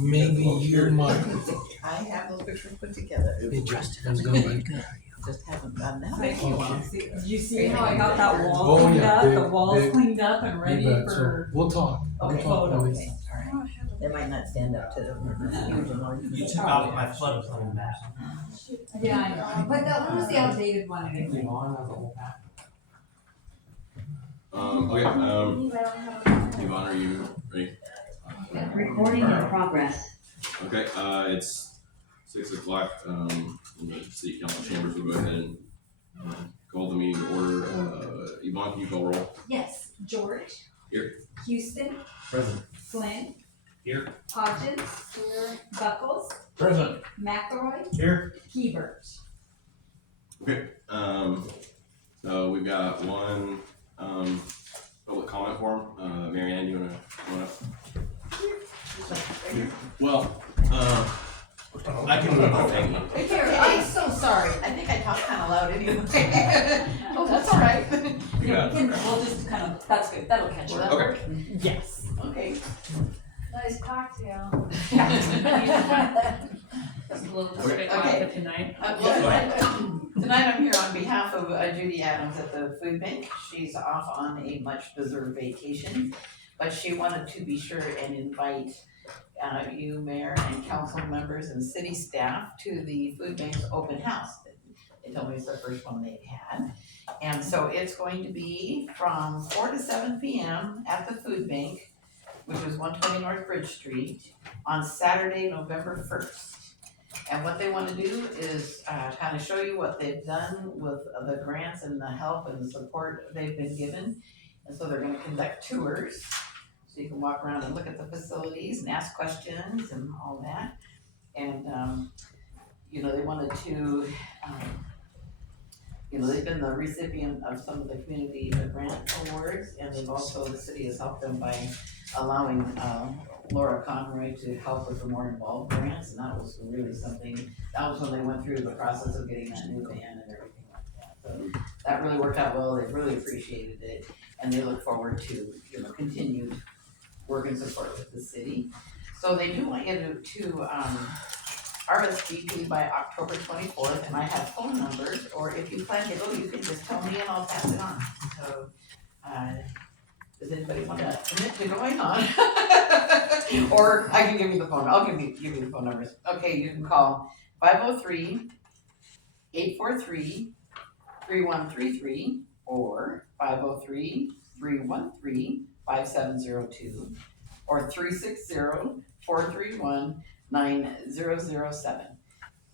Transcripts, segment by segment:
maybe you might. I have those pictures put together. Hey, Justin's going. Just haven't done that. Thank you. Did you see how I got that wall Oh, cleaned yeah, up? big- The wall's big- cleaned up and ready You bet. So for we'll talk. Okay, We'll talk. photos. Okay, all right. They might not stand up to the huge one. You took out my floodplain map. Yeah, I know. But that one was the outdated one anyway. Okay, Yvonne, are you ready? Recording in progress. Okay, it's 6 o'clock, in the city council chambers. We'll go ahead and call the meeting to order. Yvonne, can you call roll? Yes, George. Here. Houston. Present. Flynn. Here. Hodges. Here. Buckles. Present. McElroy. Here. Hebert. Okay, so we've got one, public comment form. Mary Ann, you wanna come on up? Well, I can move the thing. Here, I'm so sorry. I think I talked kind of loud anyway. Oh, that's all right. Yeah. We'll just kind of, that's good. That'll catch you up. Okay. Yes. Okay. Nice cocktail. Okay. Tonight. Tonight I'm here on behalf of Judy Adams at the food bank. She's off on a much deserved vacation, but she wanted to be sure and invite you, mayor, and council members and city staff to the food bank's open house. They told me it's the first one they've had. And so it's going to be from 4 to 7 p.m. at the food bank, which is 120 North Bridge Street, on Saturday, November 1st. And what they want to do is kind of show you what they've done with the grants and the help and the support they've been given. And so they're going to conduct tours, so you can walk around and look at the facilities and ask questions and all that. And, they wanted to, they've been the recipient of some of the community grant awards, and they've also, the city has helped them by allowing Laura Conroy to help with the more involved grants, and that was really something. That was when they went through the process of getting that new van and everything like that. So that really worked out well. They really appreciated it, and they look forward to continued work and support with the city. So they do want you to RSVP by October 24th, and I have phone numbers, or if you plan to go, you can just tell me and I'll pass it on. So, does anybody want to commit to going on? Or I can give you the phone. I'll give you the phone numbers. Okay, you can call 503-843-3133 or 503-313-5702 or 360-431-9007.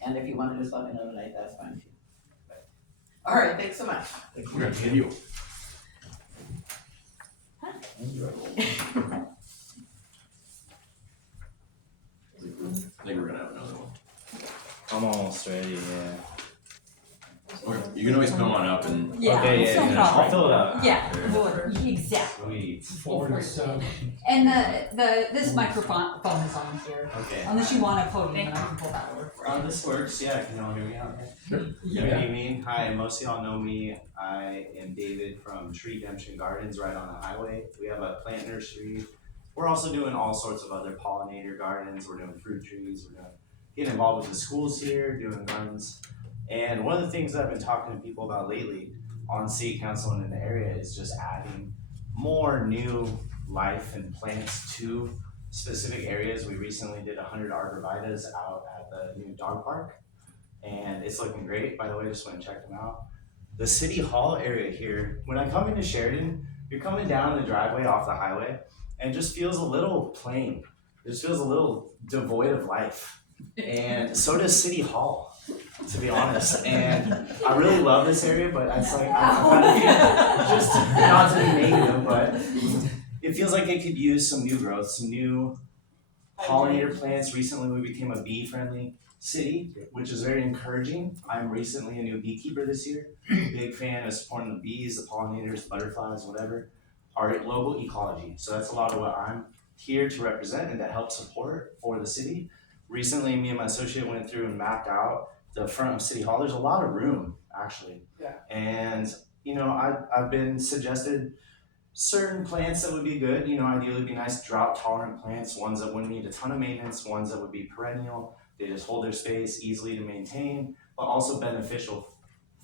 And if you want to just let me know tonight, that's fine too. All right, thanks so much. Thank you. I think we're gonna have another one. I'm almost ready, yeah. Okay, you can always come on up and. Yeah, Okay, it's no yeah, problem. I'll fill it up. Yeah, after. exactly. Sweet. 4 to 7. And this microphone is on here. Okay. Unless you want a podium, and I can pull that over for you. This works, yeah, can y'all hear me out here? Good evening, hi, most of y'all know me, I am David from Tree Redemption Gardens right on the highway. We have a plant nursery. We're also doing all sorts of other pollinator gardens, we're doing fruit trees, we're getting involved with the schools here, doing gardens. And one of the things that I've been talking to people about lately on city council and in the area is just adding more new life and plants to specific areas. We recently did 100 arborvitaes out at the new dog park, and it's looking great. By the way, just went and checked them out. The City Hall area here, when I come into Sheridan, you're coming down the driveway off the highway, and it just feels a little plain. It just feels a little devoid of life. And so does City Hall, to be honest. And I really love this area, but it's like, I kind of just not to be negative, but it feels like it could use some new growth, some new pollinator plants. Recently, we became a bee-friendly city, which is very encouraging. I'm recently a new beekeeper this year. Big fan of supporting the bees, the pollinators, butterflies, whatever. Our local ecology. So that's a lot of what I'm here to represent and to help support for the city. Recently, me and my associate went through and mapped out the front of City Hall. There's a lot of room, actually. Yeah. And, I've been suggested certain plants that would be good, ideally it'd be nice drought tolerant plants, ones that wouldn't need a ton of maintenance, ones that would be perennial, they just hold their space, easily to maintain, but also beneficial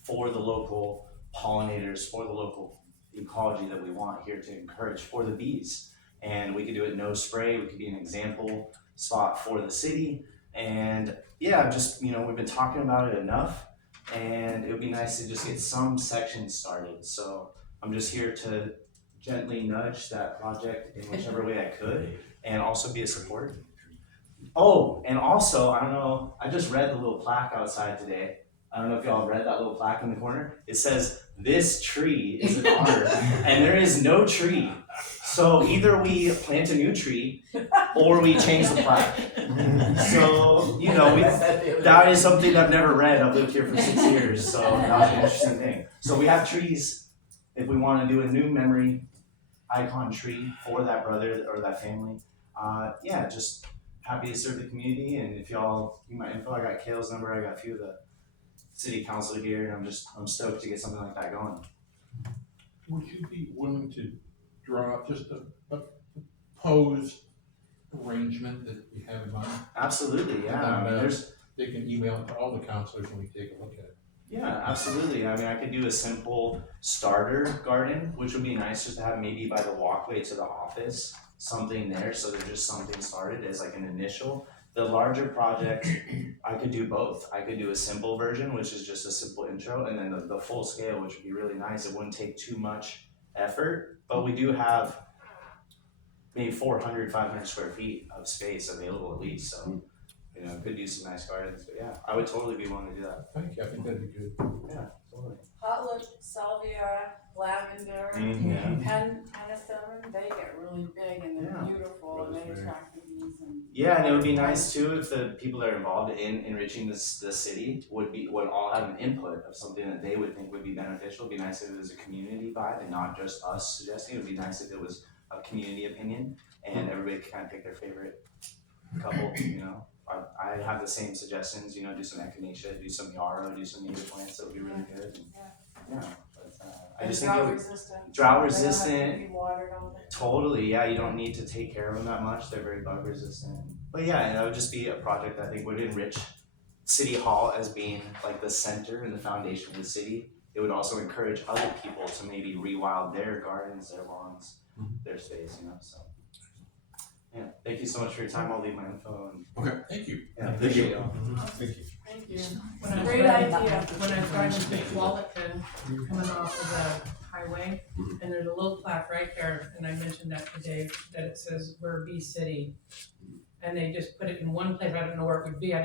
for the local pollinators, for the local ecology that we want here to encourage for the bees. And we could do it no spray, we could be an example spot for the city. And yeah, just, we've been talking about it enough, and it would be nice to just get some sections started. So I'm just here to gently nudge that project in whichever way I could, and also be a support. Oh, and also, I don't know, I just read the little plaque outside today. I don't know if y'all read that little plaque in the corner. It says, "This tree is an honor," and there is no tree. So either we plant a new tree, or we change the plaque. So, that is something I've never read. I've lived here for 6 years, so that was an interesting thing. So we have trees, if we wanna do a new memory icon tree for that brother or that family. Just happy to serve the community, and if y'all need my info, I got Kale's number, I got a few of the city council here, and I'm stoked to get something like that going. Would you be willing to draw up just a proposed arrangement that you have in mind? Absolutely, yeah, I mean, They can email it to all the counselors and we take a look at it. yeah, absolutely. I mean, I could do a simple starter garden, which would be nice just to have maybe by the walkway to the office, something there, so there's just something started as like an initial. The larger project, I could do both. I could do a simple version, which is just a simple intro, and then the full scale, which would be really nice. It wouldn't take too much effort, but we do have maybe 400, 500 square feet of space available at least, so could do some nice gardens. But yeah, I would totally be willing to do that. Thank you, I think that'd be good. Yeah, totally. Hotwood, salvia, lavender, penniserum, they get really big and they're beautiful and they attract the bees and. Yeah, and it would be nice too if the people that are involved in enriching the city would all have an input of something that they would think would be beneficial. It'd be nice if it was a community vibe and not just us suggesting. It'd be nice if it was a community opinion and everybody could kind of pick their favorite couple, I have the same suggestions, do some echinacea, do some yarrow, do some native plants, that would be really good. And, I just think drought resistant. They don't have to be watered all the time. Totally, yeah, you don't need to take care of them that much, they're very bug resistant. But yeah, that would just be a project that I think would enrich City Hall as being like the center and the foundation of the city. It would also encourage other people to maybe rewild their gardens, their lawns, their space, so. Yeah, thank you so much for your time. I'll leave my info and. Okay, thank you. Yeah, appreciate y'all. Thank you. Thank you. Great idea. When I was driving to Wallaton, coming off of the highway, and there's a little plaque right there, and I mentioned that today, that it says, "We're a bee city." And they just put it in one place, I don't know where it would be, I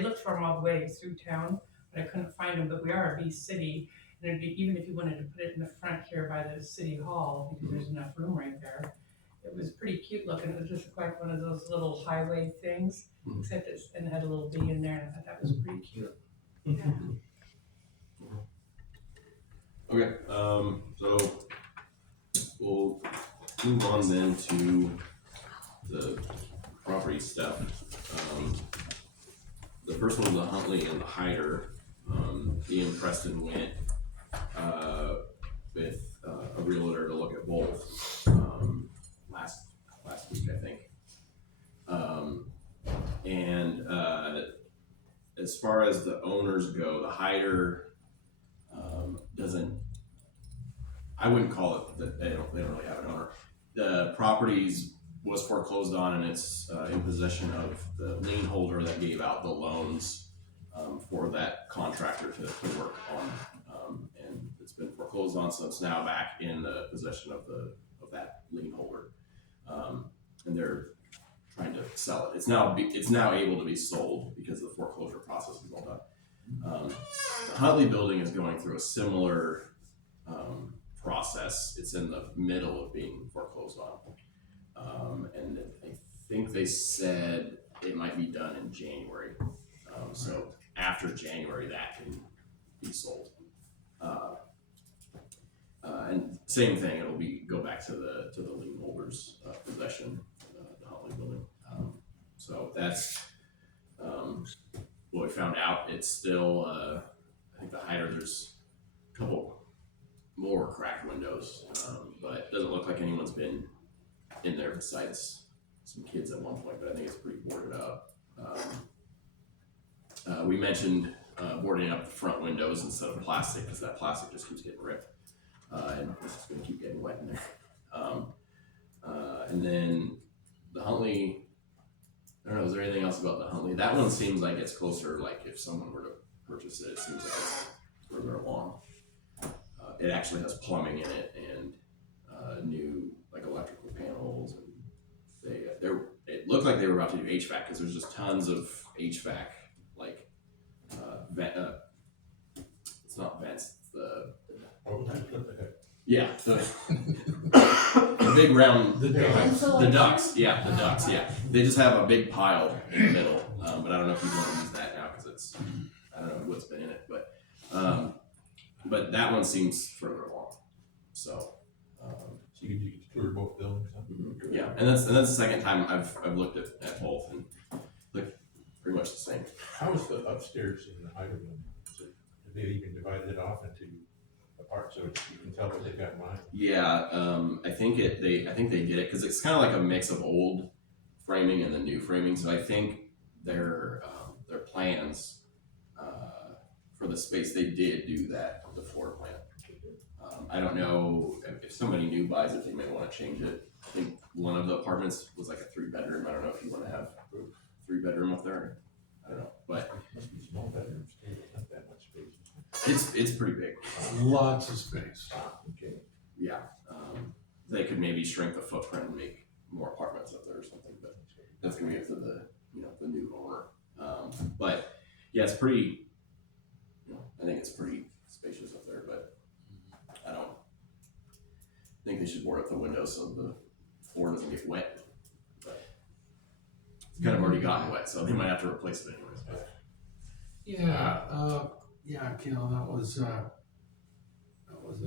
looked for them all the way through town, but I couldn't find them, but we are a bee city. And it'd be, even if you wanted to put it in the front here by the city hall, because there's enough room right there. It was pretty cute looking, it was just like one of those little highway things, except it had a little bee in there, and I thought that was pretty cute. Okay, so we'll move on then to the property stuff. The first one was the Huntley and the Heider. Ian Preston went with a realtor to look at both last week, I think. And as far as the owners go, the Heider I wouldn't call it that they don't really have an owner. The properties was foreclosed on and it's in possession of the lien holder that gave out the loans for that contractor to work on, and it's been foreclosed on, so it's now back in the possession of that lien holder, and they're trying to sell it. It's now able to be sold because the foreclosure process is all done. The Huntley building is going through a similar process. It's in the middle of being foreclosed on, and I think they said it might be done in January. So after January, that can be sold. And same thing, it'll go back to the lien holder's possession, the Huntley building. So that's what we found out. It's still, I think the Heider, there's a couple more cracked windows. but it doesn't look like anyone's been in there besides some kids at one point, but I think it's pretty boarded up. We mentioned boarding up the front windows instead of plastic, because that plastic just keeps getting ripped, and it's just gonna keep getting wet in there. And then the Huntley, I don't know, is there anything else about the Huntley? That one seems like it's closer, like if someone were to purchase it, it seems like it's further along. It actually has plumbing in it and new like electrical panels, and it looked like they were about to do HVAC, because there's just tons of HVAC, like it's not vents, it's the yeah, the big round The ducks. the ducts, yeah, the ducts, yeah. They just have a big pile in the middle, but I don't know if you want to use that now, because it's, I don't know what's been in it, but that one seems further along, so. So you can tour both buildings, huh? Yeah, and that's the second time I've looked at both, and look pretty much the same. How is the upstairs in the Heider building? Have they even divided it off into a part so you can tell what they've got in mind? Yeah, I think they did it because it's kind of like a mix of old framing and the new framing. So I think their plans for the space, they did do that, the floor plan. I don't know if somebody new buys it, they may want to change it. I think one of the apartments was like a 3-bedroom. I don't know if you want to have a 3-bedroom up there. I don't know, but It must be small bedrooms too, not that much space. it's pretty big. Lots of space. Okay. Yeah, they could maybe shrink the footprint and make more apartments up there or something, but that's gonna be up to the new owner. But yeah, it's pretty, I think it's pretty spacious up there, but I don't think they should board up the windows so the floor doesn't get wet. But it's kind of already gotten wet, so they might have to replace it anyways. But. Yeah, Kel, that was a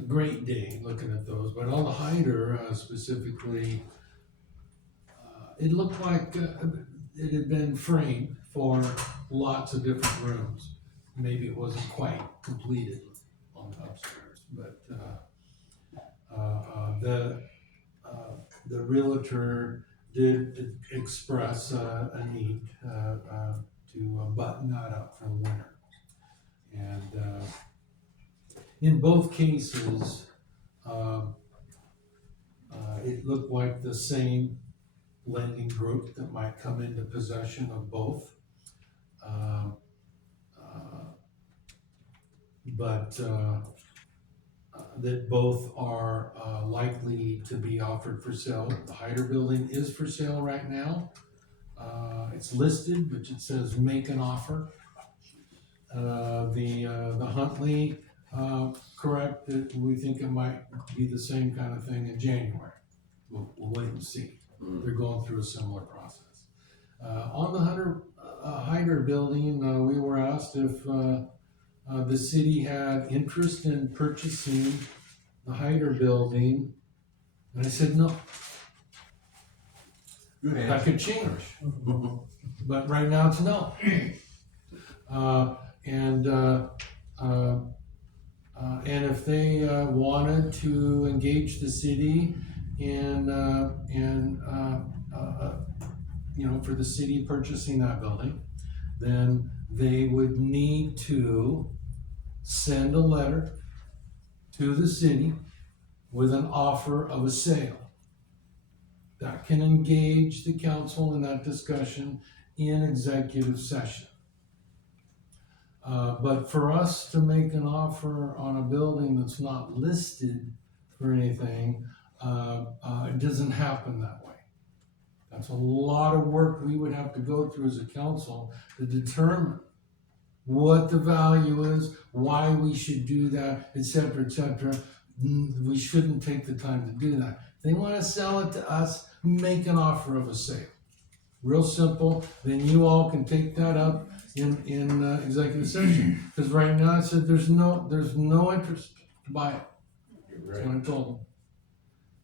great day looking at those, but on the Heider specifically, it looked like it had been framed for lots of different rooms. Maybe it wasn't quite completed on the upstairs, but the realtor did express a need to button that up for the winter. And in both cases, it looked like the same lending group that might come into possession of both. But that both are likely to be offered for sale. The Heider building is for sale right now. It's listed, but it says make an offer. The Huntley, correct, that we think it might be the same kind of thing in January. We'll wait and see. They're going through a similar process. On the Heider building, we were asked if the city had interest in purchasing the Heider building, and I said no. That could change, but right now it's no. And if they wanted to engage the city in for the city purchasing that building, then they would need to send a letter to the city with an offer of a sale. That can engage the council in that discussion in executive session. But for us to make an offer on a building that's not listed for anything, it doesn't happen that way. That's a lot of work we would have to go through as a council to determine what the value is, why we should do that, et cetera, et cetera. We shouldn't take the time to do that. If they want to sell it to us, make an offer of a sale. Real simple, then you all can take that up in executive session. Because right now I said there's no interest to buy it. That's what I told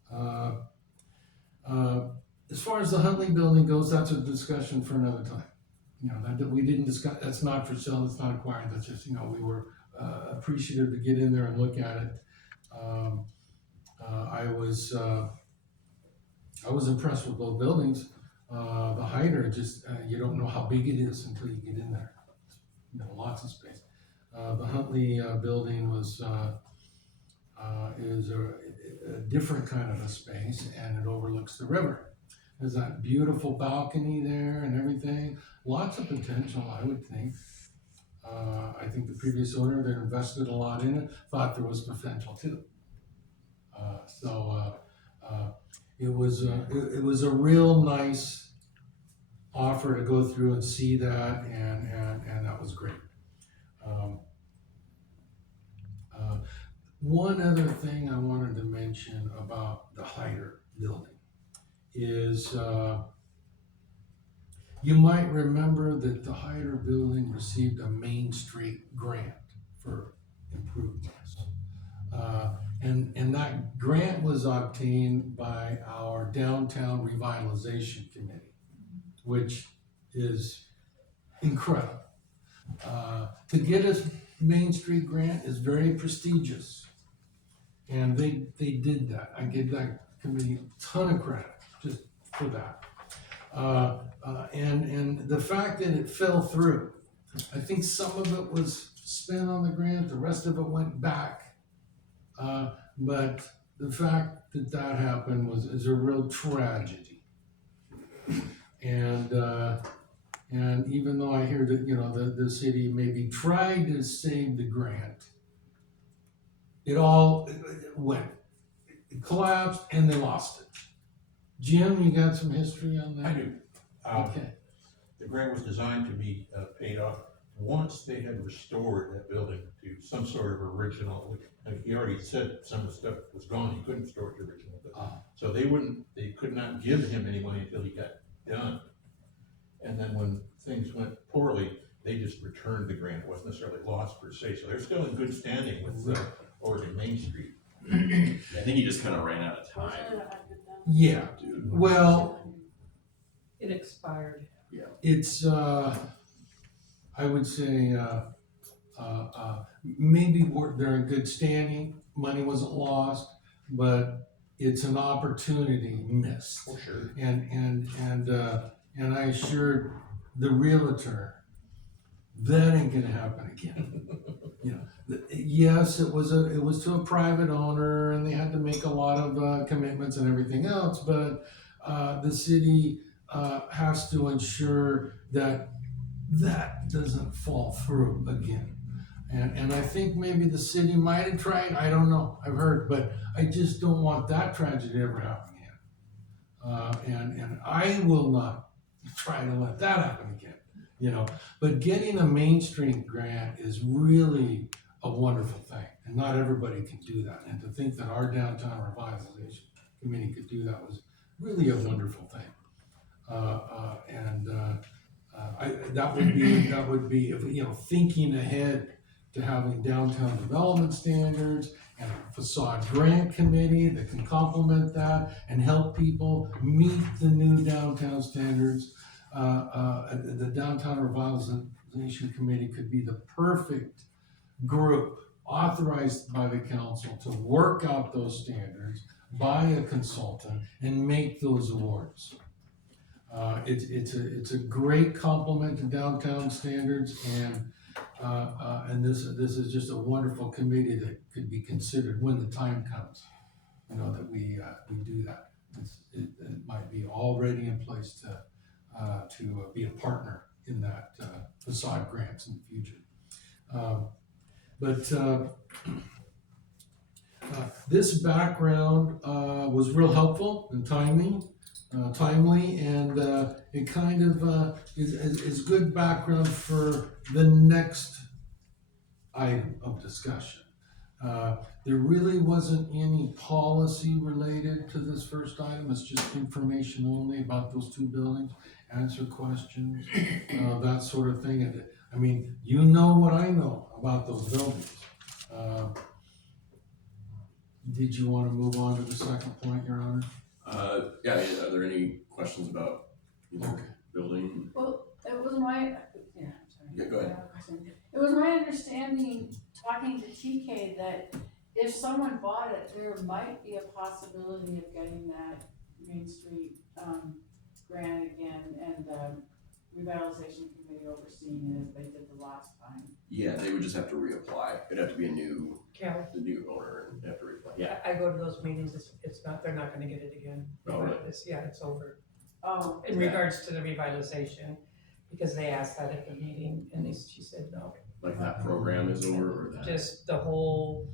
them. As far as the Huntley building goes, that's a discussion for another time. That we didn't discuss, that's not for sale, that's not acquired, that's just, we were appreciative to get in there and look at it. I was impressed with both buildings. The Heider, just, you don't know how big it is until you get in there. You know, lots of space. The Huntley, building is a different kind of a space, and it overlooks the river. There's that beautiful balcony there and everything, lots of potential, I would think. I think the previous owner that invested a lot in it thought there was potential too. It was a real nice offer to go through and see that, and that was great. One other thing I wanted to mention about the Heider building is, you might remember that the Heider building received a Main Street grant for improvements. And that grant was obtained by our Downtown Revitalization Committee, which is incredible. To get a Main Street grant is very prestigious, and they did that. I give that committee a ton of credit just for that. And the fact that it fell through, I think some of it was spent on the grant, the rest of it went back. But the fact that that happened is a real tragedy. And even though I hear that, you know, the city maybe tried to save the grant, it went. It collapsed and they lost it. Jim, you got some history on that? I do. Okay. The grant was designed to be paid off once they had restored that building to some sort of original. He already said some of the stuff was gone, he couldn't restore it to original. So they could not give him any money until he got done. And then when things went poorly, they just returned the grant. It wasn't necessarily lost per se, so they're still in good standing with Oregon Main Street. I think he just kind of ran out of time. Yeah, Dude. well, It expired. it's, I would say, maybe they're in good standing, money wasn't lost, but it's an opportunity missed. For sure. And I assured the realtor, that ain't gonna happen again. You know, yes, it was to a private owner, and they had to make a lot of commitments and everything else, but the city has to ensure that that doesn't fall through again. And I think maybe the city might have tried, I don't know, I've heard, but I just don't want that tragedy to ever happen again. And I will not try to let that happen again, you know. But getting a Main Street grant is really a wonderful thing, and not everybody can do that. And to think that our Downtown Revitalization Committee could do that was really a wonderful thing. That would be, you know, thinking ahead to having downtown development standards and a facade grant committee that can complement that and help people meet the new downtown standards. The Downtown Revitalization Committee could be the perfect group authorized by the council to work out those standards by a consultant and make those awards. It's a great complement to downtown standards, and this is just a wonderful committee that could be considered when the time comes, you know, that we do that. It might be already in place to be a partner in that facade grants in the future. This background was real helpful and timely, and it kind of is good background for the next item of discussion. There really wasn't any policy related to this first item. It's just information only about those two buildings, answer questions, that sort of thing. And I mean, you know what I know about those buildings. Did you want to move on to the second point, Your Honor? Yeah, are there any questions about either building? Well, it was my, yeah, I'm sorry. Yeah, go ahead. I have a question. It was my understanding, talking to TK, that if someone bought it, there might be a possibility of getting that Main Street, grant again, and the revitalization committee overseeing it as they did the last time. Yeah, they would just have to reapply. It'd have to be the new owner and have to reapply. Yeah. I go to those meetings, it's not, they're not gonna get it again. Oh, really? It's over. Oh, In regards to the revitalization, because they asked that at the meeting and she said no. Like that program is over or that? Just the whole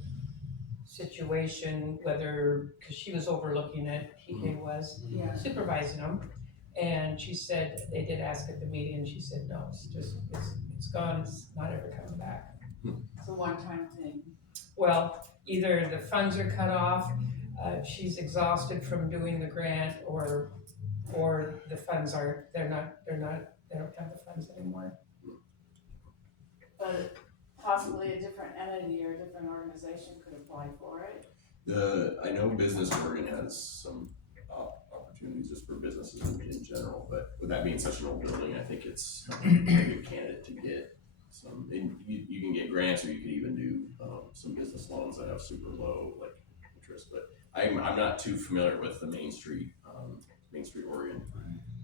situation, whether, cause she was overlooking it, TK was yeah. supervising them. And she said, they did ask at the meeting and she said, no, it's gone, it's not ever coming back. It's a one-time thing. Well, either the funds are cut off, she's exhausted from doing the grant, or the funds are, they don't have the funds anymore. But possibly a different entity or a different organization could apply for it. I know Business Oregon has some opportunities just for businesses in general, but with that being such an old building, I think it's a good candidate to get some, and you can get grants, or you could even do some business loans that have super low like interest, but I'm not too familiar with the Main Street Oregon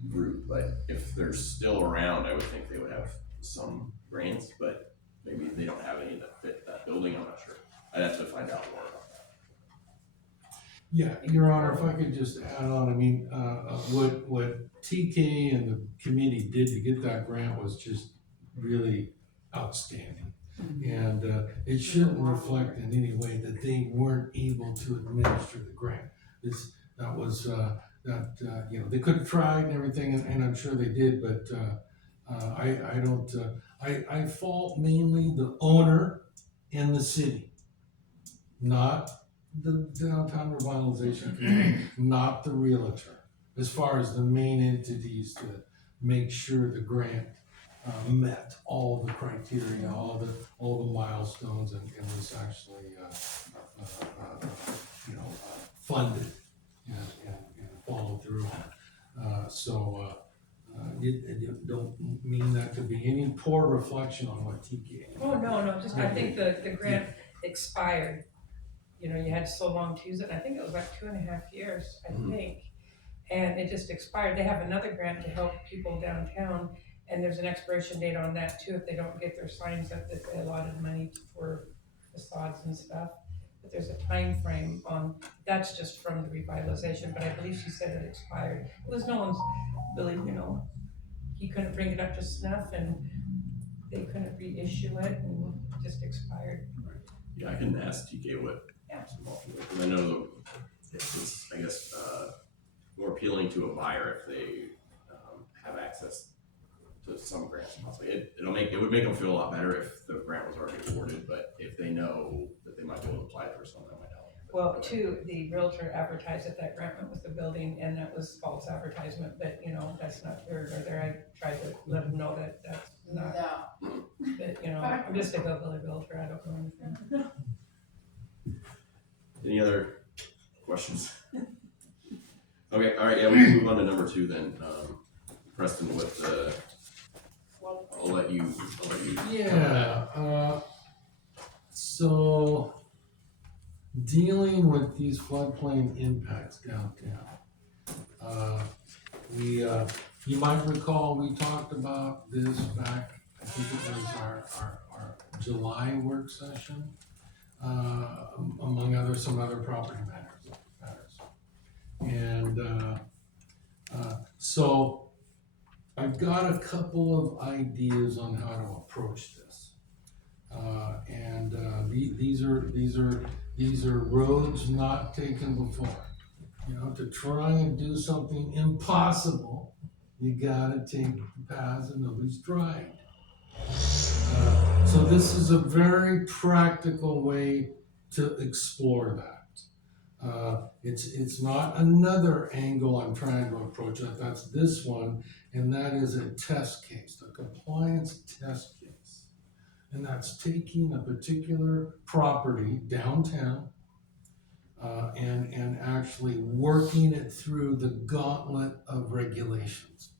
group, but if they're still around, I would think they would have some grants, but maybe they don't have any that fit that building, I'm not sure. I'd have to find out more about that. Yeah, Your Honor, if I could just add on, I mean, what TK and the committee did to get that grant was just really outstanding. And it shouldn't reflect in any way that they weren't able to administer the grant. They could have tried and everything, and I'm sure they did, but I fault mainly the owner and the city, not the downtown revitalization committee, not the realtor, as far as the main entities to make sure the grant met all the criteria, all the milestones, and was actually funded and followed through. You don't mean that to be any poor reflection on what TK. Oh, no, just, I think the grant expired. You had so long to use it, I think it was like 2.5 years, I think. And it just expired. They have another grant to help people downtown, and there's an expiration date on that too, if they don't get their signs up, that they allotted money for facades and stuff. But there's a time frame on, that's just from the revitalization, but I believe she said it expired. It was no one's really, he couldn't bring it up to snuff, and they couldn't reissue it, and it just expired. Yeah, I can ask TK what. Yeah. I know it's I guess, more appealing to a buyer if they have access to some grants possibly. It would make them feel a lot better if the grant was already awarded, but if they know that they might be able to apply for some, that might help. Well, too, the realtor advertised that grant went with the building, and that was false advertisement, but that's not here nor there. I tried to let them know that that's not, No. but I'm just a hillbilly realtor, I don't know anything. Any other questions? Okay, all right, yeah, we can move on to number 2 then. Preston, with the, I'll let you. Yeah, so dealing with these floodplain impacts downtown. You might recall, we talked about this back, I think it was our July work session, among some other property matters. And so I've got a couple of ideas on how to approach this. These are roads not taken before. To try and do something impossible, you gotta take the paths that nobody's tried. So this is a very practical way to explore that. It's not another angle I'm trying to approach it, that's this one, and that is a test case, a compliance test case. And that's taking a particular property downtown and actually working it through the gauntlet of regulations.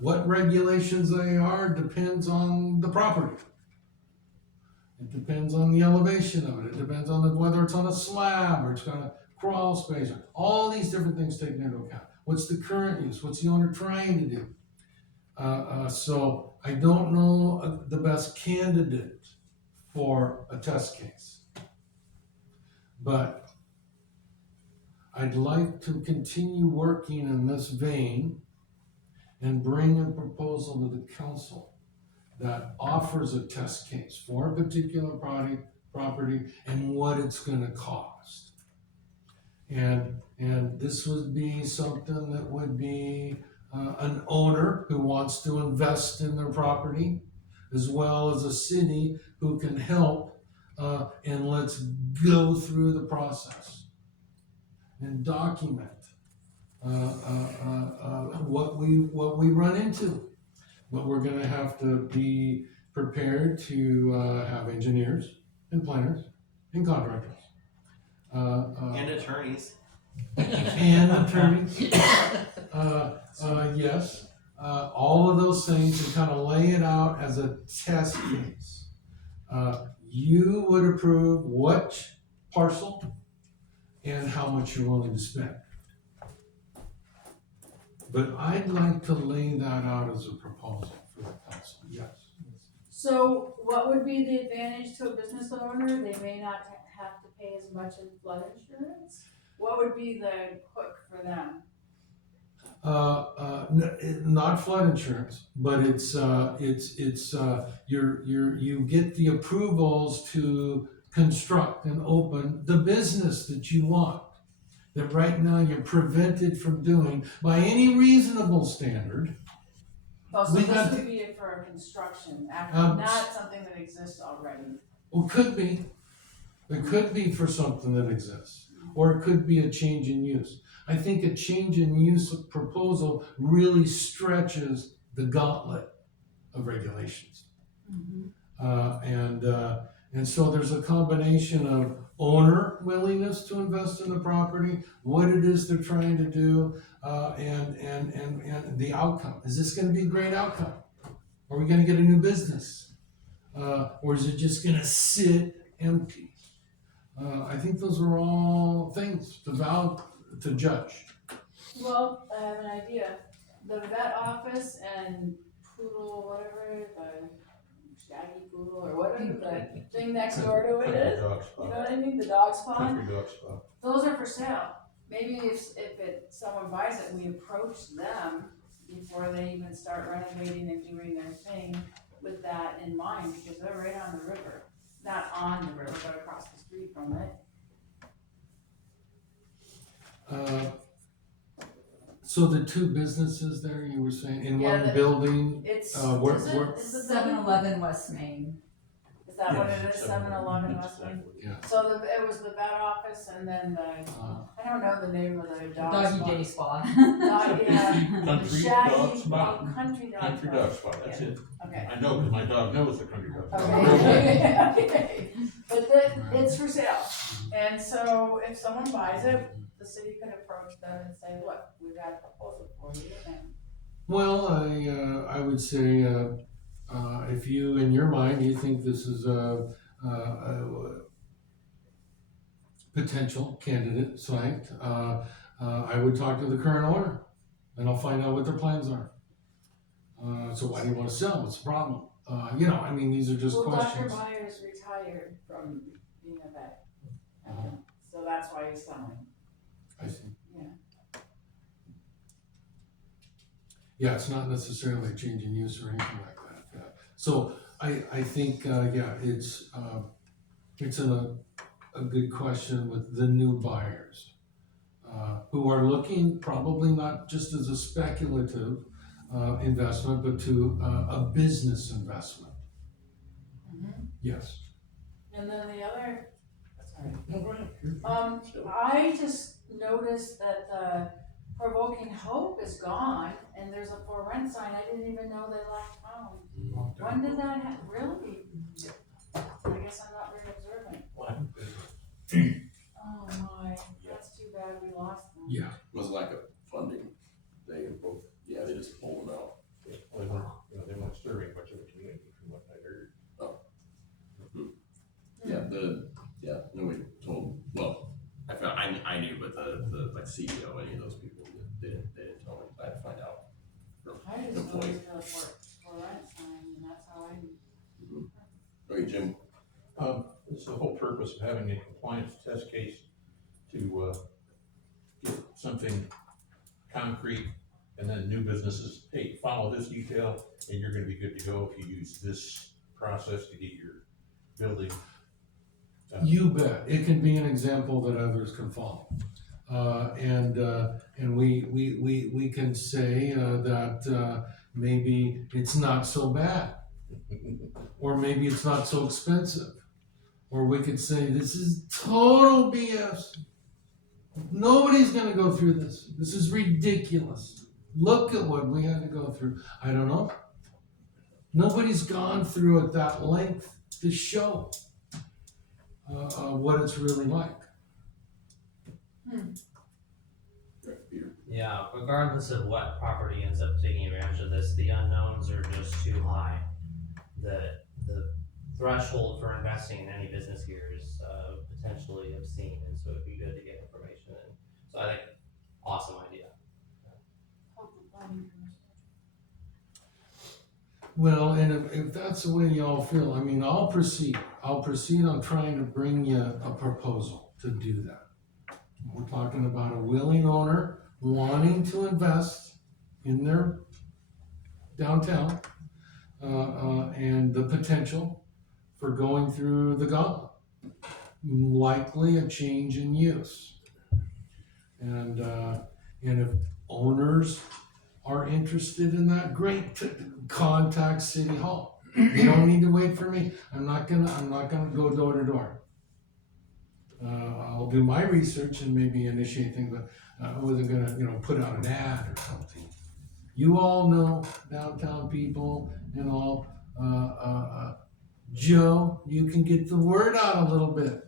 What regulations they are depends on the property. depends on the elevation of it, it depends on whether it's on a slab or it's got a crawl space, all these different things taken into account. What's the current use, what's the owner trying to do? So I don't know the best candidate for a test case. But I'd like to continue working in this vein and bring a proposal to the council that offers a test case for a particular property and what it's gonna cost. And this would be something that would be an owner who wants to invest in their property, as well as a city who can help, and let's go through the process and document what we run into. But we're gonna have to be prepared to have engineers and planners and contractors. And attorneys. And attorneys. Yes, all of those things, and kind of lay it out as a test case. You would approve what parcel and how much you're willing to spend. But I'd like to lay that out as a proposal for the council, yes. So what would be the advantage to a business owner? They may not have to pay as much in flood insurance? What would be the hook for them? Not flood insurance, but it's you get the approvals to construct and open the business that you want. That right now you're prevented from doing by any reasonable standard. Oh, so We this got- would be for a construction, after, Um, not something that exists already. Well, could be. It could be for something that exists, or it could be a change in use. I think a change in use proposal really stretches the gauntlet of regulations. And so there's a combination of owner willingness to invest in the property, what it is they're trying to do, and the outcome. Is this gonna be a great outcome? Are we gonna get a new business? Or is it just gonna sit empty? I think those are all things to judge. Well, I have an idea. The vet office and poodle, whatever, the shaggy poodle or whatever the thing next door to it is, Dog you spa. know what I mean, the dog spawn, Country dog spa. those are for sale. Maybe if someone buys it, we approach them before they even start renovating and doing their thing with that in mind, because they're right on the river. Not on the river, but across the street from it. So the two businesses there, you were saying, in Yeah, one the- building, It's, where- is where- it 7-Eleven West Main. Is that what it Yes, is, 7-Eleven West Main? exactly. Yeah. So it was the vet office and then the, I don't know the name of the dog Doggy spot. day spa. Dog, yeah, Country shaggy, dog spa. country dog Country spot. dog spa, that's Yeah. it. Okay. I know, because my dog knows the country dog spa. Okay, okay, but it's for sale, and so if someone buys it, the city can approach them and say, look, we've got a proposal for you, and well, I would say, if you, in your mind, you think this is a potential candidate site, I would talk to the current owner, and I'll find out what their plans are. So why do you wanna sell, what's the problem? I mean, these are just well, questions. Dr. Myers retired from being a vet, Uh-huh. so that's why he's selling. I see. Yeah. Yeah, it's not necessarily a change in use or anything like that, yeah. So I think, it's a good question with the new buyers, who are looking probably not just as a speculative, investment, but to, a business investment, yes. And then the other, I just noticed that the Provoking Hope is gone, and there's a for rent sign, I didn't even know they left town. When did that really? I guess I'm not very observant. Oh my, that's too bad we lost them. Yeah, Was lack of funding. They both, they just pulled them out. Well, they weren't serving much of the community from what I heard. I just know he's got a for rent sign, and that's how I knew. Okay, Jim, It's the whole purpose of having a compliance test case to, get something concrete, and then new businesses, hey, follow this detail, and you're gonna be good to go if you use this process to get your building. You bet, it can be an example that others can follow. And we can say, that, maybe it's not so bad, or maybe it's not so expensive. Or we could say, this is total BS. Nobody's gonna go through this. This is ridiculous. Look at what we had to go through. I don't know. Nobody's gone through at that length to show what it's really like. Peter. Yeah, regardless of what property ends up taking advantage of this, the unknowns are just too high. The threshold for investing in any business here is potentially obscene, and so it'd be good to get information. And so I think awesome idea. Hope the planning commission. Well, and if that's the way y'all feel, I mean, I'll proceed. I'll proceed on trying to bring you a proposal to do that. We're talking about a willing owner wanting to invest in their downtown, and the potential for going through the gauntlet. Likely a change in use. And if owners are interested in that, great, contact City Hall. You don't need to wait for me. I'm not gonna go door to door. I'll do my research and maybe initiate things, but I wasn't gonna, put out an ad or something. You all know downtown people and all, Joe, you can get the word out a little bit,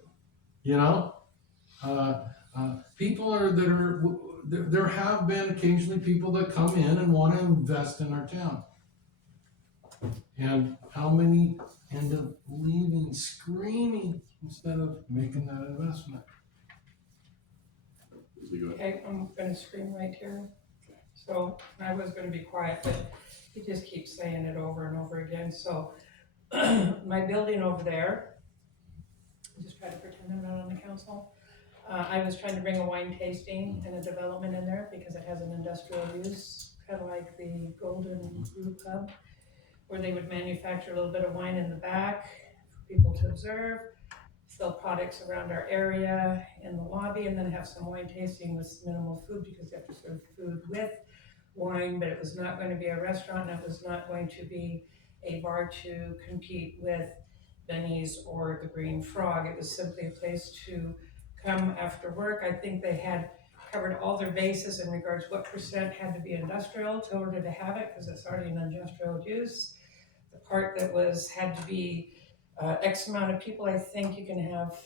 people there have been occasionally people that come in and wanna invest in our town. And how many end up leaving screaming instead of making that investment? Leslie, go ahead. Okay, I'm gonna scream right here. So, I was gonna be quiet, but he just keeps saying it over and over again, so. My building over there, just try to pretend I'm not on the council. I was trying to bring a wine tasting and a development in there because it has an industrial use, kind of like the Golden Brew Pub, where they would manufacture a little bit of wine in the back for people to observe, sell products around our area in the lobby, and then have some wine tasting with minimal food because you have to serve food with wine, but it was not going to be a restaurant, and it was not going to be a bar to compete with Benny's or the Green Frog. It was simply a place to come after work. I think they had covered all their bases in regards what percent had to be industrial in order to have it, because it's already an industrial use. The part that had to be X amount of people, I think you can have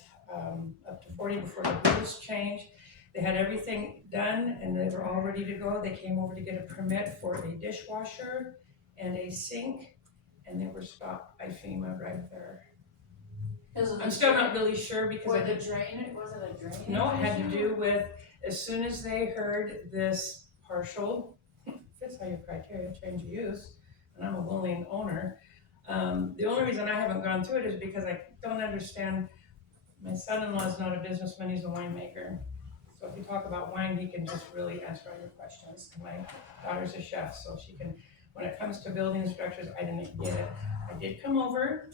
up to 40 before the rules change. They had everything done and they were all ready to go. They came over to get a permit for a dishwasher and a sink, and they were stopped by FEMA right there. I'm still not really sure because Was it a drain? No, it had to do with, as soon as they heard this partial, fits all your criteria, change of use, and I'm a willing owner. The only reason I haven't gone through it is because I don't understand, my son-in-law is not a businessman, he's a winemaker. So if you talk about wine, he can just really answer all your questions. My daughter's a chef, so she can, when it comes to building structures, I didn't get it. I did come over,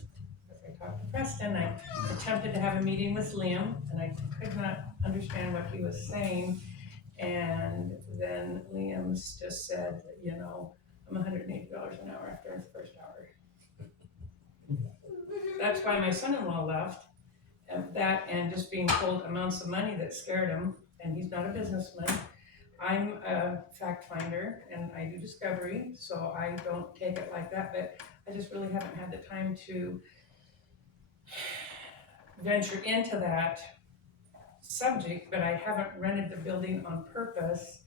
I talked to Preston, I attempted to have a meeting with Liam, and I could not understand what he was saying. And then Liam's just said, I'm $180 an hour after the first hour. That's why my son-in-law left. That and just being told amounts of money that scared him, and he's not a businessman. I'm a fact finder and I do discovery, so I don't take it like that, but I just really haven't had the time to venture into that subject, but I haven't rented the building on purpose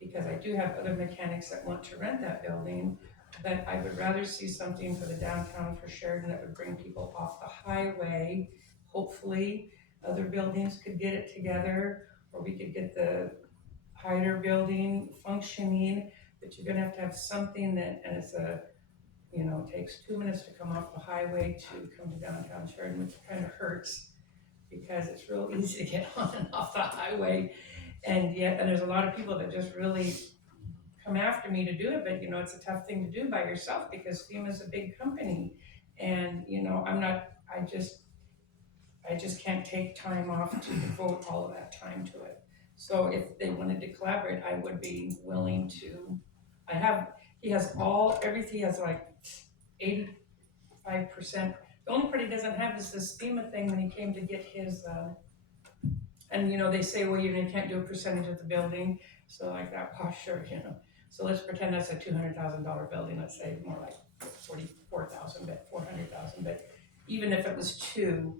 because I do have other mechanics that want to rent that building, but I would rather see something for the downtown for Sheridan that would bring people off the highway. Hopefully other buildings could get it together, or we could get the Heider building functioning, but you're gonna have to have something that, and it's takes 2 minutes to come off the highway to come to downtown Sheridan, which kind of hurts because it's real easy to get on and off the highway. And there's a lot of people that just really come after me to do it, but it's a tough thing to do by yourself because FEMA's a big company. And, I just can't take time off to devote all of that time to it. So if they wanted to collaborate, I would be willing to. He has everything, he has like 85%. The only part he doesn't have is this FEMA thing when he came to get his, and they say, well, you can't do a percentage of the building. So like that, sure, So let's pretend that's a $200,000 building, let's say more like 44,000, but 400,000, but even if it was 2,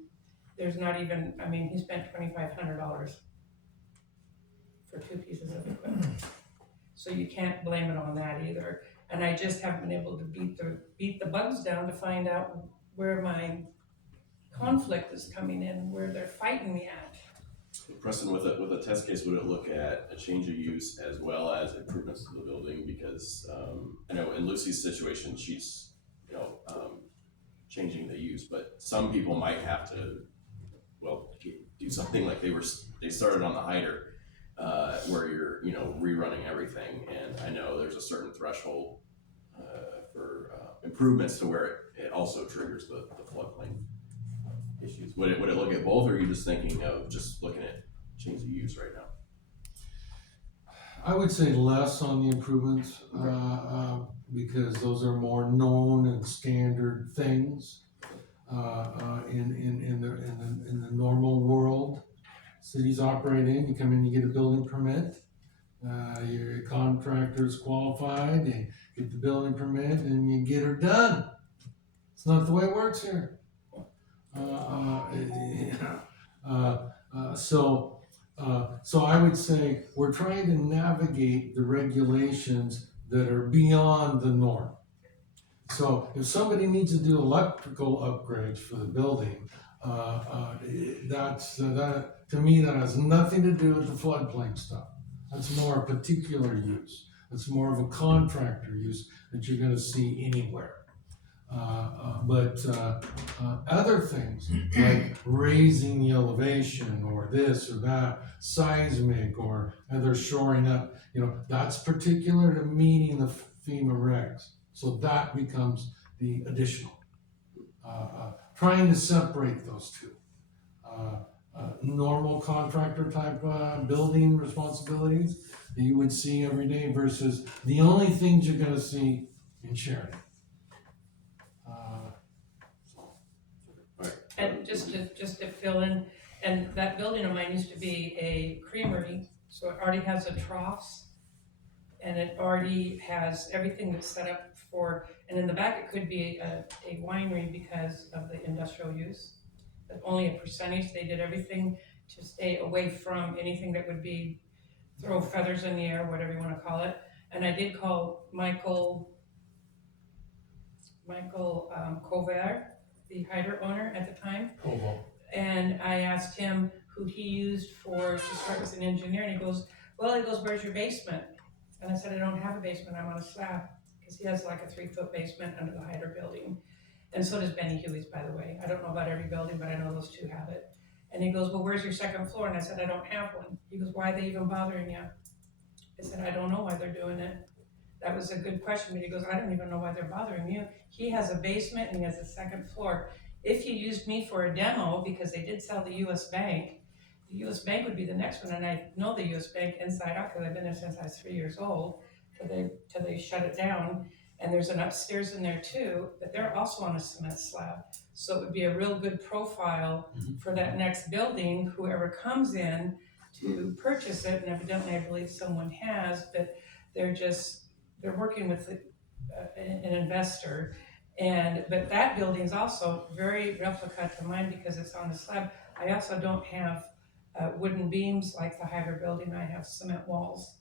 there's not even, he spent $2,500 for 2 pieces of equipment. So you can't blame it on that either. And I just haven't been able to beat the bugs down to find out where my conflict is coming in, where they're fighting me at. Preston, with a test case, would it look at a change of use as well as improvements to the building? Because I know in Lucy's situation, she's changing the use, but some people might have to do something like they started on the Heider, where you're rerunning everything, and I know there's a certain threshold for improvements to where it also triggers the floodplain issues. Would it look at both, or are you just thinking of just looking at change of use right now? I would say less on the improvements, because those are more known and standard things in the normal world cities operate in. You come in, you get a building permit, your contractor's qualified, they get the building permit, and you get her done. It's not the way it works here. So I would say we're trying to navigate the regulations that are beyond the norm. So if somebody needs to do electrical upgrades for the building, that to me that has nothing to do with the floodplain stuff. That's more a particular use. It's more of a contractor use that you're going to see anywhere. But other things like raising the elevation or this or that, seismic or other shoring up, that's particular to meeting the FEMA regs. So that becomes the additional. Trying to separate those two. Normal contractor type building responsibilities that you would see every day versus the only things you're going to see in Sheridan. And just to fill in, and that building of mine used to be a creamery, so it already has a troughs, and it already has everything that's set up for, and in the back it could be a winery because of the industrial use. But only a percentage, they did everything to stay away from anything that would be throw feathers in the air, whatever you want to call it. And I did call Michael Cover, the Heider owner at the time. And I asked him who he used to start as an engineer, and he goes, where's your basement? And I said, I don't have a basement, I'm on a slab, because he has like a 3-foot basement under the Heider building. And so does Benny Huey's, by the way. I don't know about every building, but I know those 2 have it. And he goes, well, where's your 2nd floor? And I said, I don't have one. He goes, why are they even bothering you? I said, I don't know why they're doing it. That was a good question, but he goes, I don't even know why they're bothering you. He has a basement and he has a 2nd floor. If you used me for a demo, because they did sell the US Bank, the US Bank would be the next one, and I know the US Bank inside out because I've been there since I was 3 years old, till they shut it down. And there's an upstairs in there too, but they're also on a cement slab. So it would be a real good profile for that next building, whoever comes in to purchase it, and evidently I believe someone has, but they're working with an investor. But that building is also very replica to mine because it's on a slab. I also don't have wooden beams like the Heider building. I have cement walls,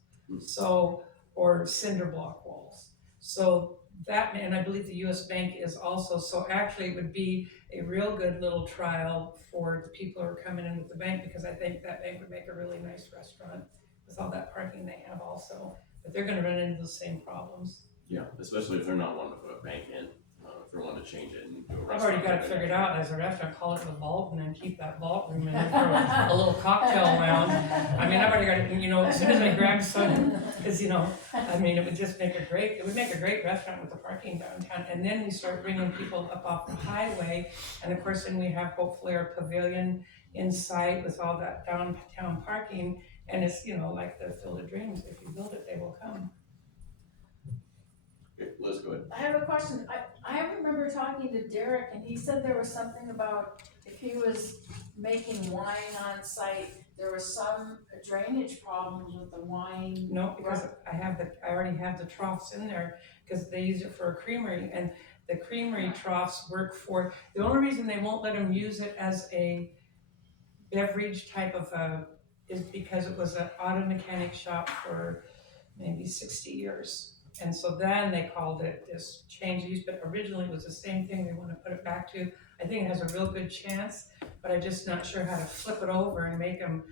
or cinder block walls. So that, and I believe the US Bank is also, so actually it would be a real good little trial for the people who are coming in with the bank, because I think that bank would make a really nice restaurant with all that parking they have also. but they're gonna run into the same problems. Yeah, especially if they're not wanting to put a bank in, if they're wanting to change it and do a I've already restaurant. got it figured out as a restaurant, call it the vault and then keep that vault room in there for a little cocktail lounge. I mean, I've already got it, you know, as soon as I grab some, cause you know, I mean, it would make a great restaurant with the parking downtown. And then we start bringing people up off the highway. And of course, then we have hopefully our pavilion in sight with all that downtown parking. And it's, you know, like the Field of Dreams, if you build it, they will come. Okay, Liz, go ahead. I have a question. I remember talking to Derek and he said there was something about if he was making wine on site, there was some drainage problems with the wine. No, because I already have the troughs in there, because they use it for a creamery, and the creamery troughs work for, the only reason they won't let them use it as a beverage type of is because it was an auto mechanic shop for maybe 60 years. And so then they called it this change of use, but originally it was the same thing they want to put it back to. I think it has a real good chance, but I'm just not sure how to flip it over and make them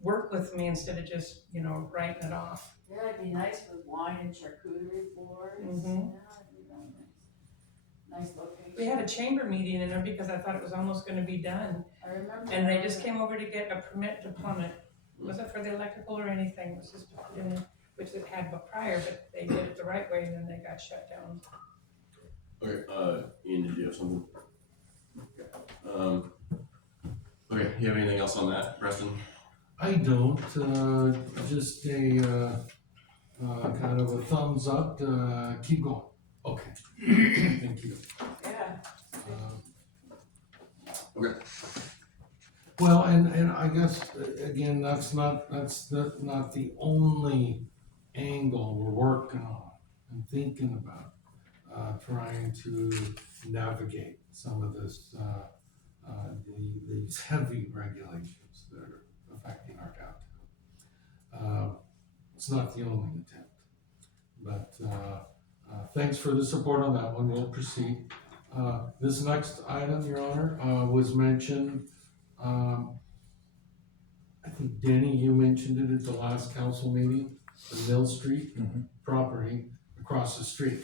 work with me instead of just, you know, writing it off. Yeah, it'd be nice with wine and charcuterie boards. Mhm. Yeah, it'd be really nice. Nice location. We had a chamber meeting in there because I thought it was almost gonna be done. I remember. And they just came over to get a permit to plumb it. It wasn't for the electrical or anything, it was just to put in, which it had prior, but they did it the right way and then they got shut down. Okay, Ian, did you have something? Okay, okay, you have anything else on that, Preston? I don't, just a, kind of a thumbs up, keep going. Okay, thank you. Yeah. Okay. Well, and I guess, again, that's not the only angle we're working on and thinking about, trying to navigate some of this, these heavy regulations that are affecting our downtown. It's not the only intent, but, thanks for the support on that one, we'll proceed. This next item, Your Honor, was mentioned, I think Denny, you mentioned it at the last council meeting, the Mill Street property across the street.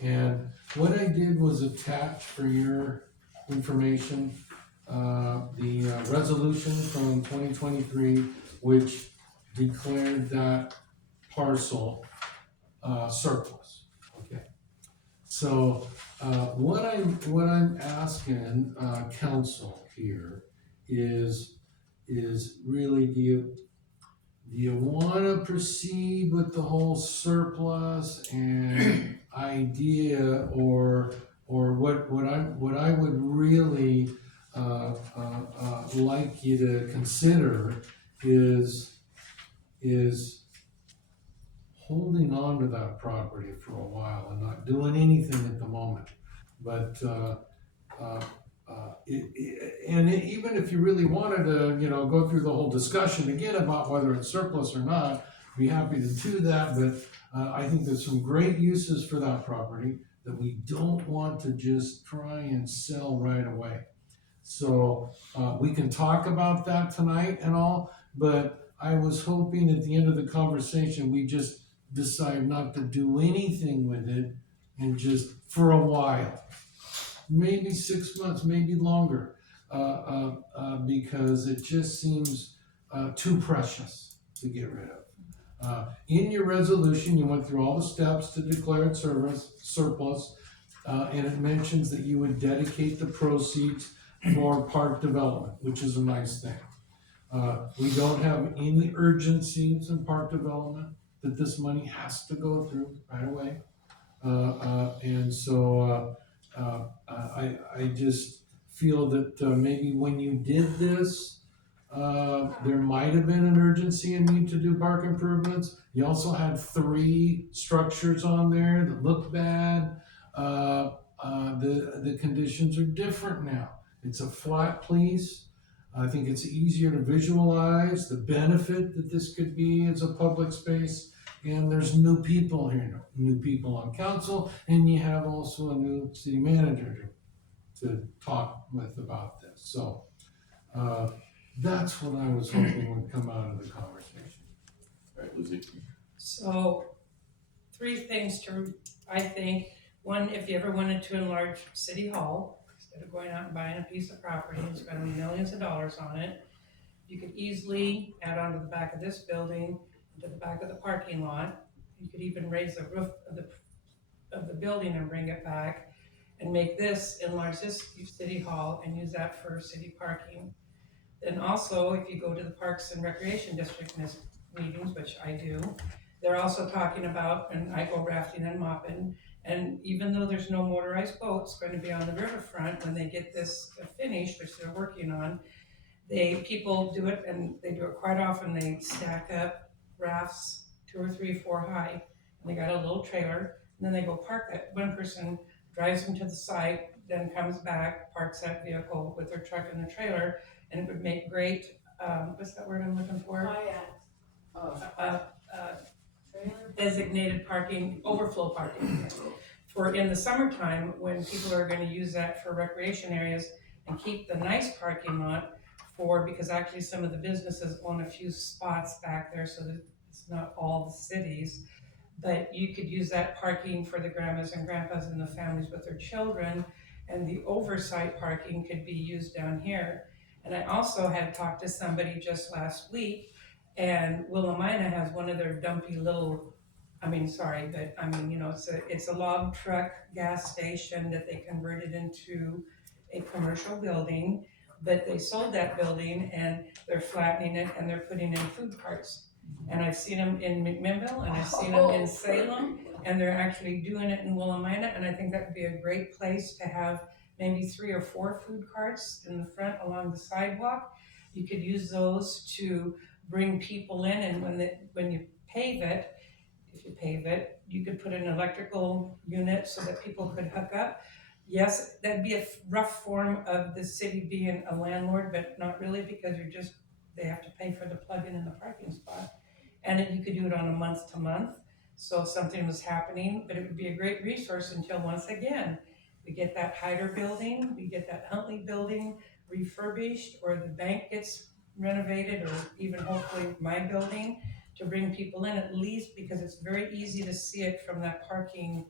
And what I did was attach for your information, the resolution from 2023, which declared that parcel surplus. Okay. So what I'm asking council here is really, do you want to proceed with the whole surplus and idea, or what I would really like you to consider is holding on to that property for a while and not doing anything at the moment. But even if you really wanted to, you know, go through the whole discussion again about whether it's surplus or not, be happy to do that. But I think there's some great uses for that property that we don't want to just try and sell right away. So we can talk about that tonight and all, but I was hoping at the end of the conversation, we just decide not to do anything with it and just for a while. Maybe 6 months, maybe longer, because it just seems too precious to get rid of. In your resolution, you went through all the steps to declare it surplus, and it mentions that you would dedicate the proceeds for park development, which is a nice thing. We don't have any urgencies in park development that this money has to go through right away. And so I just feel that maybe when you did this, there might have been an urgency in need to do park improvements. You also had 3 structures on there that looked bad. The conditions are different now. It's a flat piece. I think it's easier to visualize the benefit that this could be as a public space. And there's new people here, new people on council, and you have also a new city manager to talk with about this. So that's what I was hoping would come out of the conversation. All right, Lizzie. So three things I think. One, if you ever wanted to enlarge City Hall, instead of going out and buying a piece of property and spending millions of dollars on it, you could easily add on to the back of this building, to the back of the parking lot. You could even raise the roof of the building and bring it back and enlarge this City Hall and use that for city parking. Then also, if you go to the Parks and Recreation District meetings, which I do, they're also talking about, and I go rafting and mopping, and even though there's no motorized boats going to be on the riverfront when they get this finished, which they're working on, people do it, and they do it quite often. They stack up rafts 2 or 3, 4 high, and they got a little trailer, and then they go park that. One person drives them to the site, then comes back, parks that vehicle with their truck and the trailer, and it would make great, what's that word I'm looking for? Trailer? Designated parking, overflow parking. For in the summertime, when people are gonna use that for recreation areas and keep the nice parking lot because actually some of the businesses own a few spots back there, so that it's not all the cities. But you could use that parking for the grandmas and grandpas and the families with their children, and the oversight parking could be used down here. And I also had talked to somebody just last week, and Willamina has one of their dumpy little, it's a log truck gas station that they converted into a commercial building, but they sold that building and they're flattening it and they're putting in food carts. And I've seen them in McMinnville and I've seen them in Salem, and they're actually doing it in Willamina, and I think that would be a great place to have maybe 3 or 4 food carts in the front along the sidewalk. You could use those to bring people in, and when you pave it, if you pave it, you could put an electrical unit so that people could hook up. Yes, that'd be a rough form of the city being a landlord, but not really, because they have to pay for the plug-in in the parking spot. And then you could do it on a month to month, so if something was happening, but it would be a great resource until once again, we get that Heider building, we get that Huntley building refurbished, or the bank gets renovated, or even hopefully my building, to bring people in at least, because it's very easy to see it from that parking.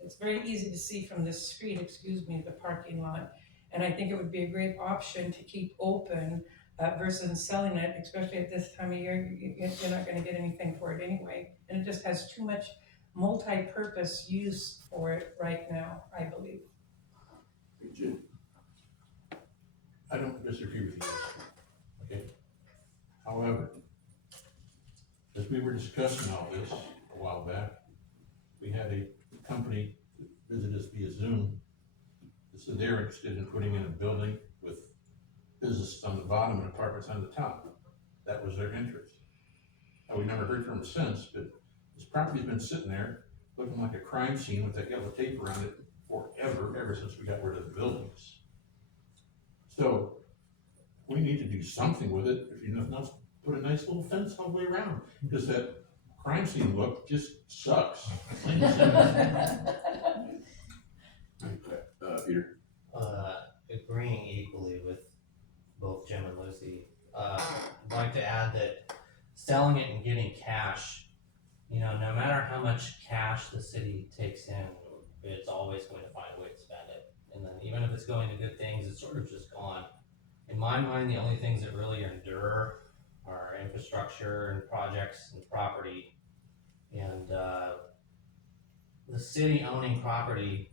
It's very easy to see from the street, the parking lot. And I think it would be a great option to keep open versus selling it, especially at this time of year. You're not gonna get anything for it anyway. And it just has too much multi-purpose use for it right now, I believe. Jim? I don't disagree with you, okay? However, as we were discussing all this a while back, we had a company visit us via Zoom. They said they're interested in putting in a building with business on the bottom and apartments on the top. That was their interest. Now, we never heard from them since, but this property's been sitting there looking like a crime scene with that yellow tape around it forever, ever since we got rid of the buildings. So we need to do something with it. If you nothing else, put a nice little fence all the way around, because that crime scene look just sucks. Peter? Agreeing equally with both Jim and Lucy. I'd like to add that selling it and getting cash, no matter how much cash the city takes in, it's always going to find a way to spend it. And then even if it's going to good things, it's sort of just gone. In my mind, the only things that really endure are infrastructure and projects and property. And the city owning property,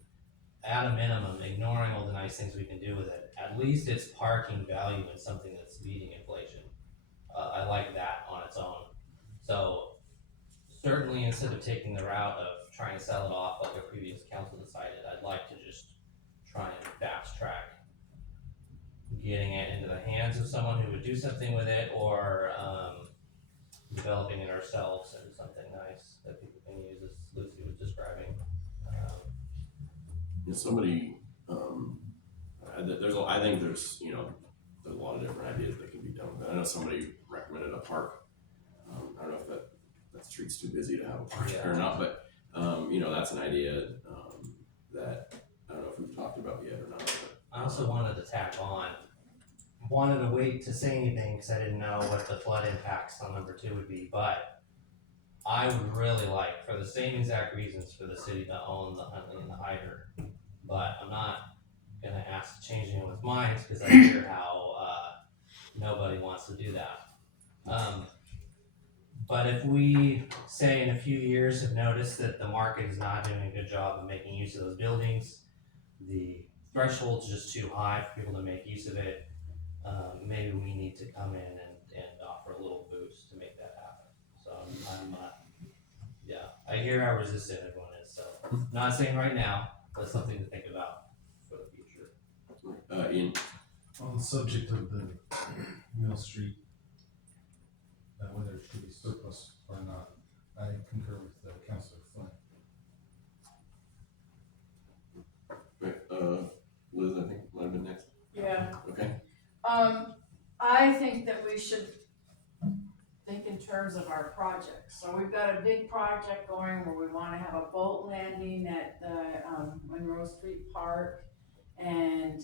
at a minimum, ignoring all the nice things we can do with it, at least its parking value is something that's beating inflation. I like that on its own. So certainly, instead of taking the route of trying to sell it off like a previous council decided, I'd like to just try and fast track getting it into the hands of someone who would do something with it, or developing it ourselves into something nice that people can use, as Lucy was describing. Somebody, I think there's a lot of different ideas that can be done. But I know somebody recommended a park. I don't know if that street's too busy to have a park or not, but that's an idea that I don't know if we've talked about yet or not. But, I also wanted to tack on. Wanted to wait to say anything because I didn't know what the flood impacts on number 2 would be, but I would really like, for the same exact reasons, for the city to own the Huntley and the Heider. But I'm not gonna ask to change anyone's minds, cause I hear how, nobody wants to do that. But if we, say in a few years, have noticed that the market is not doing a good job of making use of those buildings, the threshold's just too high for people to make use of it, maybe we need to come in and offer a little boost to make that happen. So I'm yeah, I hear how resistant everyone is, so not saying right now, but something to think about for the future. Ian, On the subject of the Mill Street, whether it should be surplus or not, I concur with Councilor Flynn. right, Liz, I think might have been next. Yeah. Okay. I think that we should think in terms of our projects. So we've got a big project going where we wanna have a boat landing at the, Monroe Street Park. And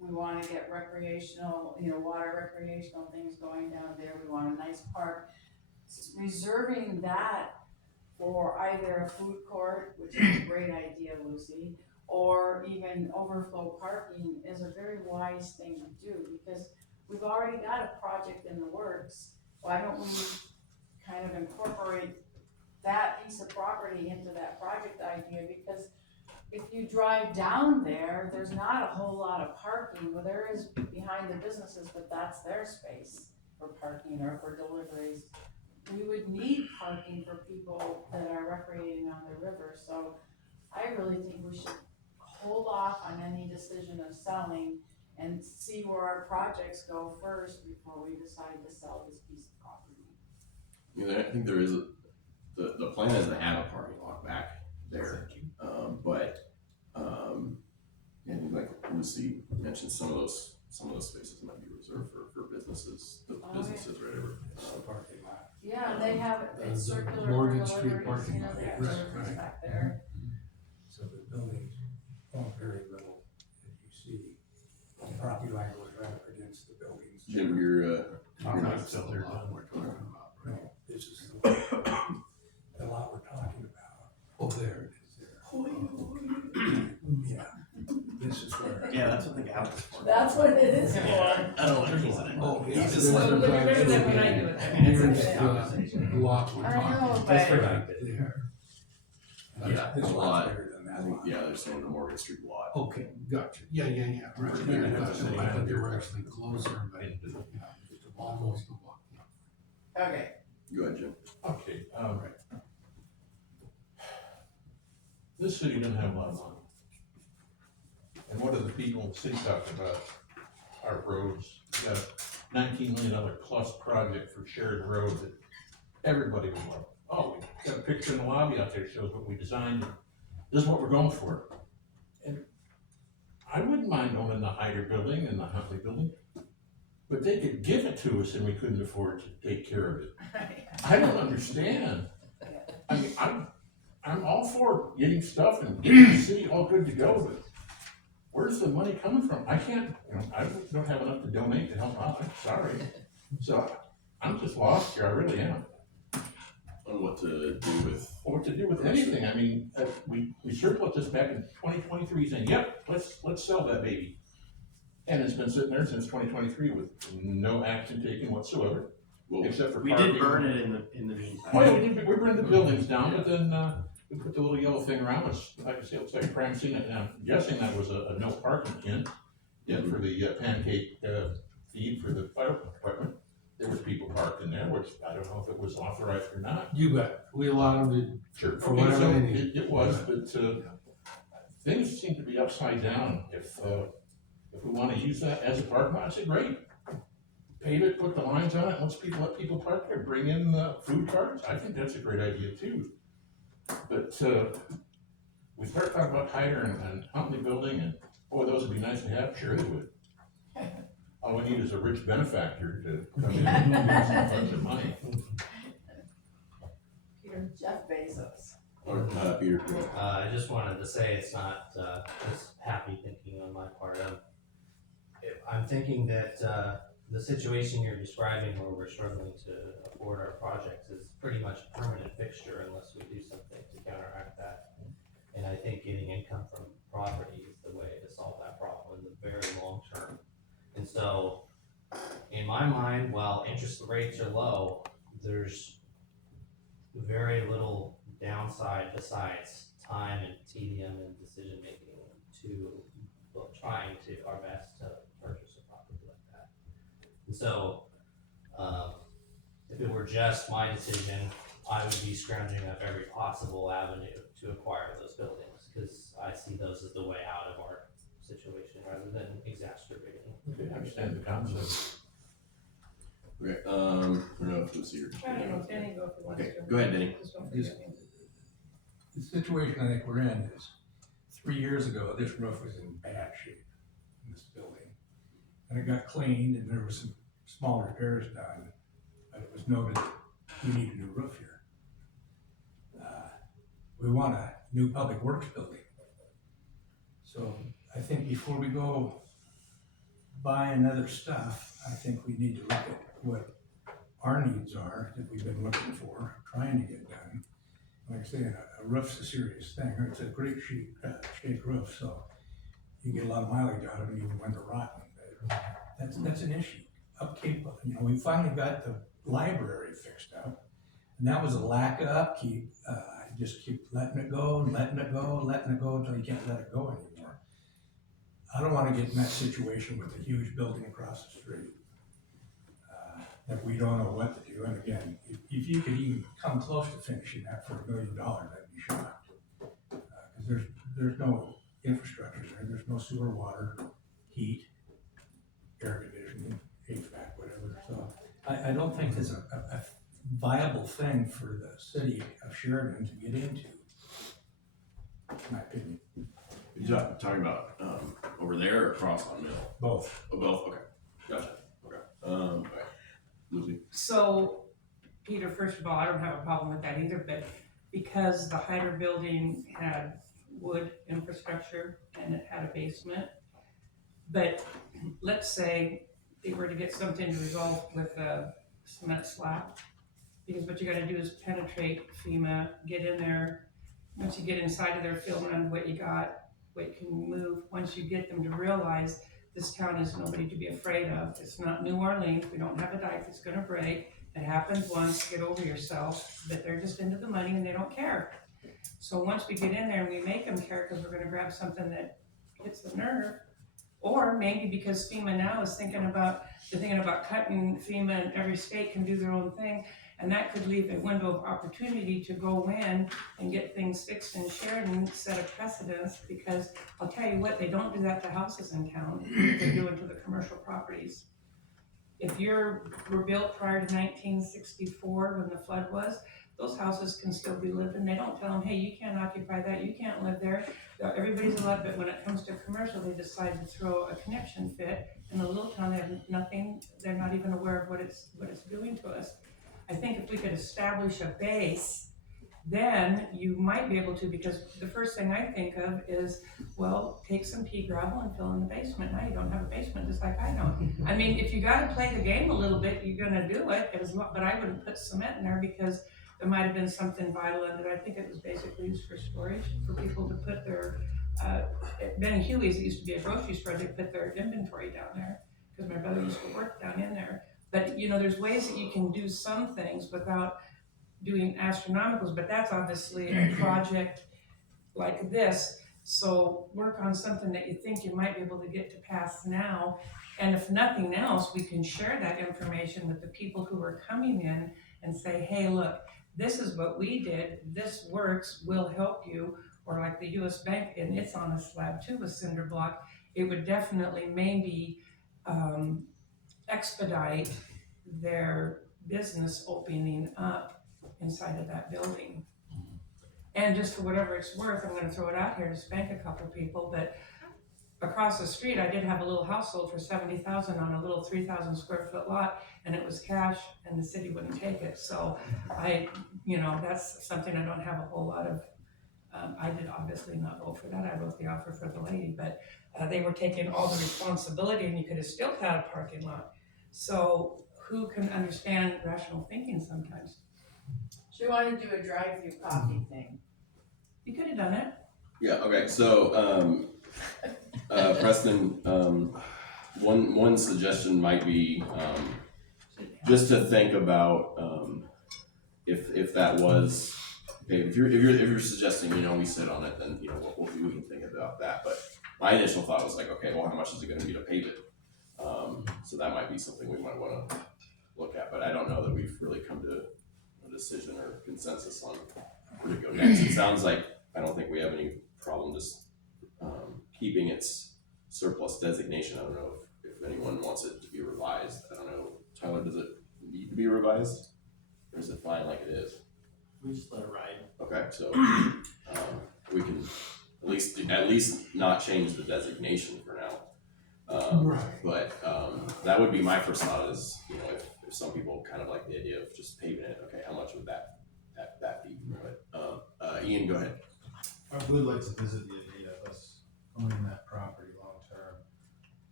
we wanna get recreational, water recreational things going down there. We want a nice park. Reserving that for either a food court, which is a great idea, Lucy, or even overflow parking is a very wise thing to do, because we've already got a project in the works. Why don't we kind of incorporate that piece of property into that project idea? Because if you drive down there, there's not a whole lot of parking. Well, there is behind the businesses, but that's their space for parking or for deliveries. We would need parking for people that are recreating on the river, so I really think we should hold off on any decision of selling and see where our projects go first before we decide to sell this piece of property. I think there is the plan is to have a parking lot back there. And like Lucy mentioned, some of those spaces might be reserved for businesses, yeah. whatever. Parking lot. Yeah, they have it, it's The circular Morgan for Street deliveries, parking lot, they have right, deliveries right. back there. So the buildings are very little, as you see, the property line goes right up against the buildings. Jim, you're That's not still a lot we're talking about, right? No, this is the lot we're talking about. Oh, there it is there. Yeah, this is where. Yeah, that's what the gap is for. That's what it is for. I don't like using it. Oh, yeah. He's just there's like- a Get rid of that when I do it. Here's That's the lot we're I talking know, about. That's but productive. There. Yeah, This a lot's lot. bigger than I that think, lot. yeah, they're saying the Morgan Street lot. Okay, gotcha. Yeah, right. Yeah, I thought they were actually closer, but yeah, almost a block. Okay, Go ahead, Jim. Okay, this city doesn't have a lot of money. And what are the people in the city talking about? Our roads, we got a $19 million plus project for Sheridan Road that everybody would love. Oh, we got a picture in the lobby out there, shows what we designed, this is what we're going for. And I wouldn't mind owning the Heider building and the Huntley building, but they could give it to us and we couldn't afford to take care of it. I don't understand. I mean, I'm all for getting stuff and getting the city all good to go, but where's the money coming from? I can't, I don't have enough to donate to help out, I'm sorry. So I'm just lost here, I really am. On what to do with. What to do with anything, I mean, we surplus this back in 2023 saying, yep, let's sell that baby. And it's been sitting there since 2023 with no action taken whatsoever, Well, except for We parking. did burn it in the meantime. Oh, yeah, we burned the buildings down, but then, we put the little yellow thing around, it's, like I say, it's like a crime scene, and I'm guessing that was a no parking in. Yeah, for the pancake, feed for the fire department, there was people parked in there, which I don't know if it was authorized or not. You bet. We allowed them Sure. For Okay, whatever so they need. it was, but, things seem to be upside down, if we wanna use that as a parking lot, I say, great. Pave it, put the lines on it, let people park there, bring in food carts, I think that's a great idea too. But, we start talking about Heider and Huntley building, and, boy, those would be nice to have, sure they would. All we need is a rich benefactor to come in and give us a bunch of money. Jeff Bezos. Or, Peter. I just wanted to say it's not, just happy thinking on my part. I'm thinking that, the situation you're describing where we're struggling to afford our projects is pretty much a permanent fixture unless we do something to counteract that. And I think getting income from property is the way to solve that problem in the very long term. And so, in my mind, while interest rates are low, there's very little downside besides time and tedium and decision making to trying to our best to purchase a property like that. And so, if it were just my decision, I would be scrounging up every possible avenue to acquire those buildings, because I see those as the way out of our situation rather than exacerbating. Okay, I understand the concept. Okay, I don't know if it's here. I don't know, Danny, go if you want Okay, to. go ahead, Danny. Just don't forget me. The situation I think we're in is, 3 years ago, this roof was in bad shape in this building. And it got cleaned and there was some small repairs done, but it was noted that we need a new roof here. We want a new public works building. So I think before we go buying other stuff, I think we need to look at what our needs are that we've been looking for, trying to get done. Like I say, a roof's a serious thing. It's a great shake roof, so you get a lot of mileage out of it even when they're rotten. That's an issue. Upkeep, we finally got the library fixed up, and that was a lack of upkeep. Just keep letting it go, letting it go, letting it go until you can't let it go anymore. I don't want to get in that situation with a huge building across the street that we don't know what to do. And again, if you could even come close to finishing that for $1 million, I'd be shocked. Because there's no infrastructure there. There's no sewer, water, heat, air conditioning, HVAC, whatever. So I don't think there's a viable thing for the city of Sheridan to get into, in my opinion. You're talking about, over there or across on Mill? Both. Oh, both, okay, gotcha, okay. Okay. Lucy? So, Peter, first of all, I don't have a problem with that either, but because the Heider building had wood infrastructure and it had a basement, but let's say they were to get something resolved with a cement slab, because what you gotta do is penetrate FEMA, get in there. Once you get inside of there, feel around what you got, what you can move. Once you get them to realize this town is nobody to be afraid of. It's not New Orleans. We don't have a dike that's gonna break. It happens once, get over yourself. But they're just into the money and they don't care. So once we get in there and we make them care because we're gonna grab something that hits the nerve, or maybe because FEMA now is thinking about cutting FEMA, and every state can do their own thing. And that could leave a window of opportunity to go in and get things fixed in Sheridan, set a precedence, because I'll tell you what, they don't do that to houses in town, they do it to the commercial properties. If were built prior to 1964 when the flood was, those houses can still be lived in. They don't tell them, hey, you can't occupy that, you can't live there. Everybody's allowed, but when it comes to commercial, they decide to throw a connection fit. In a little town, they have nothing, they're not even aware of what it's doing to us. I think if we could establish a base, then you might be able to, because the first thing I think of is, well, take some pea gravel and fill in the basement. Now you don't have a basement, just like I don't. I mean, if you gotta play the game a little bit, you're gonna do it, but I wouldn't put cement in there because there might have been something vital in it. I think it was basically used for storage, for people to put their, Ben & Huey's, it used to be a grocery store, they put their inventory down there, because my brother used to work down in there. But there's ways that you can do some things without doing astronomicals, but that's obviously a project like this. So work on something that you think you might be able to get to pass now. And if nothing else, we can share that information with the people who are coming in and say, hey, look, this is what we did, this works, we'll help you. Or like the US Bank, and it's on a slab too with cinder block, it would definitely maybe expedite their business opening up inside of that building. And just for whatever it's worth, I'm gonna throw it out here to spank a couple people, but across the street, I did have a little house sold for $70,000 on a little 3,000 square foot lot, and it was cash, and the city wouldn't take it. So that's something I don't have a whole lot of. I did obviously not vote for that. I wrote the offer for the lady, but they were taking all the responsibility, and you could have still had a parking lot. So who can understand rational thinking sometimes? She wanted to do a drive-through coffee thing. You could have done it. Yeah, okay, so, Preston, one suggestion might be, just to think about, if that was, okay, if you're suggesting, we sit on it, then, we can think about that, but my initial thought was like, okay, well, how much is it gonna be to pave it? So that might be something we might wanna look at, but I don't know that we've really come to a decision or consensus on where to go next. It sounds like, I don't think we have any problem just, keeping its surplus designation. I don't know if anyone wants it to be revised. I don't know, Tyler, does it need to be revised? Or is it fine like it is? We just let it ride. Okay, so, we can at least not change the designation for now. Right. But, that would be my first thought is, if some people kind of like the idea of just paving it, okay, how much would that be? But, Ian, go ahead. I would like to visit the idea of us owning that property long term.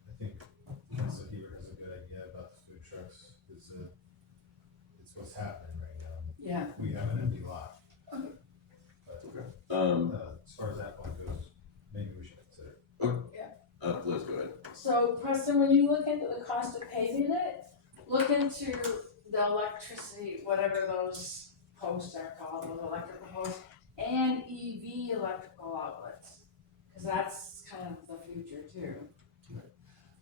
I think Councilor Heider has a good idea about the food trucks, it's what's happening right now. Yeah. We have an empty lot. Okay. But, as far as that point goes, maybe we should consider it. Liz, go ahead. So Preston, when you look into the cost of paving it, look into the electricity, whatever those posts are called, those electrical posts, and EV electrical outlets. Cause that's kind of the future too.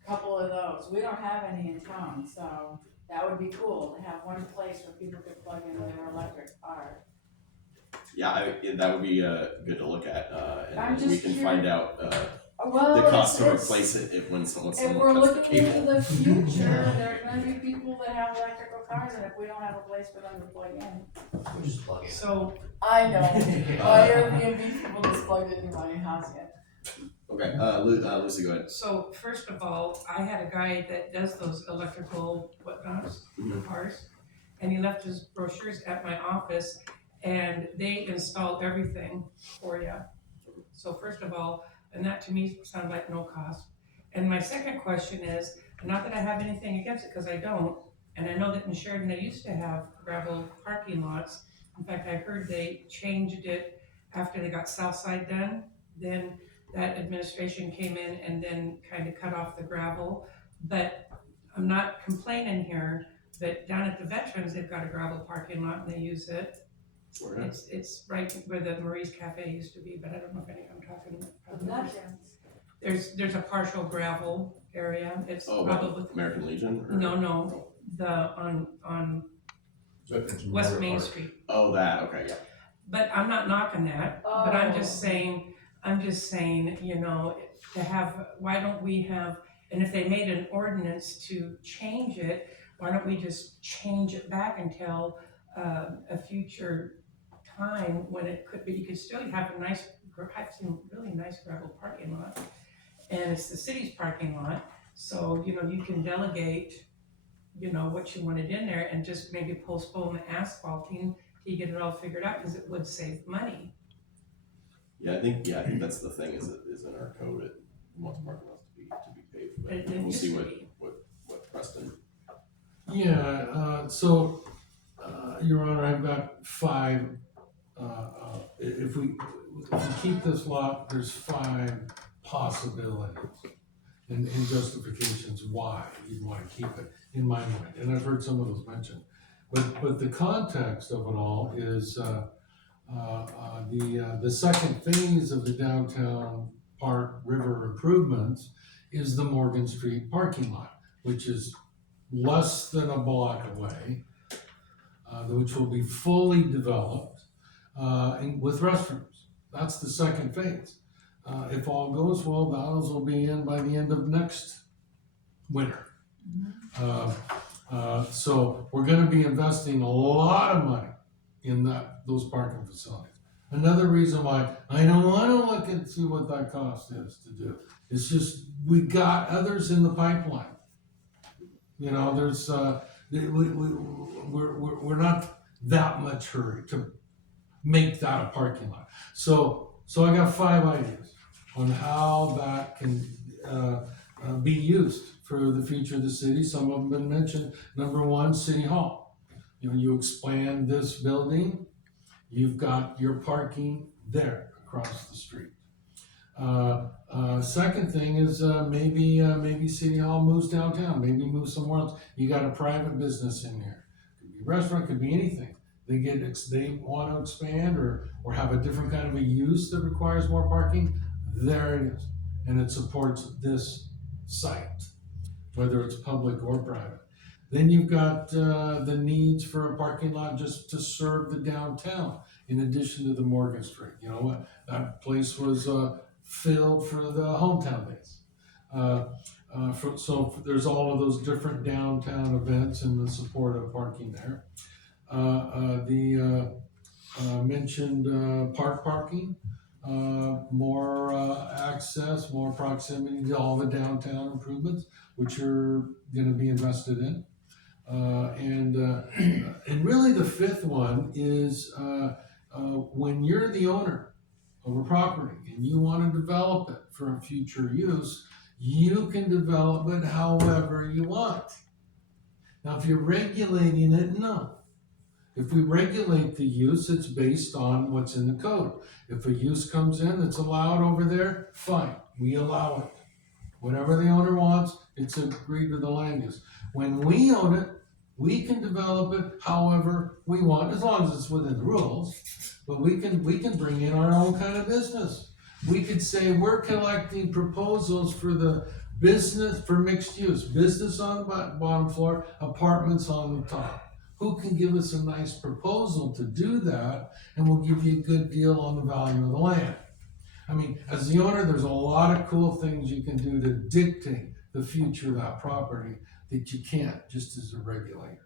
Couple of those, we don't have any in town, so that would be cool to have one place where people could plug in their electric car. Yeah, that would be, good to look at, I'm and we just can curious. find out, Well, the cost to it's- replace it when someone If cuts we're the looking cable. into the future, there are gonna be people that have electrical cars, and if we don't have a place for them to plug in. We'll just plug it. So I know, my Airbnb people just plugged into my house yet. Okay, Lucy, go ahead. So first of all, I had a guy that does those electrical whatnots for cars, and he left his brochures at my office, and they install everything for you. So first of all, and that to me sounded like no cost. And my second question is, not that I have anything against it, because I don't, and I know that in Sheridan they used to have gravel parking lots. In fact, I heard they changed it after they got Southside done, then that administration came in and then kind of cut off the gravel. But I'm not complaining here, but down at the Veterans, they've got a gravel parking lot and they use it. Where at? It's right where the Marie's Cafe used to be, but I don't know if I'm talking about. There's a partial gravel area, it's Oh, probably, American Legion? Or? no, on West Main Street. Oh, that, okay, yeah. But I'm not knocking that, but I'm just saying, to have, why don't we have, and if they made an ordinance to change it, why don't we just change it back until a future time when it could be, you could still have a nice, I've seen really nice gravel parking lot. And it's the city's parking lot, so, you can delegate, what you wanted in there and just maybe postpone the asphalting till you get it all figured out, because it would save money. Yeah, I think that's the thing, is in our code, it wants parking lots to be paved, but It we'll used see to what be. Preston. Yeah, so, Your Honor, I've got 5, if we keep this lot, there's 5 possibilities and justifications why you'd wanna keep it, in my mind, and I've heard some of those mentioned. But the context of it all is, the second phase of the downtown park river improvements is the Morgan Street parking lot, which is less than a block away, which will be fully developed, and with restrooms. That's the second phase. If all goes well, those will be in by the end of next winter. So we're gonna be investing a lot of money in those parking facilities. Another reason why I don't wanna look and see what that cost is to do. It's just, we got others in the pipeline. There's, we're not that much hurry to make that a parking lot. So I got 5 ideas on how that can be used for the future of the city. Some of them been mentioned. Number one, City Hall. You know, you expand this building, you've got your parking there across the street. Second thing is, maybe City Hall moves downtown, maybe moves somewhere else. You got a private business in here. Could be a restaurant, could be anything. They wanna expand or have a different kind of a use that requires more parking, there it is. And it supports this site, whether it's public or private. Then you've got, the needs for a parking lot just to serve the downtown, in addition to the Morgan Street. You know what, that place was, filled for the hometown days. So there's all of those different downtown events and the support of parking there. Mentioned park parking, more access, more proximity to all the downtown improvements, which are gonna be invested in. And really the fifth one is, when you're the owner of a property and you wanna develop it for a future use, you can develop it however you want. Now, if you're regulating it, no. If we regulate the use, it's based on what's in the code. If a use comes in that's allowed over there, fine, we allow it. Whatever the owner wants, it's agreed with the land use. When we own it, we can develop it however we want, as long as it's within the rules. But we can bring in our own kind of business. We could say, we're collecting proposals for the business, for mixed use, business on the bottom floor, apartments on the top. Who can give us a nice proposal to do that, and we'll give you a good deal on the value of the land. I mean, as the owner, there's a lot of cool things you can do to dictate the future of that property that you can't just as a regulator.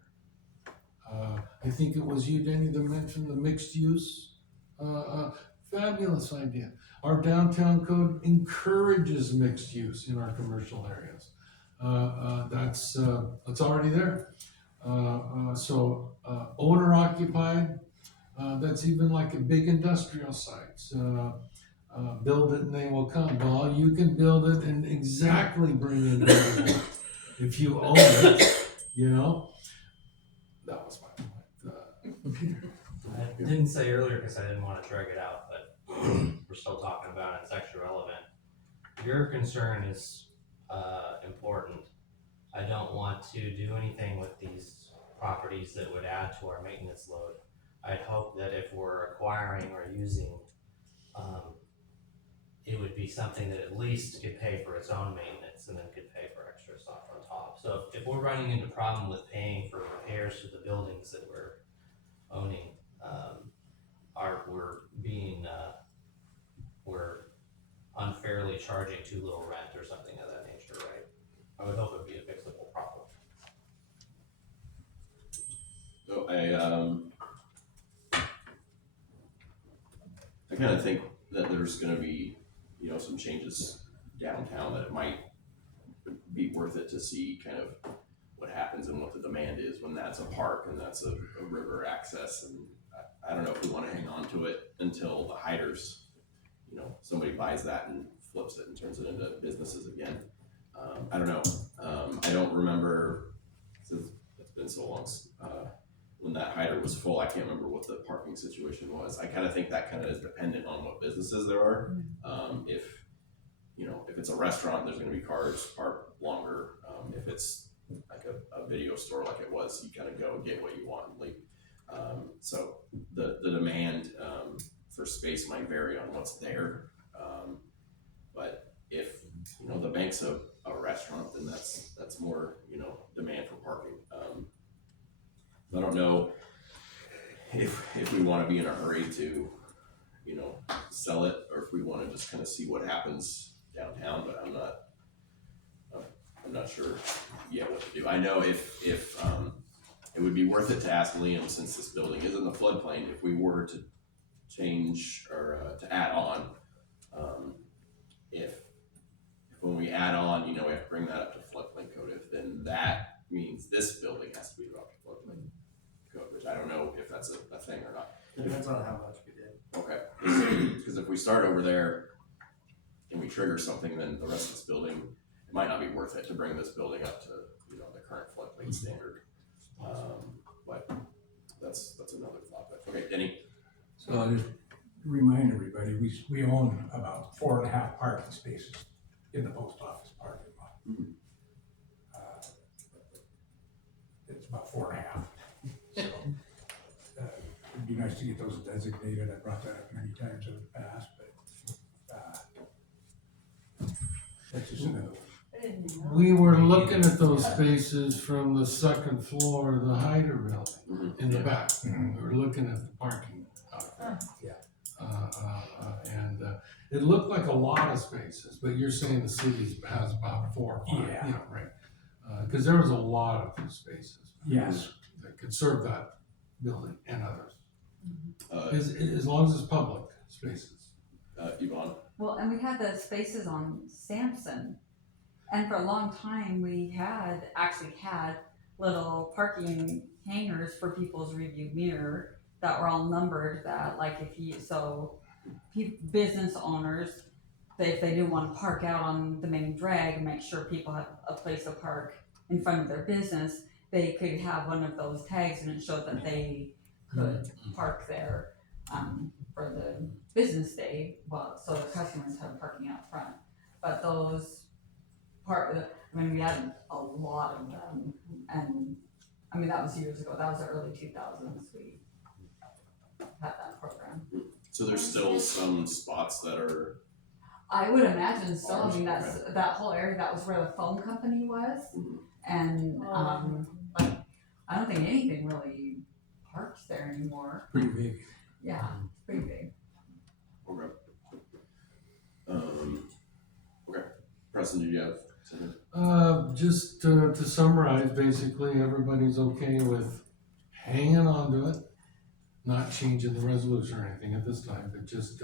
I think it was you, Danny, that mentioned the mixed use. Fabulous idea. Our downtown code encourages mixed use in our commercial areas. That's already there. So owner occupied, that's even like a big industrial sites. Build it and they will come. Well, you can build it and exactly bring in what you want. If you own it, you know. That was my point. I didn't say earlier because I didn't want to drag it out, but we're still talking about it, it's extra relevant. Your concern is important. I don't want to do anything with these properties that would add to our maintenance load. I'd hope that if we're acquiring or using, it would be something that at least could pay for its own maintenance and then could pay for extra stuff on top. So if we're running into problem with paying for repairs to the buildings that we're owning, we're unfairly charging too little rent or something of that nature, right? I would hope it'd be a fixable problem. So I kind of think that there's gonna be, you know, some changes downtown that it might be worth it to see kind of what happens and what the demand is when that's a park and that's a river access. And I don't know if we wanna hang on to it until the Heiders, you know, somebody buys that and flips it and turns it into businesses again. I don't know. I don't remember, since it's been so long, when that Heider was full, I can't remember what the parking situation was. I kind of think that kind of is dependent on what businesses there are. If, you know, if it's a restaurant, there's gonna be cars parked longer. If it's like a video store like it was, you kind of go get what you want and leave. So the demand for space might vary on what's there. But if, you know, the bank's a restaurant, then that's more, you know, demand for parking. I don't know if we want to be in a hurry to, you know, sell it, or if we want to just kind of see what happens downtown. But I'm not sure yet what to do. I know if it would be worth it to ask Liam, since this building is in the floodplain, if we were to change or to add on, if when we add on, you know, we have to bring that up to floodplain code. If then that means this building has to be brought to floodplain code, which I don't know if that's a thing or not. Depends on how much we did. Okay, because if we start over there and we trigger something, then the rest of this building, it might not be worth it to bring this building up to, the current floodplain standard. But that's another thought, but, okay, Denny? So I'll just remind everybody, we own about 4.5 parking spaces in the post office parking lot. Mhm. It's about 4.5. So, it'd be nice to get those designated. I brought that up many times in the past, but, that's just another one. I didn't know. We were looking at those spaces from the second floor of the Heider building in the back. Mhm. We were looking at the parking out there. Yeah. And it looked like a lot of spaces, but you're saying the city has about 4 or 5, Yeah. right? Cause there was a lot of spaces. Yes. That could serve that building and others, Uh, Mm-hmm. as long as it's public spaces. Yvonne? Well, and we had the spaces on Sampson. And for a long time, we actually had little parking hangers for people's review mirror that were all numbered that like business owners, if they didn't want to park out on the main drag and make sure people have a place to park in front of their business, they could have one of those tags and it showed that they could park there for the business day, so the customers have parking out front. But those we had a lot of them, and that was years ago. That was the early 2000s. We had that program. So there's still some spots that are, I would imagine so. Ours, That's that whole area. That was where the phone company was, Mhm. and I don't think anything really parks there anymore. Pretty big. Yeah, it's pretty big. okay. Okay, Preston, did you have something? Just to summarize, basically, everybody's okay with hanging on to it, not changing the resolution or anything at this time, but just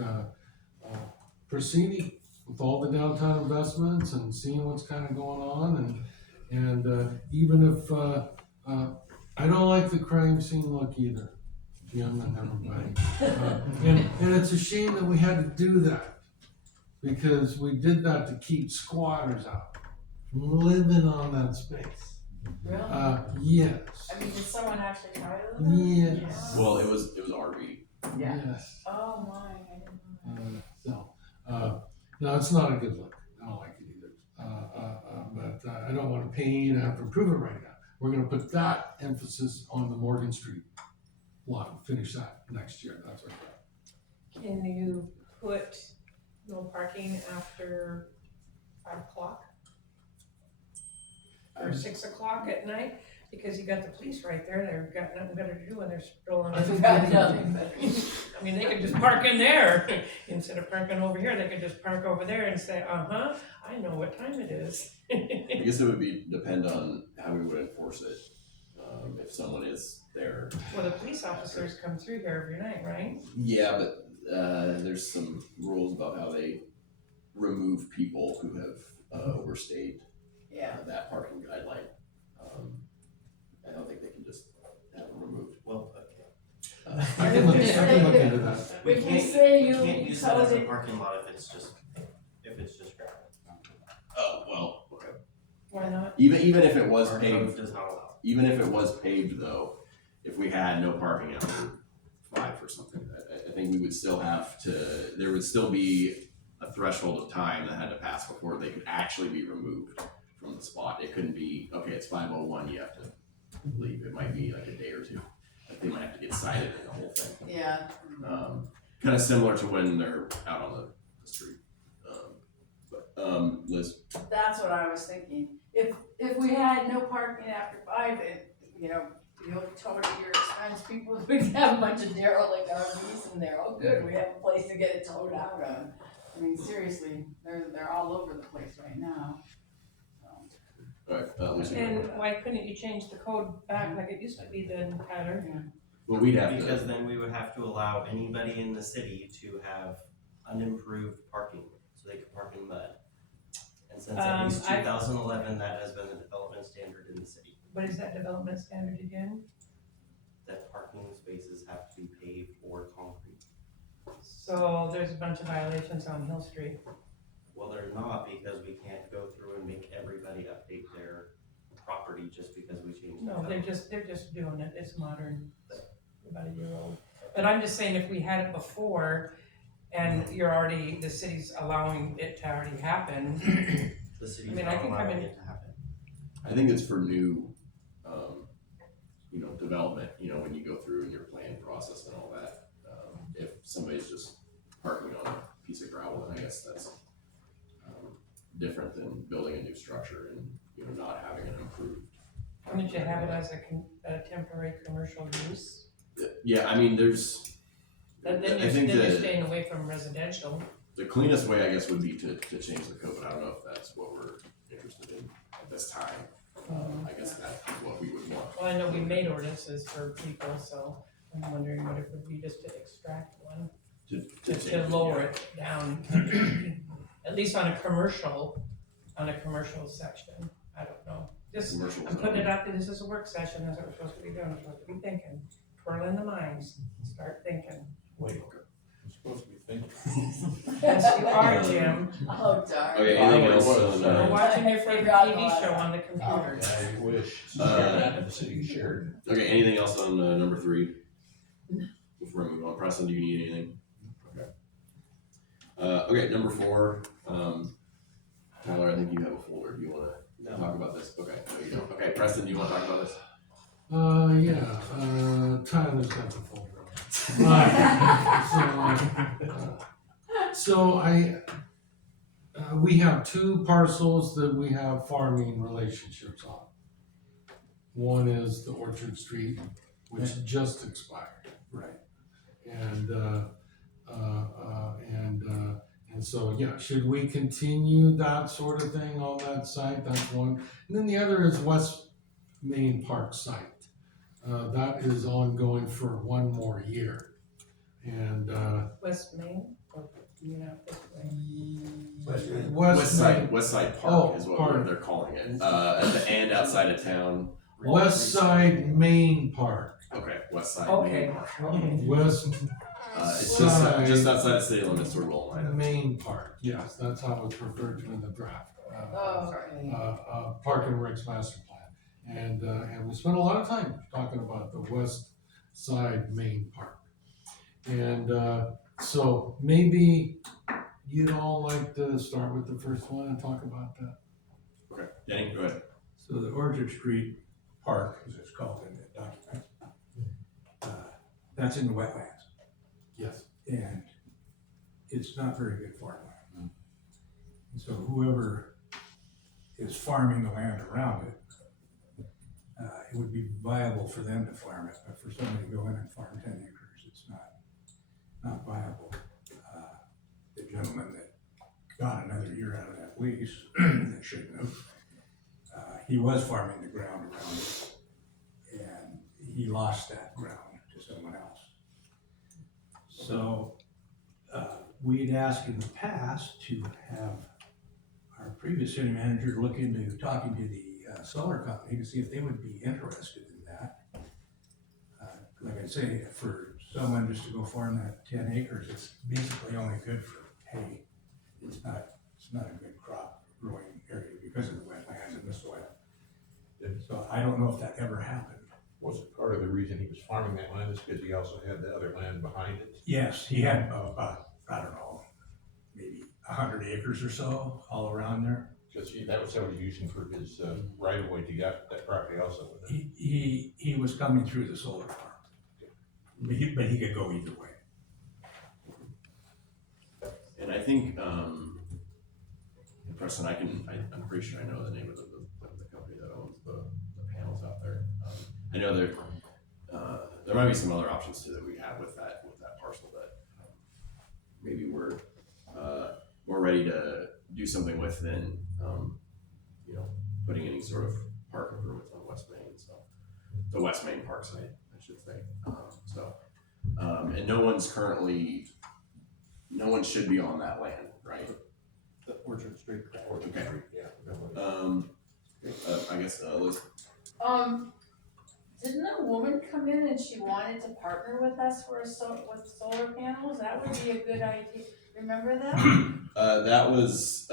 proceeding with all the downtown investments and seeing what's kind of going on, and even if I don't like the crime scene look either, Jim and everybody, and it's a shame that we had to do that because we did that to keep squatters out from living on that space. Really? Yes. I mean, did someone actually try to live there? Yes. Well, it was RV. Yeah. Yes. Oh my, I didn't know that. No, it's not a good look. I don't like it either. But I don't want to paint. I have to prove it right now. We're going to put that emphasis on the Morgan Street lot. Finish that next year. That's what. Can you put no parking after 5 o'clock? Or 6 o'clock at night? Because you got the police right there, they've got nothing better to do when they're strolling. I think Got nothing better. I mean, they could just park in there, instead of parking over here, they could just park over there and say, I know what time it is. I guess it would depend on how we would enforce it. If someone is there. Well, the police officers come through here every night, right? Yeah, but there's some rules about how they remove people who have overstayed that parking guideline. I don't think they can just have them removed. Well, okay. I can look into that. We can say you can't use that as a totally- parking lot if it's just gravel. Oh, well, okay. Why not? Even if it was Our paved, code does not allow. even if it was paved though, if we had no parking after 5 or something, I think we would still have to, there would still be a threshold of time that had to pass before they could actually be removed from the spot. It couldn't be, okay, it's 5:01, you have to leave. It might be like a day or two. Like they might have to get cited and the whole thing. Yeah. Kind of similar to when they're out on the street. Liz? That's what I was thinking. If we had no parking after 5, you'll tow it at your expense, people would have a bunch of derelict RVs in there. Oh good, we have a place to get it towed out of. I mean, seriously, they're all over the place right now. Alright, Lucy. And why couldn't you change the code back like it used to be then, Tyler? Well, we'd have Because to, then we would have to allow anybody in the city to have unimproved parking, so they could park in mud. And since at least 2011, that has been the development standard in the city, What is that development standard again? that parking spaces have to be paved or concrete. So there's a bunch of violations on Hill Street. Well, they're not, because we can't go through and make every everybody update their property just because we changed the No, code. they're just doing it, it's modern, it's about a year old. But I'm just saying, if we had it before, and you're already, the city's allowing it to already happen, The city's I mean, I not can come allowing in- it to happen. I think it's for new, development, when you go through your plan process and all that. If somebody's just parking on a piece of gravel, then I guess that's, different than building a new structure and, not having an improved. wouldn't you have it as a temporary commercial use? Yeah, I mean, there's, Then I you're, think then you're the, staying away from residential. the cleanest way, I guess, would be to change the code, but I don't know if that's what we're interested in at this time. I guess that's what we would want. Well, I know we made ordinances for people, so I'm wondering what it would be just to extract one, To just change to lower it down. At least on a commercial section, I don't know. Just, Commercial I'm putting zone. it out there, this is a work session, that's what we're supposed to be doing, we're supposed to be thinking, twirling the minds, start thinking. Wait, I'm supposed to be thinking. Yes, you are, Jim. Oh, darn. Okay, anything else was, on, We're watching your favorite TV show on the computer. Yeah, you wish. The city shared. okay, anything else on, number 3? Before we move on, Preston, do you need anything? Okay. Okay, number 4, Tyler, I think you have a folder, do you wanna talk about this? Okay, no, you don't. Okay, Preston, do you wanna talk about this? Yeah, Tyler's got the folder. We have 2 parcels that we have farming relationships on. One is the Orchard Street, which just expired. Right. And so, yeah, should we continue that sort of thing on that site? That's one. And then the other is West Main Park site. That is ongoing for 1 more year. And, West Main, or, you know, this way. West Side Park Oh, is what pardon. they're calling it, at the end outside of town. West Side Main Park. Okay, West Side Okay, Main Park. okay. West It's Side just outside of city limits toward Lowell. Main Park, yes, that's how it's referred to in the draft. Okay. Park and Rec's master plan. And we spent a lot of time talking about the West Side Main Park. And, so maybe you'd all like to start with the first one and talk about that. Okay, Danny, go ahead. So the Orchard Street Park, as it's called in the document, that's in the wetlands, Yes. and it's not very good farmland. And so whoever is farming the land around it, it would be viable for them to farm it, but for somebody to go in and farm 10 acres, it's not viable. The gentleman that got another year out of that lease, that shouldn't have, he was farming the ground around it, and he lost that ground to someone else. So, we'd asked in the past to have our previous city manager look into talking to the solar company to see if they would be interested in that. Like I say, for someone just to go farm that 10 acres, it's basically only good for hay. It's not a good crop growing area because of the wetlands and the soil. So I don't know if that ever happened. Was it part of the reason he was farming that land is because he also had the other land behind it? Yes, he had about, I don't know, maybe 100 acres or so all around there. Because that was how he was using for his right of way to get that property also. Wasn't it? He was coming through the solar farm. But he could go either way. And I think, Preston, I'm pretty sure I know the name of the company that owns the panels out there. I know there might be some other options too that we have with that parcel that maybe we're ready to do something with than, putting any sort of park improvements on West Main, so, the West Main Park site, I should say. And no one should be on that land, right? The Orchard Street. Okay. Yeah. I guess, Liz, Didn't a woman come in and she wanted to partner with us with solar panels? That would be a good idea. Remember that? that was,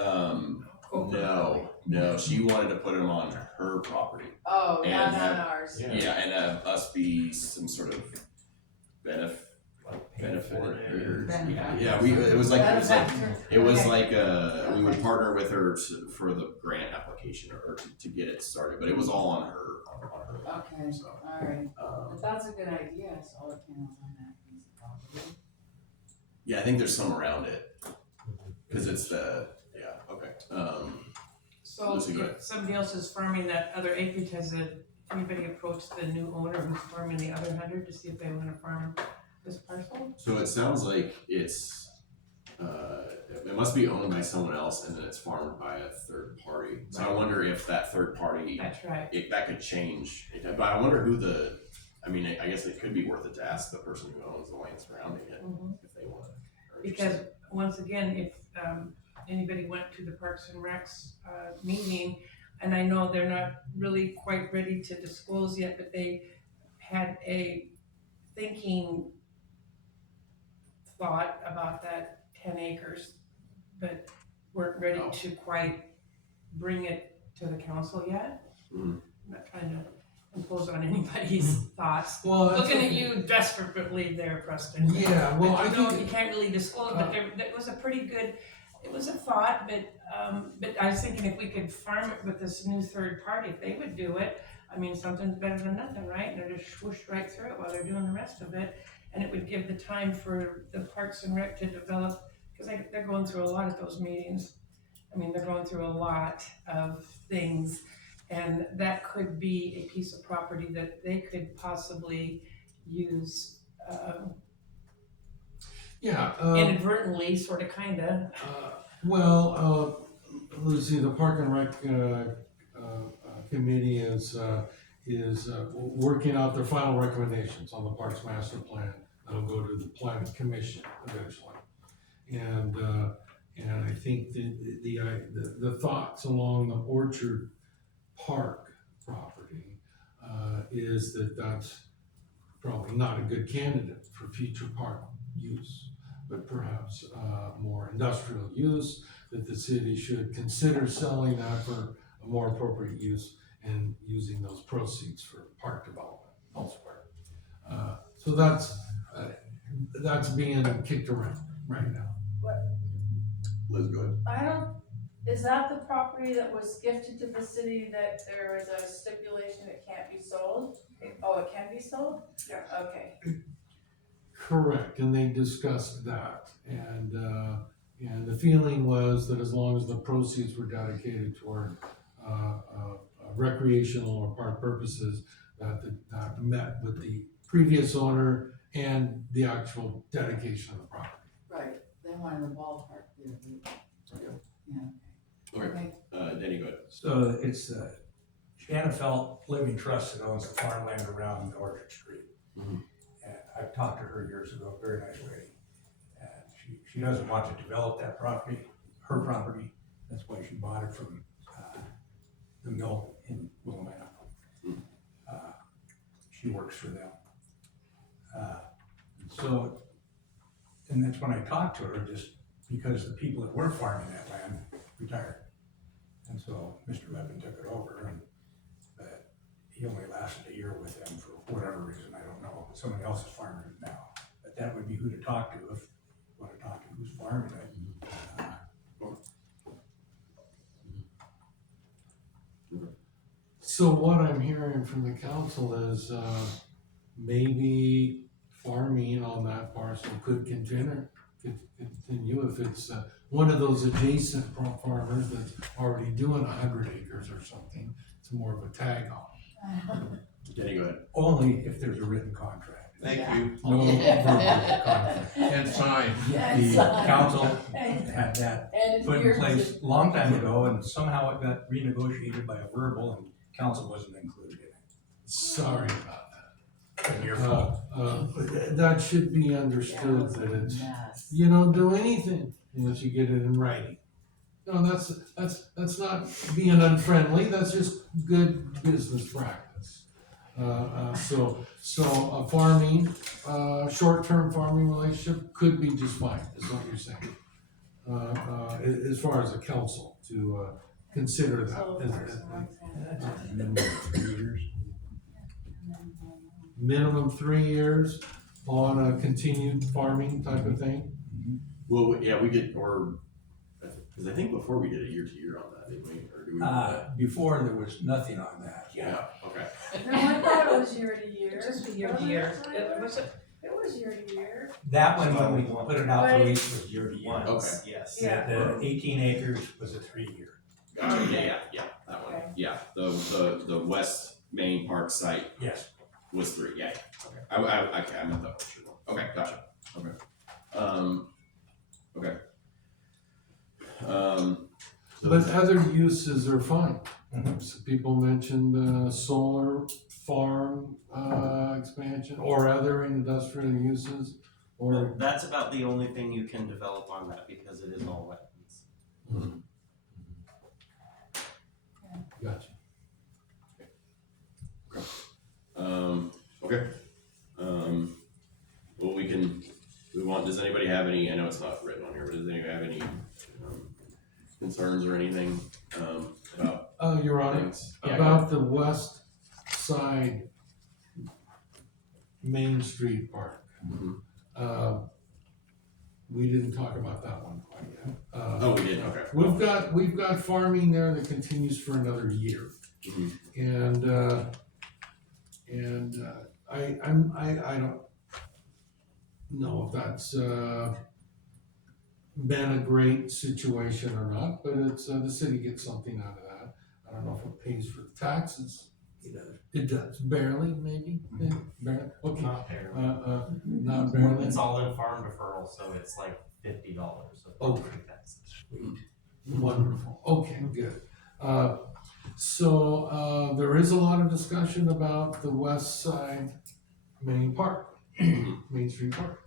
No, she wanted to put them on her property. Oh, And not on have- ours. Yeah, and have us be some sort of benefit or, yeah, it was like we would partner with her for the grant application or to get it started, but it was all on her. Okay, So, alright, but that's a good idea, solar panels on that piece of property. yeah, I think there's some around it, cause it's okay, So Lucy, go ahead. if somebody else is farming that other acreage, has anybody approached the new owner who's farming the other 100 to see if they wanna farm this parcel? So it sounds like it's, it must be owned by someone else and then it's farmed by a third party. So I wonder if that third party, That's right. that could change. But I wonder who I guess it could be worth it to ask the person who owns the land surrounding it if they want to. Because once again, if anybody went to the Parks and Recs meeting, and I know they're not really quite ready to disclose yet, but they had a thinking thought about that 10 acres, but weren't ready to quite bring it to the council yet. Mhm. I'm not trying to impose on anybody's thoughts. Well, that's Looking at okay. you desperately there, Preston. Yeah, well, I But you know, think. you can't really disclose, but that was a pretty good, it was a thought, but I was thinking if we could farm it with this new third party, if they would do it, I mean, something's better than nothing, right? And they're just whooshed right through it while they're doing the rest of it. And it would give the time for the Parks and Rec to develop, because they're going through a lot of those meetings. I mean, they're going through a lot of things. And that could be a piece of property that they could possibly use inadvertently, sort of, kinda. Lucy, the Park and Rec committee is working out their final recommendations on the Parks Master Plan. That'll go to the Planning Commission eventually. And I think the thoughts along the Orchard Park property is that that's probably not a good candidate for future park use, but perhaps more industrial use, that the city should consider selling that for a more appropriate use and using those proceeds for park development elsewhere. So that's being kicked around right now. Liz, go ahead. Is that the property that was gifted to the city that there was a stipulation it can't be sold? Oh, it can be sold? Yeah. Okay. Correct, and they discussed that, and the feeling was that as long as the proceeds were dedicated toward recreational or park purposes, that met with the previous owner and the actual dedication of the property. Right, they wanted a ballpark there. Okay, Danny, go ahead. So it's the Shanafelt Living Trust that owns the farmland around Orchard Street. Mhm. And I've talked to her years ago, very nice lady. And she doesn't want to develop that property, her property. That's why she bought it from the mill in Willamette. She works for them. And that's when I talked to her, just because the people that were farming that land retired. And so Mr. Levin took it over, and but he only lasted a year with them for whatever reason, I don't know. Somebody else is farming it now. But that would be who to talk to if you want to talk to who's farming it. So what I'm hearing from the council is, maybe farming on that parcel could continue if it's, one of those adjacent farmers that's already doing 100 acres or something. It's more of a tag on. Danny, go ahead. Only if there's a written contract. Thank you. No verbal contract. And sign. The council had that And put in place a long time ago, and somehow it got renegotiated by a verbal, and council wasn't included in it. Sorry about And your that. fault. That should be understood that it's, you don't do anything unless you get it in writing. No, that's not being unfriendly, that's just good business practice. So a farming, short-term farming relationship could be just fine, is what you're saying. as far as the council to, consider So, that. for example, Minimum of 3 years. Minimum 3 years on a continued farming type of thing. Well, yeah, we did, or, cause I think before we did a year to year on that, didn't we, or do we? Before there was nothing on that, Yeah, okay. no, I thought it was year to year. Just a year to Wasn't year. it? Was it? It was year to year. That one, when we put it out for lease, was year to year. Once, yes. Yeah. The 18 acres was a 3-year. Yeah, that one, Okay. yeah, the West Main Park site Yes. was 3, yeah, okay. I meant that for sure. Okay, gotcha, okay. Okay. So But other uses are fine. Mhm. So people mentioned, solar farm, expansion or other industrial uses or. That's about the only thing you can develop on that because it is all wetlands. Gotcha. Okay. Well, does anybody have any, I know it's not written on here, but does anybody have any, concerns or anything, about Your Honor, things? Yeah, about the west side Main Street Park. Mhm. We didn't talk about that one quite yet. Oh, we did, okay. We've got farming there that continues for another year. Mhm. And I don't know if that's, been a great situation or not, but it's, the city gets something out of that. I don't know if it pays for the taxes. It does, barely, maybe, yeah, barely, okay. Not fair. Not barely. It's all in farm deferral, so it's like $50 of property taxes. Wonderful, okay, good. So there is a lot of discussion about the west side Main Park, Main Street Park.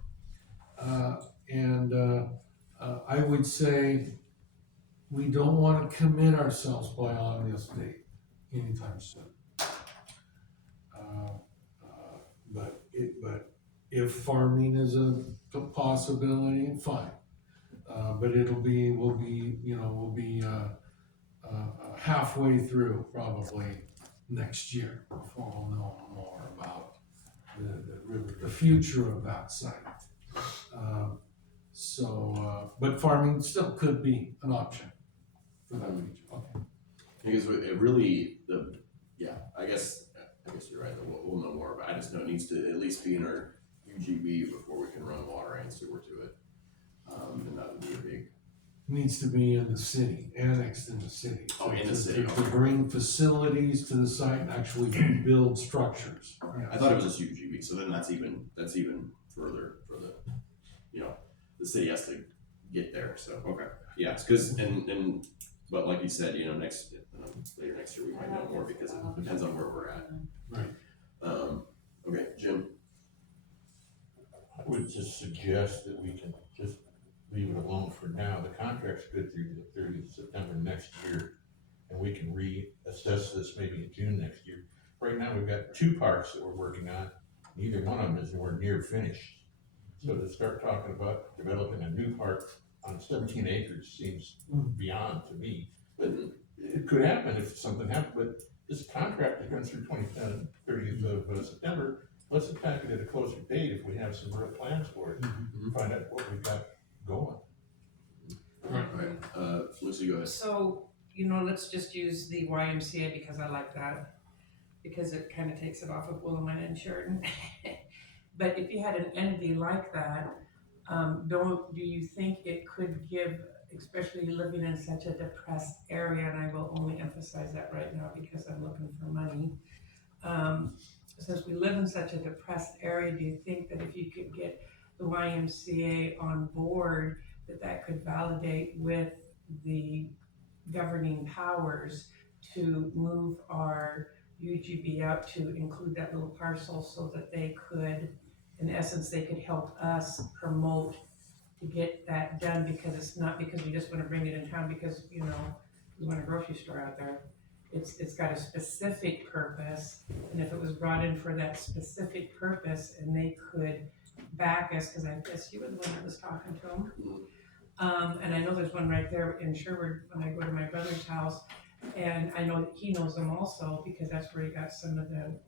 I would say we don't wanna commit ourselves beyond this date anytime soon. But if farming is a possibility, fine. But we'll be halfway through probably next year before we'll know more about the future of that site. But farming still could be an option for that future, okay. Because it really, I guess you're right, we'll know more, but I just know it needs to at least be in our UGB before we can run water and sewer to it. And that would be a big. Needs to be in the city, annexed in the city. Oh, in the city, To okay. bring facilities to the site and actually build structures. I thought it was just UGB, so then that's even further for the, the city has to get there, so, okay. Yeah, it's cause, but like you said, later next year we might know more because it depends on where we're at. Right. Okay, Jim? I would just suggest that we can just leave it alone for now. The contract's good through the 30th of September next year, and we can reassess this maybe in June next year. Right now, we've got 2 parks that we're working on. Neither one of them is anywhere near finished. So to start talking about developing a new park on 17 acres seems beyond to me. But it could happen if something happened, but this contract that runs through 30th of September, let's attack it at a closer date if we have some real plans for it. Find out what we've got going. Right, Lucy, go ahead. So, let's just use the YMCA because I like that, because it kind of takes it off of Willamette and Sheridan. But if you had an entity like that, do you think it could give, especially living in such a depressed area, and I will only emphasize that right now because I'm looking for money. Since we live in such a depressed area, do you think that if you could get the YMCA on board, that could validate with the governing powers to move our UGB out to include that little parcel so that they could, in essence, they could help us promote to get that done, because it's not because we just want to bring it in town because, we want a grocery store out there. It's got a specific purpose, and if it was brought in for that specific purpose and they could back us, because I guess you were the one that was talking to them, And I know there's one right there in Sherwood when I go to my brother's house. And I know that he knows them also because that's where he got some of the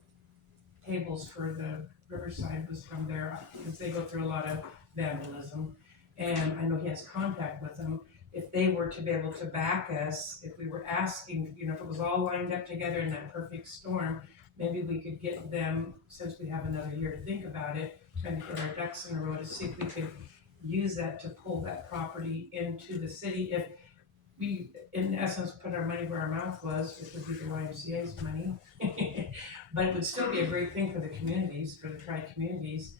tables for the Riverside was from there, because they go through a lot of vandalism. And I know he has contact with them. If they were to be able to back us, if we were asking, you know, if it was all lined up together in that perfect storm, maybe we could get them, since we have another year to think about it, trying to get our ducks in a row to see if we could use that to pull that property into the city. If we, in essence, put our money where our mouth was, which would be the YMCA's money. But it would still be a great thing for the communities, for the tri-communities.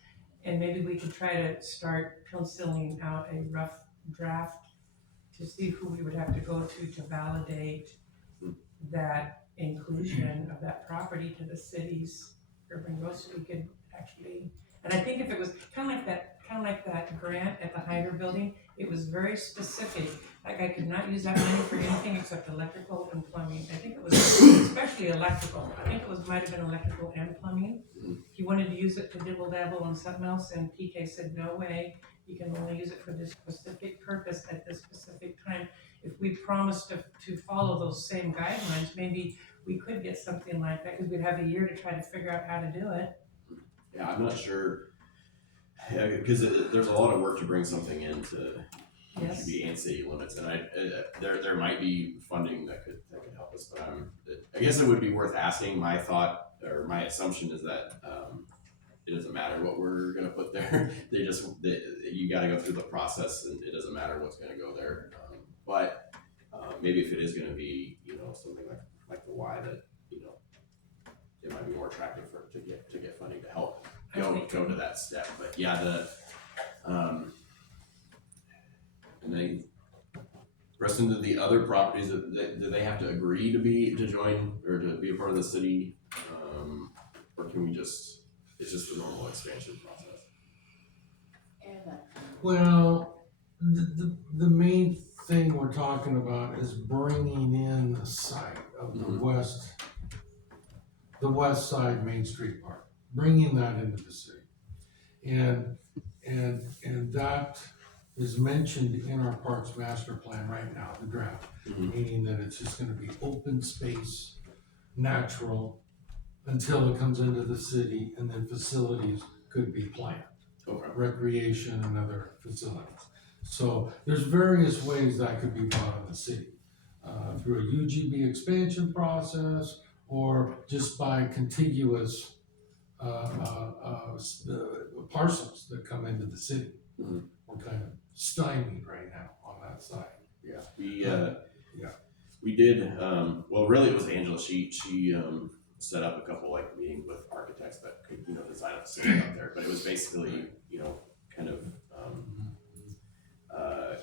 And maybe we could try to start penciling out a rough draft to see who we would have to go to validate that inclusion of that property to the city's urban growth, so we could actually, and I think if it was kind of like that grant at the Heider building, it was very specific. Like I could not use that money for anything except electrical and plumbing. I think it was especially electrical. I think it was might have been electrical and plumbing. He wanted to use it to dibble dabble on something else, and PK said, no way. You can only use it for this specific purpose at this specific time. If we promised to follow those same guidelines, maybe we could get something like that, because we'd have a year to try to figure out how to do it. Yeah, I'm not sure, because there's a lot of work to bring something into Yes. UGB and city limits, and there might be funding that could help us, but I guess it would be worth asking. My thought or my assumption is that it doesn't matter what we're gonna put there. You gotta go through the process, and it doesn't matter what's gonna go there. But maybe if it is gonna be, you know, something like the Y, that, you know, it might be more attractive to get funding to help go to that step. But yeah, and then rest into the other properties, do they have to agree to join or to be a part of the city, or can we just? It's just the normal expansion process. Well, the main thing we're talking about is bringing in the site of the west side Main Street Park, bringing that into the city. And that is mentioned in our Parks Master Plan right now, the draft, meaning that it's just gonna be open space, natural, until it comes into the city, and then facilities could be planned. Okay. Recreation and other facilities. So there's various ways that could be brought in the city, through a UGB expansion process, or just by contiguous parcels that come into the city. We're kind of stymied right now on that side. Yeah, we did. Well, really, it was Angela. She set up a couple like meetings with architects that could, you know, design a facility out there. But it was basically, you know, kind of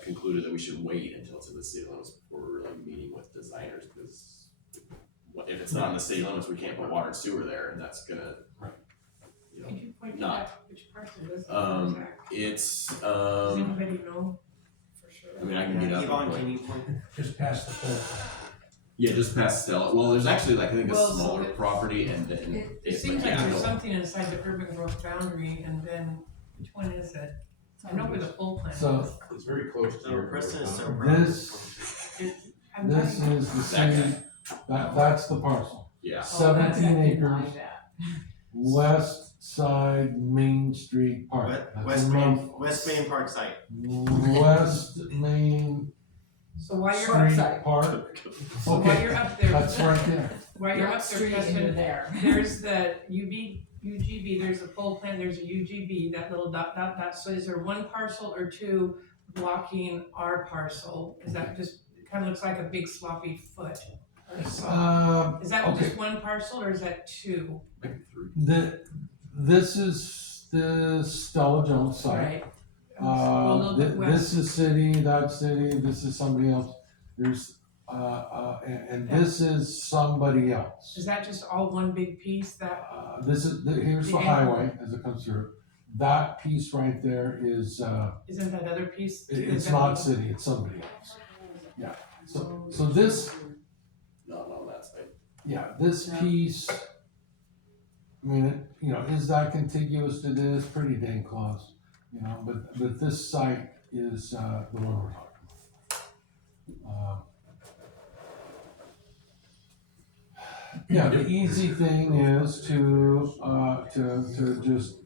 concluded that we should wait until it's in the city limits before we're really meeting with designers, because if it's not in the city limits, we can't put water and sewer there, and that's gonna, you know, Could you point not. out which parcel this is? It's Does anybody know for sure? I mean, I can get up. Yvonne, can you point? Just past the pole. Yeah, just past Stella. Well, there's actually like I think a Well, so smaller property, and then It seems like there's something inside the urban growth boundary, and then, which one is it? I know where the pole plant is. So It's very close to So your. Preston is so I'm not this even- is the city, that's the parcel. Yeah. 17 acres, west side Main Street Park. That's West a Main month. Park site. West Main So while you're Street up, Park. so while Okay, you're up there, that's right there. while you're up there, Preston, there. there's the UGB, there's a pole plant, there's a UGB, that little dot, so is there one parcel or two blocking our parcel? Is that just, it kinda looks like a big sloppy foot or so. Is that okay. just one parcel or is that two? This is the Stella Jones site. Right. So a little bit This west. is city, that's city, this is somebody else. There's, and this is somebody else. Is that just all one big piece that, Here's the The highway as it comes through. That piece right there is, isn't that other piece? is it's that not the- city, it's somebody else. Yeah, so this, Not on that side. yeah, this piece, I mean, you know, is that contiguous to this? Pretty dang close, you know, but this site is, the one we're talking about. Yeah, the easy thing is to just,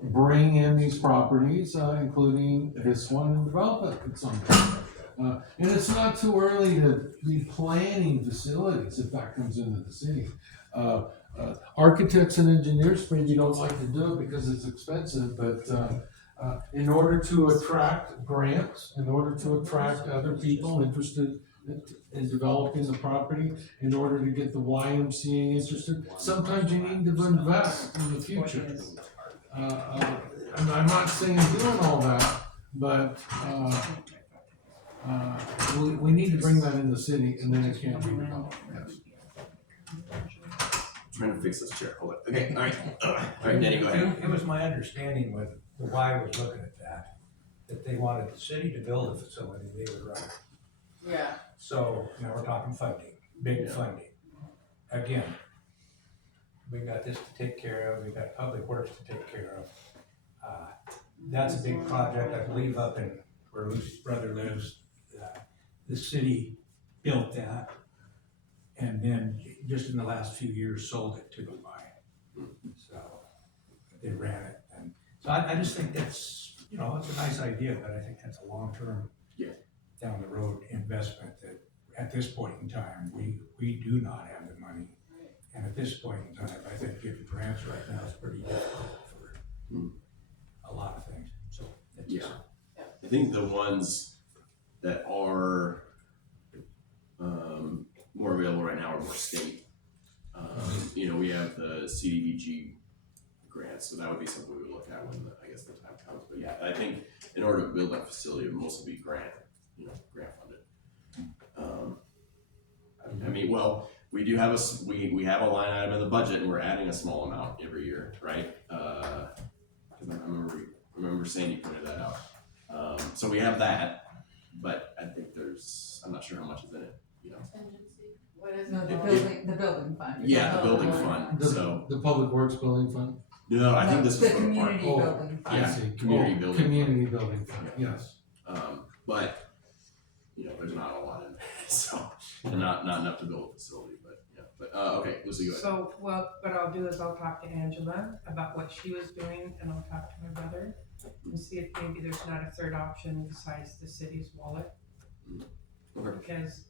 bring in these properties, including this one, and develop it at some point. And it's not too early to be planning facilities if that comes into the city. Architects and engineers maybe don't like to do it because it's expensive, but in order to attract grants, in order to attract other people interested in developing the property, in order to get the YMCA interested, sometimes you need to invest in the future. I'm not saying doing all that, but we need to bring that in the city, and then it can be developed, yes. Trying to fix this chair, hold it, okay, alright, Danny, go ahead. It was my understanding with why I was looking at that they wanted the city to build a facility, they would run it. Yeah. So, now we're talking funding, big Yeah. funding. Again, we got this to take care of, we got public works to take care of. That's a big project, I believe up in where Lucy's brother lives, the city built that. And then just in the last few years sold it to Dubai. So they ran it, and so I just think that's, it's a nice idea, but I think that's a long-term down the road investment that at this point in time, we do not have the money. And at this point in time, I think getting grants right now is pretty difficult for a lot of things, so. It's just- I think the ones that are, more available right now are more state. We have the CDBG grants, so that would be something we would look at when I guess the time comes. But yeah, I think in order to build that facility, it would mostly be grant funded. I mean, well, we do have we have a line item in the budget, and we're adding a small amount every year, right? Because I remember Sandy pointed that out. So we have that, but I think I'm not sure how much is in it. What is No, it? the building fund. Yeah, the building fund. So The Public Works Building Fund? no, I think this The is for the park. community building fund. Yeah, community building fund. Community building fund, yes. But there's not a lot in there, so and not enough to build a facility. But okay, Lucy, go ahead. So, what I'll do is I'll talk to Angela about what she was doing, and I'll talk to my brother and see if maybe there's not a third option besides the city's wallet. Okay. Because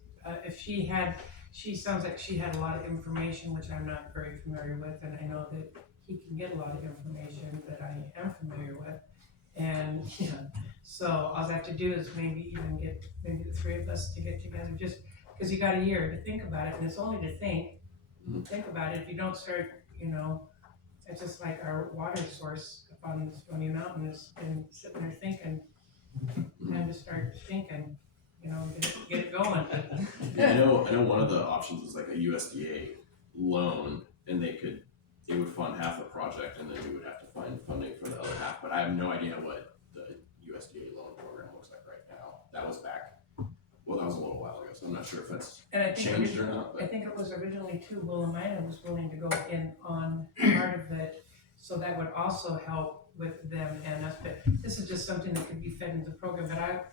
if she sounds like she had a lot of information, which I'm not very familiar with, and I know that he can get a lot of information that I am familiar with. And, so all I have to do is maybe the three of us to get together, just because you got a year to think about it, and it's only to think about it. If you don't start, it's just like our water source up on Stony Mountain has been sitting there thinking, time to start thinking, get it going. Yeah, I know one of the options is like a USDA loan, and they would fund half the project, and then we would have to find funding for the other half. But I have no idea what the USDA loan program looks like right now. That was that was a little while ago, so I'm not sure if that's changed or not. I think it was originally too, Willamina was willing to go in on part of it, so that would also help with them and us. But this is just something that could be fed into the program. But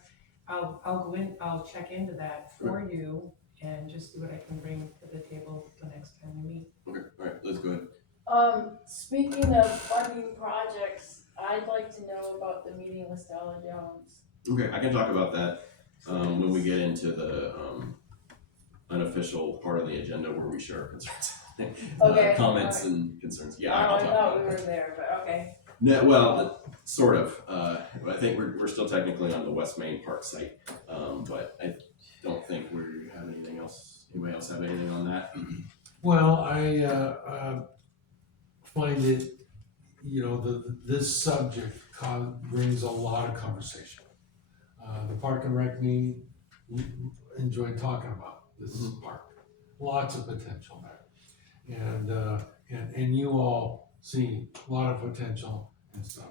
I'll check into that for you and just see what I can bring to the table the next time we meet. Okay, all right, let's go ahead. Speaking of funding projects, I'd like to know about the meeting with Stella Jones. Okay, I can talk about that when we get into the unofficial part of the agenda where we share our concerns. Okay, Comments alright. and concerns. Yeah, Oh, I'll I talk thought about we that. were there, but okay. No, well, sort of. I think we're still technically on the West Main Park site, but I don't think we have anything else. Anybody else have anything on that? Well, I find it, this subject brings a lot of conversation. The Park and Rec meeting, we enjoyed talking about this park. Lots of potential there. And you all see a lot of potential and stuff.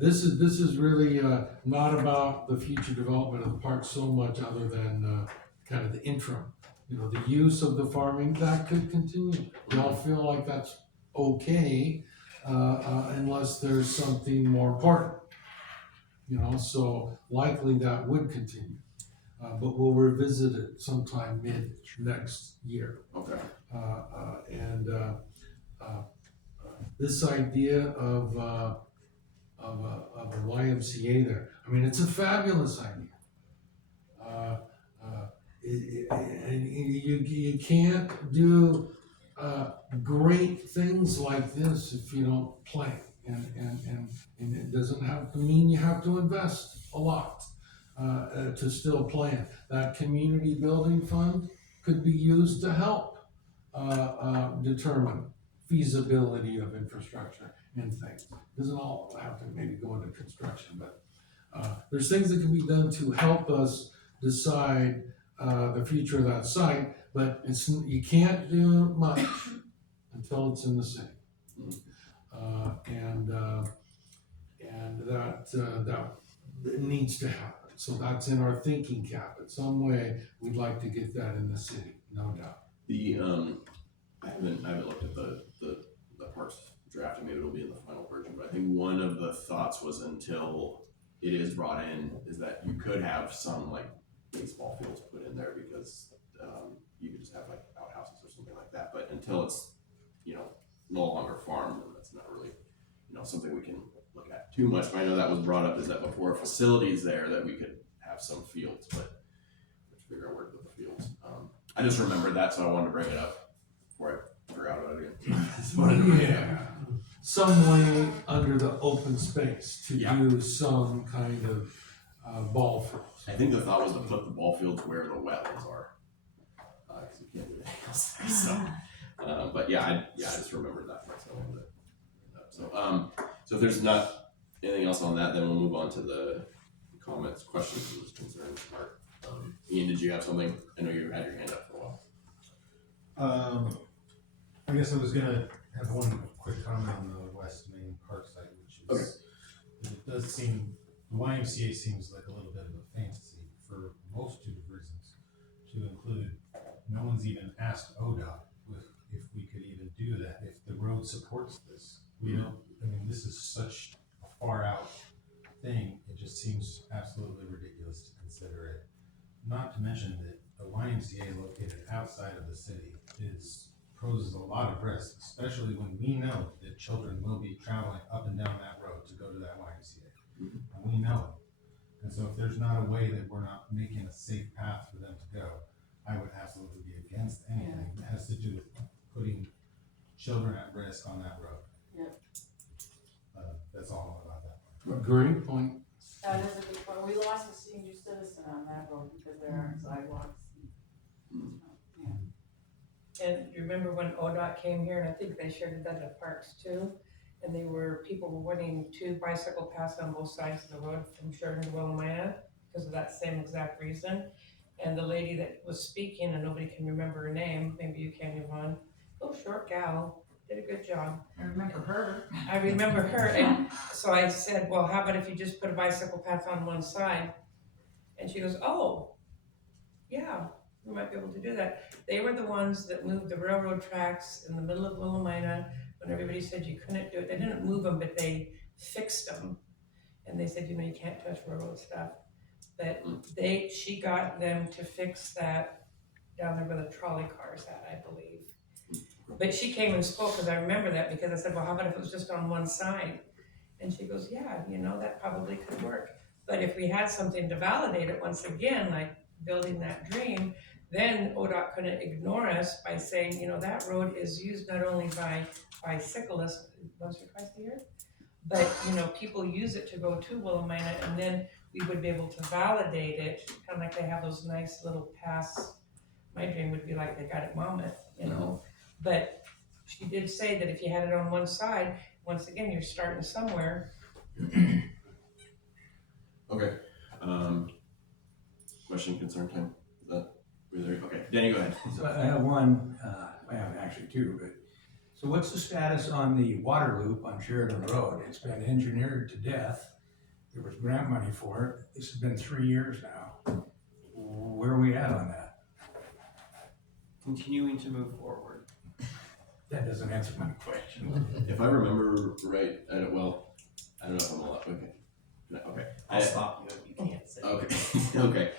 This is really not about the future development of the park so much other than kind of the interim. The use of the farming, that could continue. We all feel like that's okay. unless there's something more important. You know, so likely that would continue. But we'll revisit it sometime mid next year. Okay. This idea of a YMCA there, I mean, it's a fabulous idea. And you can't do great things like this if you don't plan. And it doesn't have to mean you have to invest a lot to still plan. That community building fund could be used to help determine feasibility of infrastructure and things. Doesn't all have to maybe go into construction, but there's things that can be done to help us decide the future of that site, but you can't do much until it's in the city. And that needs to happen. So that's in our thinking cap. In some way, we'd like to get that in the city, no doubt. The I haven't looked at the parks draft, and maybe it'll be in the final version, but I think one of the thoughts was, until it is brought in, is that you could have some like baseball fields put in there, because you could just have like outhouses or something like that. But until it's, you know, no longer farmed, then that's not really, you know, something we can look at too much. But I know that was brought up, is that before facilities there, that we could have some fields, but let's figure out where to put the fields. I just remembered that, so I wanted to bring it up before I forgot about it again. Yeah, some way under the open space to do some kind of ball fields. I think the thought was to put the ball fields where the wetlands are, because you can't do anything else there. So, but I just remembered that part, so I wanted to bring that up. So if there's not anything else on that, then we'll move on to the comments, questions, and concerns part. Ian, did you have something? I know you had your hand up for a while. I guess I was gonna have one quick comment on the West Main Park site, which is, it does seem, the YMCA seems like a little bit of a fantasy for a multitude of reasons. To include, no one's even asked ODOT if we could even do that, if the road supports this. We don't, I mean, this is such a far out thing, it just seems absolutely ridiculous to consider it. Not to mention that a YMCA located outside of the city poses a lot of risk, especially when we know that children will be traveling up and down that road to go to that YMCA. And we know it. And so if there's not a way that we're not making a safe path for them to go, I would absolutely be against anything that has to do with putting children at risk on that road. Yep. That's all about that. Great point. That is a good point. We lost a senior citizen on that road because there aren't sidewalks. And you remember when ODOT came here, and I think they shared that at parks too, and people were wanting 2 bicycle paths on both sides of the road from Sheridan to Willamette because of that same exact reason. And the lady that was speaking, and nobody can remember her name, maybe you can, Yvonne, little short gal, did a good job. I remember her. I remember her, and so I said, well, how about if you just put a bicycle path on one side? And she goes, oh, yeah, we might be able to do that. They were the ones that moved the railroad tracks in the middle of Willamina when everybody said you couldn't do it. They didn't move them, but they fixed them. And they said, you know, you can't touch railroad stuff. But she got them to fix that down there where the trolley cars at, I believe. But she came and spoke, because I remember that, because I said, well, how about if it was just on one side? And she goes, yeah, you know, that probably could work. But if we had something to validate it once again, like building that dream, then ODOT couldn't ignore us by saying, you know, that road is used not only by bicyclists once or twice a year, but, you know, people use it to go to Willamina, and then we would be able to validate it, kind of like they have those nice little paths. My dream would be like they got at Monmouth, you know. But she did say that if you had it on one side, once again, you're starting somewhere. Okay. Question, concern time? Is that really, okay, Danny, go ahead. So I have one, I have actually 2, but, so what's the status on the water loop on Sheridan Road? It's been engineered to death. There was grant money for it. This has been 3 years now. Where are we at on that? Continuing to move forward. that doesn't answer my question. If I remember right, I don't know if I'm allowed, okay. No, okay. I'll stop you if you can't say. Okay, okay.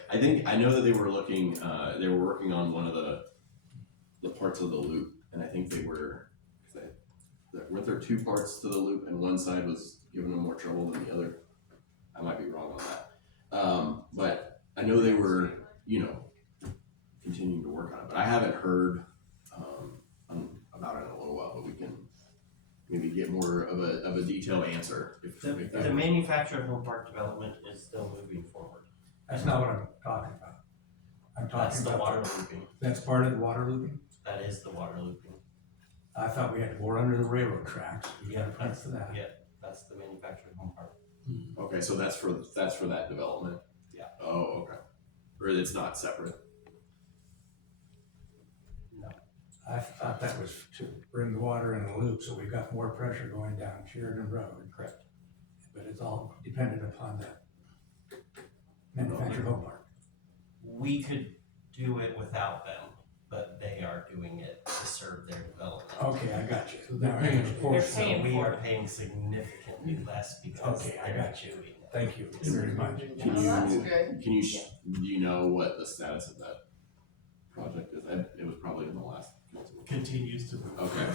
I know that they were looking, they were working on one of the parts of the loop, and I think weren't there two parts to the loop, and one side was giving them more trouble than the other? I might be wrong on that. But I know they were, continuing to work on it, but I haven't heard, about it in a little while, but we can maybe get more of a detailed answer. The manufactured home park development is still moving forward. That's not what I'm talking about. I'm That's talking the about. water looping. That's part of the water looping? That is the water looping. I thought we had to bore under the railroad tracks. We got a plan for that. Yeah, that's the manufactured home park. Okay, so that's for that development? Yeah. Oh, okay. Or it's not separate? No. I thought that was to bring the water in a loop, so we've got more pressure going down Sheridan Road. Correct. But it's all dependent upon the manufactured home park. We could do it without them, but they are doing it to serve their development. Okay, I got you. So they're Now I paying a understand. portion. So paying we for are it. paying significantly less because Okay, I they're got you. doing it. Thank you very much. Can Oh, you, that's good. can you, do you know what the status of that project is? It was probably in the last council. Continues to move. Okay.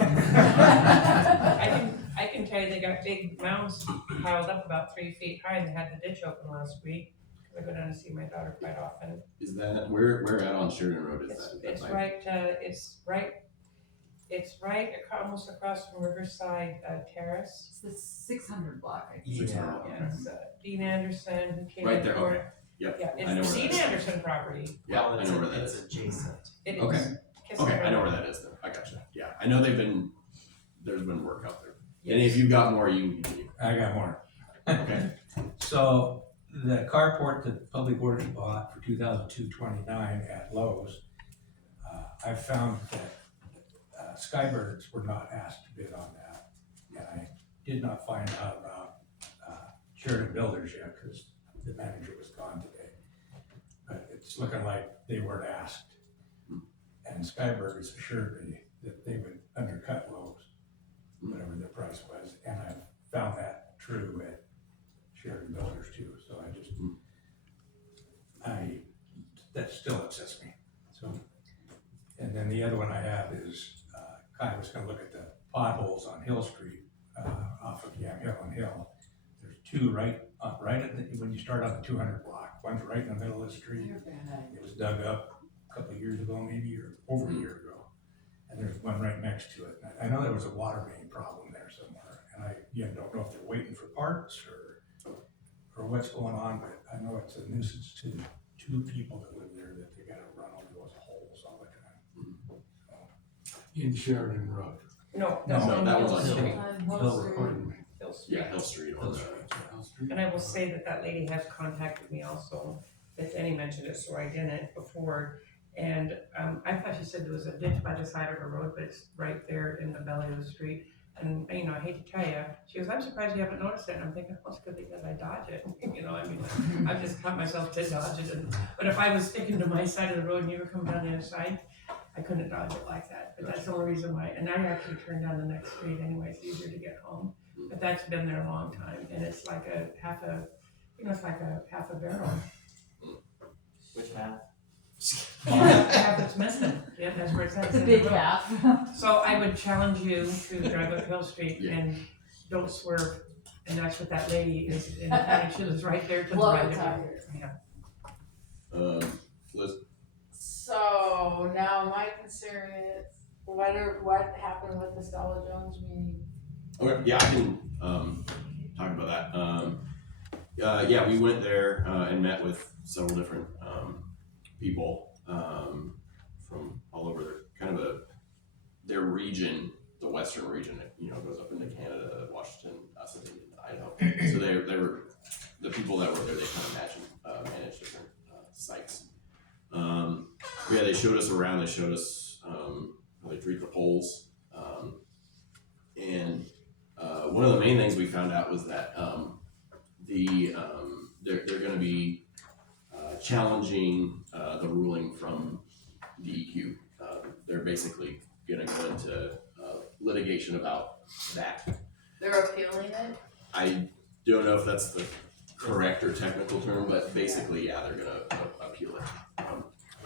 I can tell you they got big mounds piled up about 3 feet high and they had the ditch open last week. I go down to see my daughter quite often. Is that, where at on Sheridan Road is that? It's right, almost across from Riverside Terrace. It's the 600 block, I think. Yeah. Yeah, it's Dean Anderson who came Right in there, for. okay. Yep, Yeah, I know it's where Dean that is. Anderson property. Yeah, Well, I know where that it's is. adjacent. It is. Okay. Kiss Okay, the I know road. where that is then. I gotcha. Yeah, I know there's been work out there. Yes. And if you've got more, you can continue. I got more. Okay. So the carport that Public Works bought for 2,229 at Lowe's, I found that Skybirds were not asked to bid on that. And I did not find out about Sheridan Builders yet because the manager was gone today. But it's looking like they weren't asked. And Skybirds assured me that they would undercut Lowe's, whatever their price was. And I found that true at Sheridan Builders too. So that still upsets me. So, and then the other one I have is, I was gonna look at the potholes on Hill Street, off of Yam Hill and Hill. There's two right when you start on the 200 block, one's right in the middle of the street. It was dug up a couple of years ago, maybe, or over a year ago. And there's one right next to it. And I know there was a water main problem there somewhere. And I, again, don't know if they're waiting for parts or what's going on, but I know it's a nuisance to two people that live there that they gotta run over those holes all the time. In Sheridan Road. No, No, that's on that Hill was on Street. Hill Street. Yeah, Hill Street on And I will say that lady has contacted me also, if Annie mentioned it, so I didn't before. And I thought she said there was a ditch by the side of her road, but it's right there in the belly of the street. And, I hate to tell you, she goes, I'm surprised you haven't noticed it. And I'm thinking, well, it's good because I dodge it. I've just taught myself to dodge it. But if I was sticking to my side of the road and you were coming down the other side, I couldn't dodge it like that. But that's the only reason why. And I actually turned down the next street anyway, it's easier to get home. But that's been there a long time. And it's like it's like a half a barrel. Which half? Half that's missing. Yeah, that's where it's at. It's a big half. So I would challenge you to drive up Hill Street Yeah. and don't swerve. And that's what that lady is in town. She lives right there to the Blow right the of tires. it. Yeah. Liz, So now my concern is, what happened with the Stella Jones meeting? okay, yeah, I can, talk about that. Yeah, we went there, and met with several different, people, from all over their region, the western region, goes up into Canada, Washington, us and Idaho. So they were, the people that were there, they kind of managed different, sites. Yeah, they showed us around, they showed us, how they treat the poles. And one of the main things we found out was that, they're gonna be, challenging, the ruling from DEQ. They're basically gonna go into, litigation about that. They're appealing it? I don't know if that's the correct or technical term, but basically, yeah, they're gonna appeal it.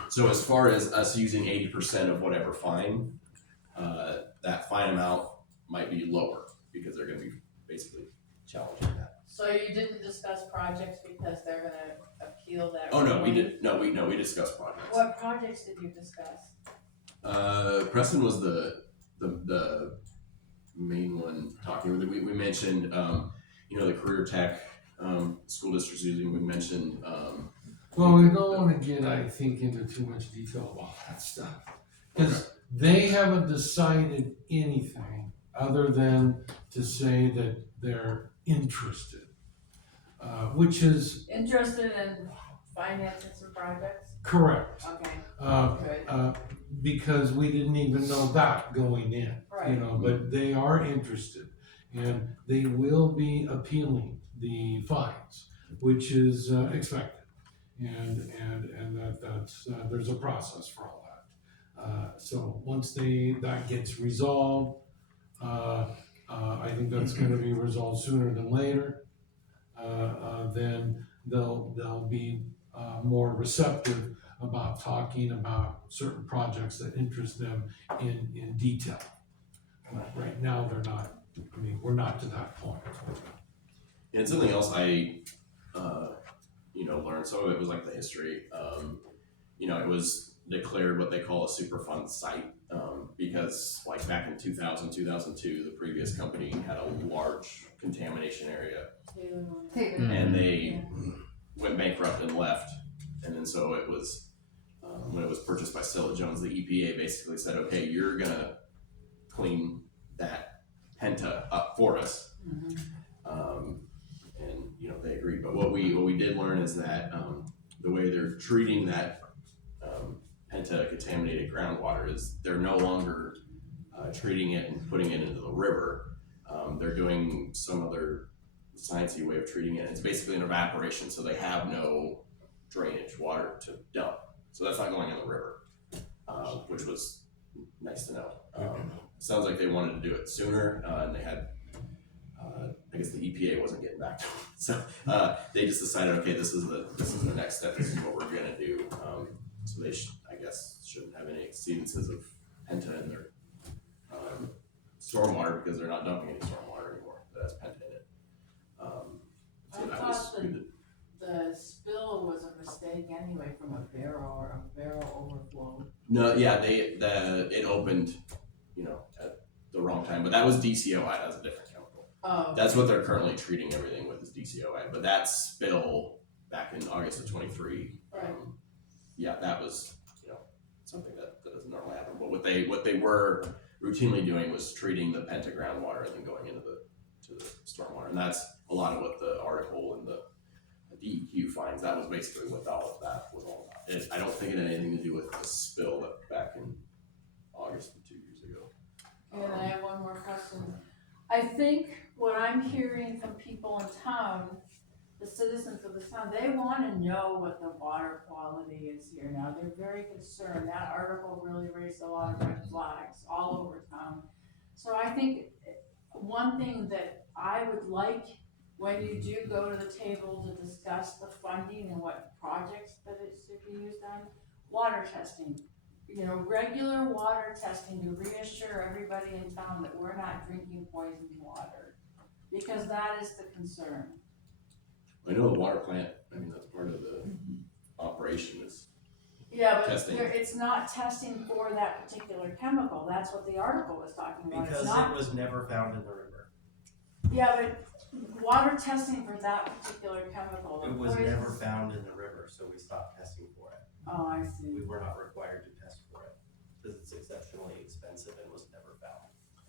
So as far as us using 80% of whatever fine, that fine amount might be lower because they're gonna be basically challenging that. So you didn't discuss projects because they're gonna appeal that? Oh, no, we ruling? did, we discussed projects. What projects did you discuss? Preston was the main one talking with it. We mentioned, the career tech, school districts using, we mentioned, Well, we don't wanna get, I think, into too much detail about that stuff. Cause they haven't decided anything other than to say that they're interested. Which is Interested in financing some projects? correct. Okay, good. Because we didn't even know that going in, Right. but they are interested. And they will be appealing the fines, which is expected. And that's, there's a process for all that. So once that gets resolved, I think that's gonna be resolved sooner than later. Then they'll be more receptive about talking about certain projects that interest them in detail. Right now, they're not, we're not to that point. and something else I, learned, some of it was like the history. It was declared what they call a Superfund site, because like back in 2002, the previous company had a large contamination area and they went bankrupt and left. And then so it was, when it was purchased by Stella Jones, the EPA basically said, okay, you're gonna clean that penta up for us. And they agreed. But what we did learn is that the way they're treating that penta contaminated groundwater is they're no longer treating it and putting it into the river. They're doing some other sciencey way of treating it. It's basically an evaporation, so they have no drainage water to dump. So that's not going in the river, which was nice to know. Sounds like they wanted to do it sooner, and they had, I guess the EPA wasn't getting back to them. So they just decided, okay, this is the next step. This is what we're gonna do. So they I guess shouldn't have any exceedances of penta in their stormwater because they're not dumping any stormwater anymore that has penta in it. So I that was thought good. the spill was a mistake anyway from a barrel overflow. No, yeah, it opened, at the wrong time, but that was DCOI. That's a different chemical. Oh. That's what they're currently treating everything with is DCOI. But that spill back in August of 23, Right. Yeah, that was, something that doesn't normally happen. But what they were routinely doing was treating the penta groundwater and then going into the stormwater, and that's a lot of what the article and the DEQ finds. That was basically what all of that was all about. I don't think it had anything to do with the spill that back in August of 2 years ago. And I have one more question. I think what I'm hearing from people in town, the citizens of the town, they wanna know what the water quality is here now. They're very concerned. That article really raised a lot of red flags all over town. So I think one thing that I would like, when you do go to the table to discuss the funding and what projects that it should be used on, water testing. Regular water testing to reassure everybody in town that we're not drinking poisoned water. Because that is the concern. I know the water plant, that's part of the operation is, Yeah, but Testing. it's not testing for that particular chemical. That's what the article was talking about. Because It's not, it was never found in the river. yeah, but water testing for that particular chemical. the It was poison- never found in the river, so we stopped testing for it. Oh, I see. We were not required to test for it, because it's exceptionally expensive and was never found.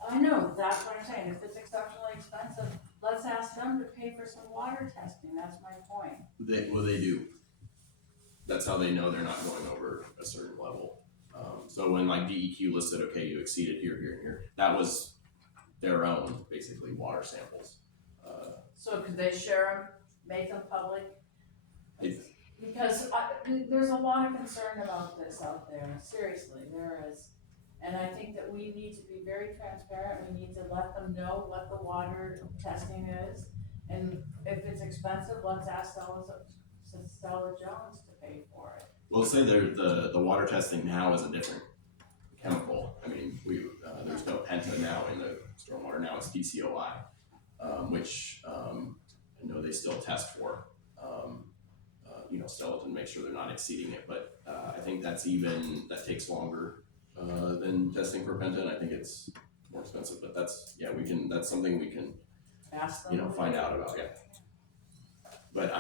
I know, that's what I'm saying. If it's exceptionally expensive, let's ask them to pay for some water testing. That's my point. they do. That's how they know they're not going over a certain level. So when like DEQ listed, okay, you exceeded here, here, and here, that was their own basically water samples. So could they share them, make them public? It's- Because there's a lot of concern about this out there, seriously, there is. And I think that we need to be very transparent, we need to let them know what the water testing is. And if it's expensive, let's ask Stella Jones to pay for it. Well, say the water testing now is a different chemical. I mean, there's no penta now in the stormwater, now it's DCOI, which, I know they still test for, Stella to make sure they're not exceeding it, but, I think that takes longer, than testing for penta, and I think it's more expensive, but that's something we can, Ask them. find out about, yeah. But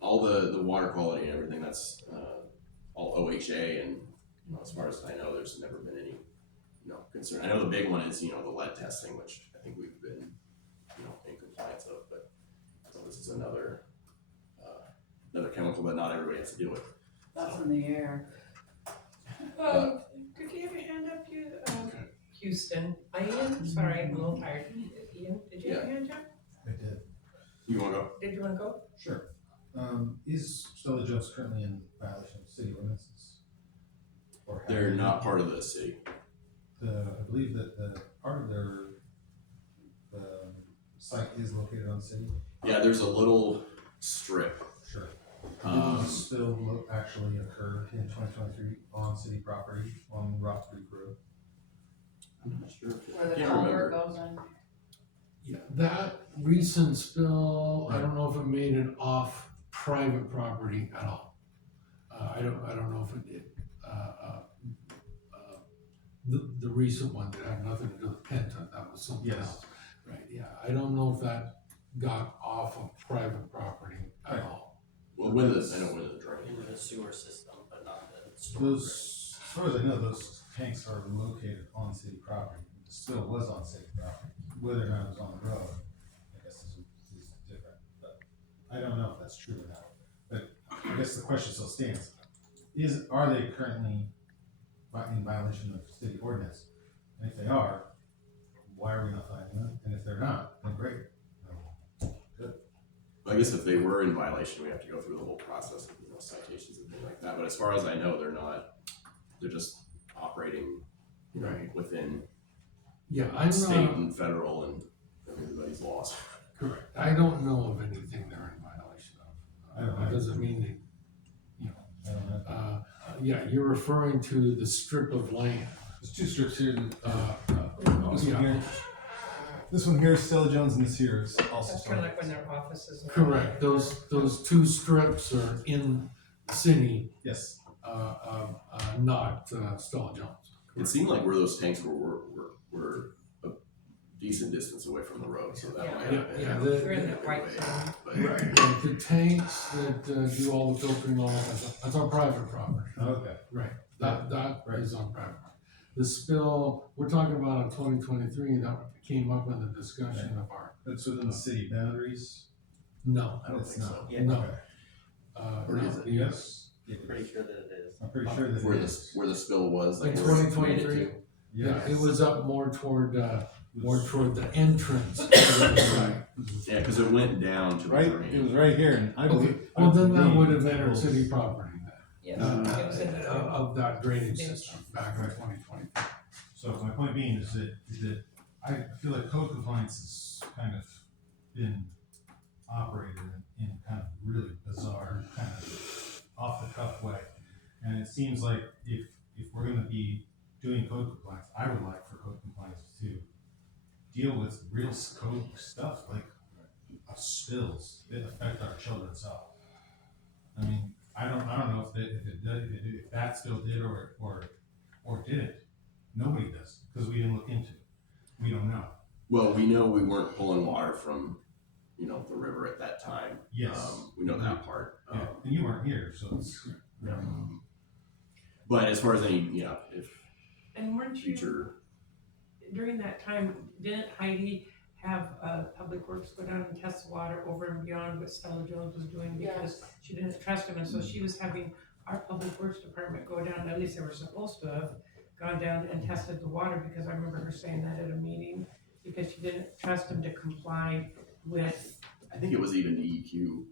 all the water quality and everything, that's, all OHA, and, as far as I know, there's never been any, concern. I know the big one is, the lead testing, which I think we've been, in compliance of, but, so this is another chemical that not everybody has to deal with. That's in the air. Could you have your hand up, Houston? Ian, sorry, I'm a little tired. Ian, did you have your hand up? I did. You wanna go? Did you wanna go? Sure. Is Stella Jones currently in violation of city ordinances? Or have They're they- not part of the city. I believe that the part of their, site is located on city. Yeah, there's a little strip. Sure. Did Um, the spill actually occur in 2023 on city property on Rock Creek Road? I'm not sure. Where the Can't culvert remember. goes in. Yeah, that recent spill, I don't know if it made it off private property at all. I don't know if it did. The recent one that had nothing to do with Penta, that was something Yes. else. Right, yeah, I don't know if that got off of private property at all. Well, when the drain. Into the sewer system, but not the storm. Those, as far as I know, those tanks are located on city property. The spill was on city property. Whether or not it was on the road, I guess is different. But I don't know if that's true or not. But I guess the question still stands. Are they currently in violation of city ordinance? And if they are, why are we not finding them? And if they're not, then great. I guess if they were in violation, we have to go through the whole process of, citations and things like that. But as far as I know, they're not. They're just operating, Right. within Yeah, I'm state not, and federal and everybody's laws. correct, I don't know of anything they're in violation I don't of. know. That doesn't mean they, I don't know. yeah, you're referring to the strip of land. There's two strips here. This Yeah. one here. This one here is Stella Jones, and this here is also That's Stella kinda like when Jones. their offices. are- Correct, those two strips are in the city, Yes. not Stella Jones. It seemed like where those tanks were a decent distance away from the road, so that Yeah. might have been. Yeah, They're in that white Way, zone. but- Right, the tanks that do all the filtering, all that, that's on private property. Okay. Right, that Right. is on private property. The spill, we're talking about in 2023, that came up in the discussion of our, That's within the city boundaries. no, I don't It's think so. not. Yeah. no. Okay. Or is it? Yes, Pretty sure that it is. I'm pretty sure that Where it is. the spill was. in like, where it's 2023, committed yeah, it was up more toward the entrance. to the site. Yeah, because it went down to the Right, drain. it was right here, and I believe. Okay, well, then that would have I entered believe- city property then. Yes, it was in the. Of that drainage system back in 2020. So my point being is that I feel like code compliance has kind of been operated in kind of really bizarre, kind of off the cuff way. And it seems like if we're gonna be doing code compliance, I would like for code compliance to deal with real code stuff like spills that affect our children's health. I mean, I don't know if that still did or didn't. Nobody does, because we didn't look into it. We don't know. Well, we know we weren't pulling water from, the river at that time. Yes. We know that part. Yeah, and you weren't here, so it's. But as far as any, if And weren't you, future, during that time, didn't Heidi have, Public Works go down and test the water over and beyond what Stella Jones was doing? Because she didn't trust him, and so she was having our Public Works Department go down, at least they were supposed to have gone down and tested the water, because I remember her saying that at a meeting, because she didn't trust him to comply with, I think it was even DEQ.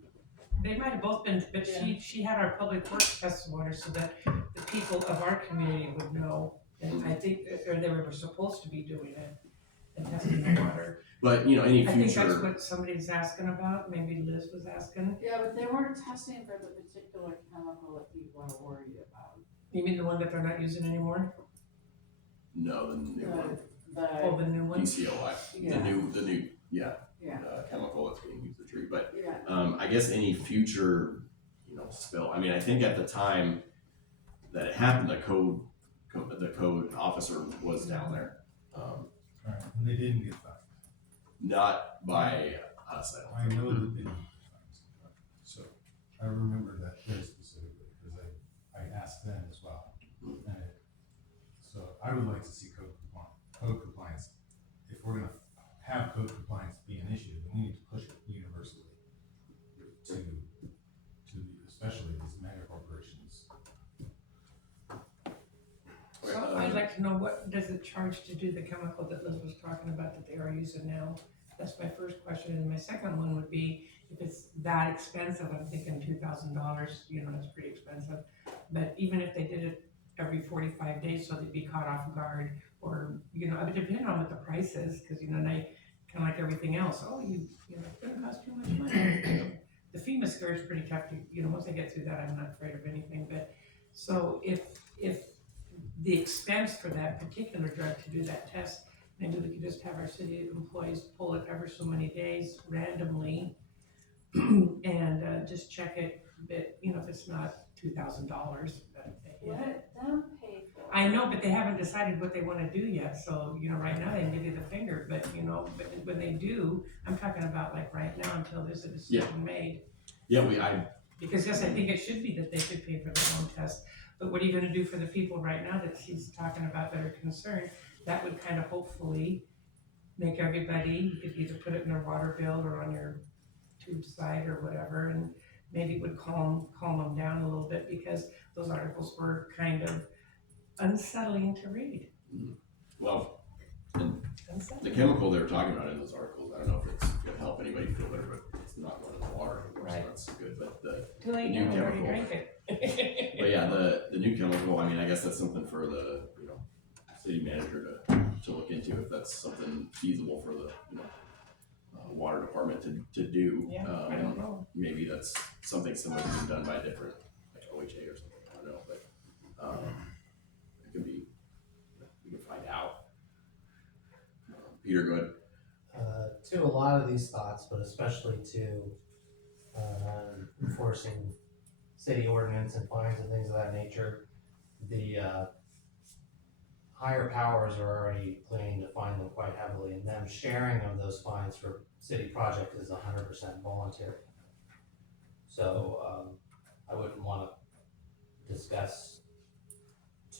They might have both been, but she had our public works test water so that the people of our community would know. And I think, or they were supposed to be doing it and testing the water. But, you know, any I think that's future, what somebody's asking about, maybe Liz was asking. Yeah, but they weren't testing for the particular chemical that people are worried about. You mean the one that they're not using anymore? no, the new one, Oh, the new one? DCOI, Yeah. the new, Yeah, chemical that's being used to treat, but yeah, I guess any future, you know, spill, I mean, I think at the time that it happened, the code officer was down there. Alright, and they didn't get fined. Not by us, I I don't know think. that they didn't get fined. So, I remember that very specifically, because I asked them as well. And so I would like to see code compliance. If we're gonna have code compliance be an issue, then we need to push it universally to especially these mega corporations. So I'd like to know, what does it charge to do the chemical that Liz was talking about that they are using now? That's my first question, and my second one would be, if it's that expensive, I'm thinking $2,000, you know, that's pretty expensive. But even if they did it every 45 days, so they'd be caught off guard, or, you know, it would depend on what the price is, because, you know, they, kind of like everything else, you know, it's gonna cost too much money. You know, the FEMA scare is pretty tough to, you know, once I get through that, I'm not afraid of anything, but, so if the expense for that particular drug to do that test, maybe we could just have our city employees pull it ever so many days randomly and just check it, but, you know, if it's not $2,000, let them pay for it. I know, but they haven't decided what they wanna do yet, so, you know, right now they can give you the finger, but, you know, but when they do, I'm talking about like right now until there's a decision made. Yeah, Because yes, I think it should be that they should pay for their own test, but what are you gonna do for the people right now that she's talking about that are concerned? That would kind of hopefully make everybody, you could either put it in their water bill or on your tube side or whatever, and maybe it would calm them down a little bit, because those articles were kind of unsettling to read. well, and the Unsettling. chemical they were talking about in those articles, I don't know if it's gonna help anybody feel better, but it's not going in the water, of course, so Right. that's good, but the Too late new now, I already chemical. drank it. But yeah, the new chemical, I mean, I guess that's something for the, you know, city manager to look into, if that's something feasible for the, you know, water department to do. Yeah, I don't know. Maybe that's something similar to being done by a different, like OHA or something, I don't know, but, it could be, we can find out. Peter, go ahead. To a lot of these thoughts, but especially to enforcing city ordinance and fines and things of that nature, the higher powers are already planning to fine them quite heavily, and them sharing of those fines for city projects is 100% voluntary. So I wouldn't want to discuss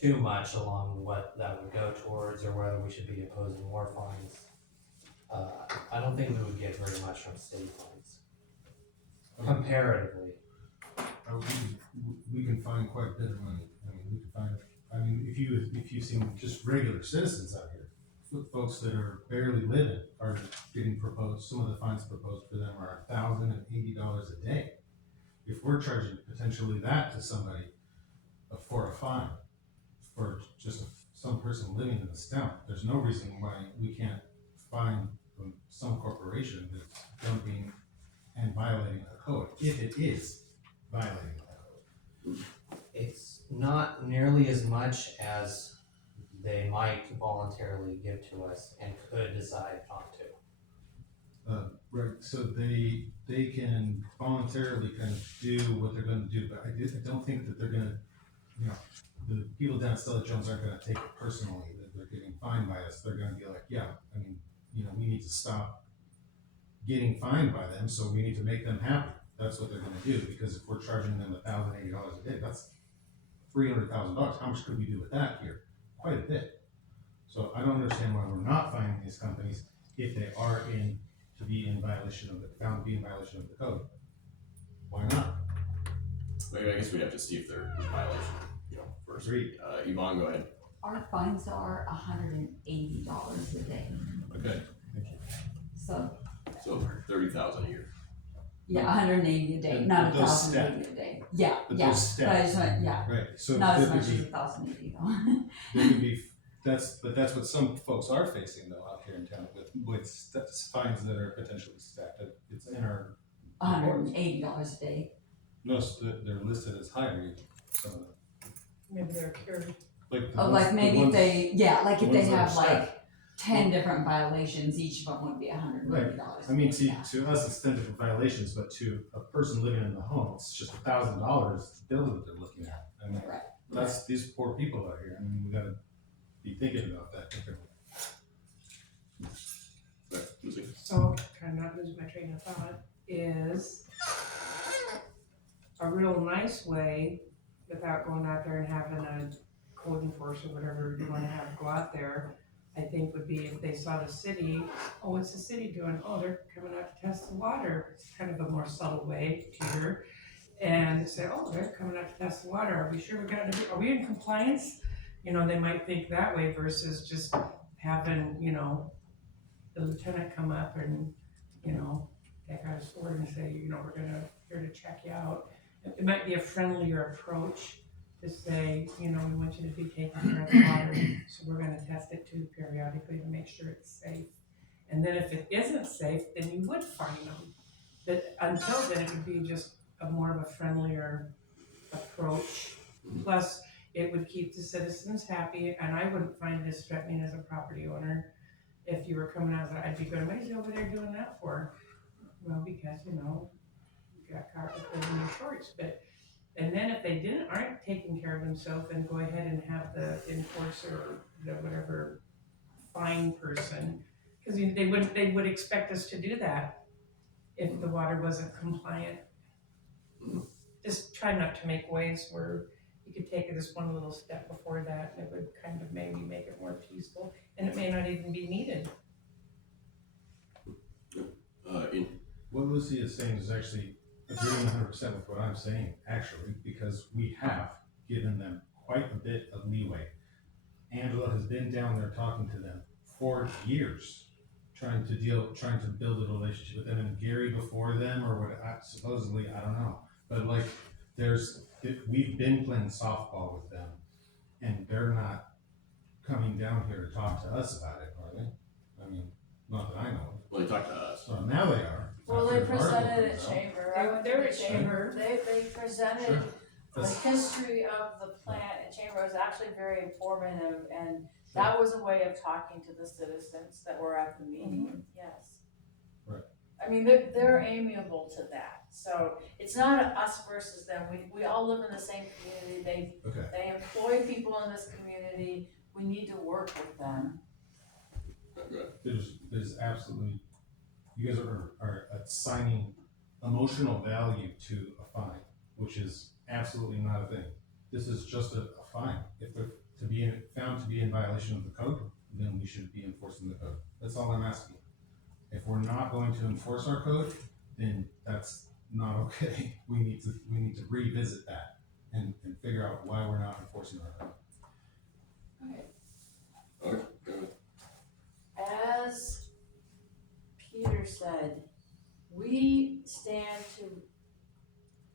too much along what that would go towards, or whether we should be imposing more fines. I don't think we would get very much from city fines, comparatively. We can find quite a bit of money. I mean, we can find, if you see just regular citizens out here, folks that are barely living are getting proposed, some of the fines proposed for them are $1,080 a day. If we're charging potentially that to somebody for a fine, for just some person living in this town, there's no reason why we can't fine some corporation that's dumping and violating a code, if it is violating a code. It's not nearly as much as they might voluntarily give to us and could decide not to. Right, so they can voluntarily kind of do what they're gonna do, but I don't think that they're gonna, you know, the people down at Stella Jones aren't gonna take it personally, that they're getting fined by us. They're gonna be like, yeah, I mean, you know, we need to stop getting fined by them, so we need to make them happy. That's what they're gonna do, because if we're charging them $1,080 a day, that's $300,000. How much could we do with that here? Quite a bit. So I don't understand why we're not fining these companies if they are found to be in violation of the code. Why not? Well, I guess we'd have to see if they're in violation, you know, first. Agreed. Yvonne, go ahead. Our fines are $180 a day, Okay, so so 30,000 a year. Yeah, 180 a day, And not those 1,080 a day. Yeah, But yeah. those But I stack. just want, yeah, Right, so not as there much could as be, 1,080 though. there could be, that's what some folks are facing though out here in town with fines that are potentially stacked. It's in our reports. $180 a day. No, they're listed as higher even, some of them. Maybe they're cured. Like the Oh, ones- like the maybe if ones- they, yeah, like the if they ones that are have like stacked. 10 different violations, each of them would be $180. I mean, Yeah. to us, it's 10 different violations, but to a person living in the home, it's just $1,000 bill that they're looking at. I mean, Right. that's these poor people out here. I mean, we gotta be thinking about that differently. Right, Lucy? So, kind of not lose my train of thought, is a real nice way, without going out there and having a code enforcer, whatever you wanna have go out there, I think would be if they saw the city, oh, what's the city doing? Oh, they're coming out to test the water. It's kind of a more subtle way to hear. And say, oh, they're coming out to test the water. Are we sure are we in compliance? You know, they might think that way versus just having, you know, the lieutenant come up and, you know, take out his sword and say, you know, we're here to check you out. It might be a friendlier approach to say, you know, we want you to be taking care of the water, so we're gonna test it too periodically to make sure it's safe. And then if it isn't safe, then you would fine them. But until then, it would be just a more of a friendlier approach. Plus, it would keep the citizens happy, and I wouldn't find this threatening as a property owner. If you were coming out, I'd be going, what is he over there doing that for? Well, because, you know, you got caught with in your shorts, but, and then if they aren't taking care of themselves, then go ahead and have the enforcer, or the whatever fine person, because they would expect us to do that if the water wasn't compliant. Just try not to make waves where you could take this one little step before that, and it would kind of maybe make it more peaceful, and it may not even be needed. What Lucy is saying is actually agreeing 100% with what I'm saying, actually, because we have given them quite a bit of leeway. Angela has been down there talking to them for years, trying to build a relationship with them, and Gary before them, or what, supposedly, I don't know. But like, we've been playing softball with them, and they're not coming down here to talk to us about it, are they? I mean, not that I know of. Well, they talked to us. So now they are. Well, After they the article presented at comes out. Chamber, I went to They're the at Chamber, they presented Sure. the That's- history of the plant at Chamber. It was actually very informative, and that was a way of talking to the citizens that were at the meeting, yes. Right. I mean, they're amiable to that, so it's not a us versus them, we all live in the same community, Okay. they employ people in this community, we need to work with them. There's absolutely, you guys are assigning emotional value to a fine, which is absolutely not a thing. This is just a fine. If they're found to be in violation of the code, then we should be enforcing the code. That's all I'm asking. If we're not going to enforce our code, then that's not okay. We need to revisit that and figure out why we're not enforcing our code. Okay. Okay, good. As Peter said, we stand to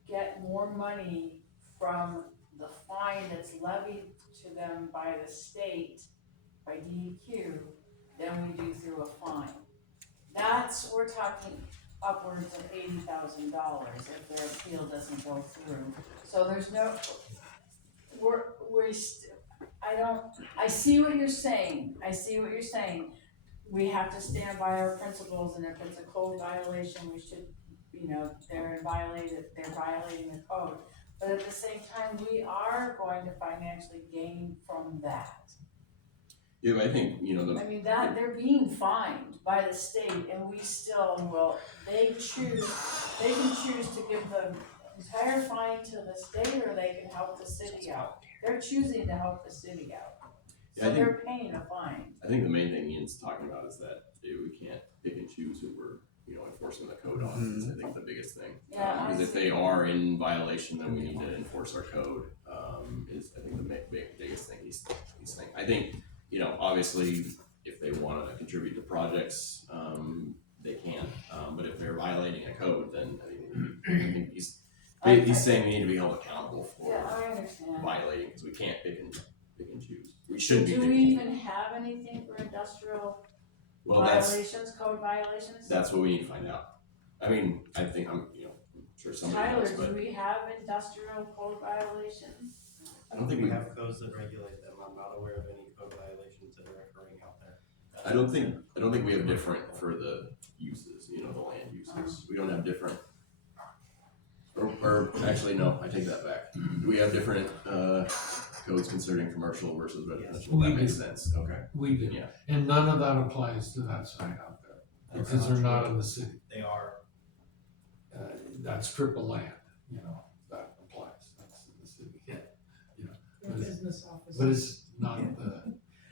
get more money from the fine that's levied to them by the state, by DEQ, than we do through a fine. We're talking upwards of $80,000 if their appeal doesn't go through. So there's no, I see what you're saying, We have to stand by our principles, and if it's a code violation, we should, they're violating the code. But at the same time, we are going to financially gain from that. Yeah, but I think, I mean, they're being fined by the state, and we still they can choose to give the entire fine to the state, or they can help the city out. They're choosing to help the city out. Yeah, So they're paying a fine. I think the main thing Ian's talking about is that we can't pick and choose who we're, enforcing the code on. Is I think the biggest thing. Yeah, Because if they are in violation, then we need to enforce our code. Is I think the biggest thing he's saying. I think obviously if they want to contribute to projects, they can. But if they're violating a code, then I think He's saying we need to be held accountable Yeah, for I understand. violating, because we can't pick and choose. We shouldn't be Do we picking. even have anything for industrial Well, that's, violations, code violations? that's what we need to find out. I mean, I think I'm sure somebody Tyler, does, but do we have industrial code violations? I don't think we have codes that regulate them. I'm not aware of any code violations that are occurring out there. I don't think we have different for the uses, the land uses. We don't have different. Or actually, no, I take that back. We have different, codes concerning commercial versus residential. We That makes do. sense, okay. We do, Yeah. and none of that applies to that site out there, because they're not in the city. They are. That strip of land, that applies, that's in the city. Your business office. But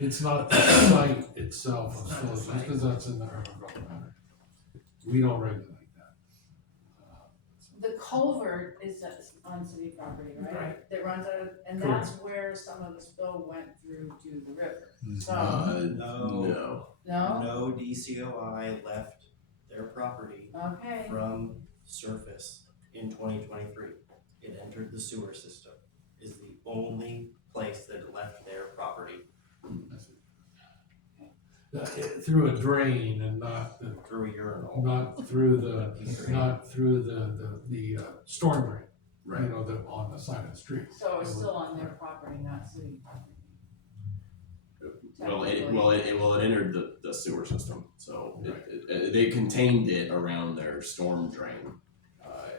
it's not the site itself, It's not the just site. because that's in the urban growth matter. We don't regulate that. The culvert is on city property, right? Right. That runs out of, and Correct. that's where some of the spill went through to the river. So, No. no? No DCOI left their property Okay, from surface in 2023. It entered the sewer system. Is the only place that it left their property. Through a drain and not Through a urinal. not through the storm drain, Right. on the side of the street. so it's still on their property, not city property. It entered the sewer system, so they contained it around their storm drain.